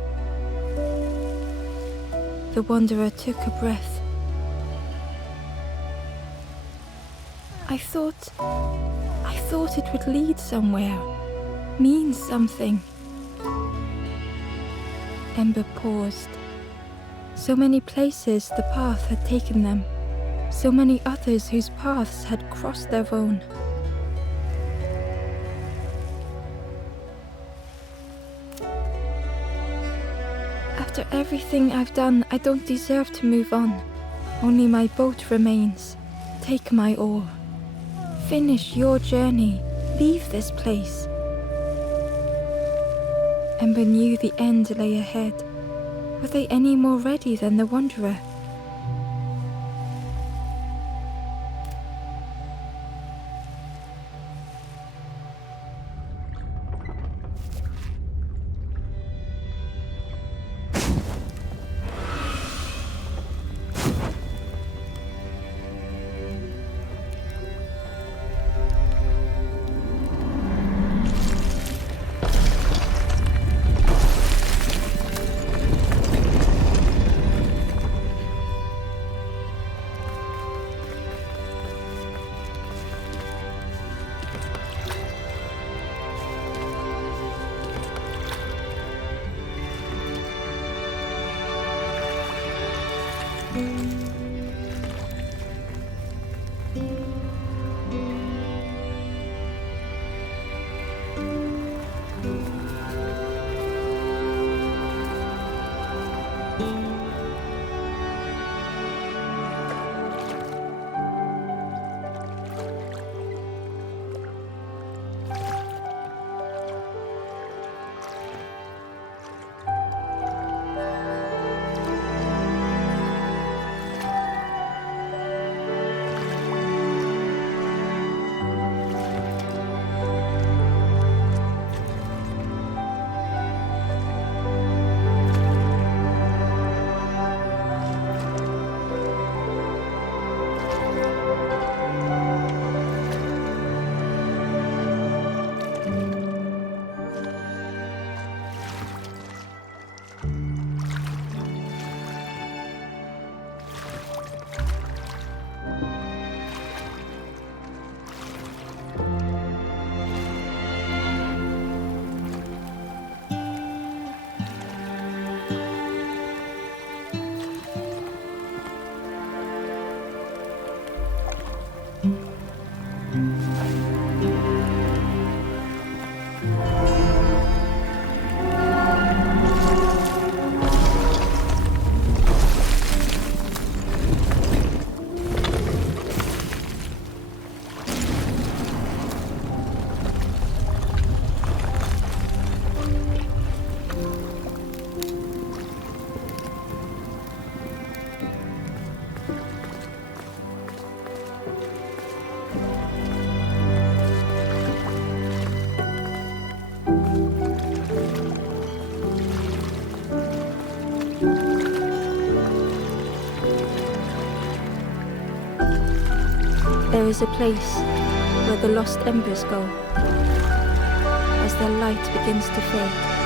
The Wanderer took a breath. I thought it would lead somewhere, mean something. Ember paused. So many places the path had taken them. So many others whose paths had crossed their own. After everything I've done, I don't deserve to move on. Only my boat remains. Take my oar. Finish your journey. Leave this place. Ember knew the end lay ahead. Were they any more ready than the Wanderer? There is a place where the lost embers go, as their light begins to fade.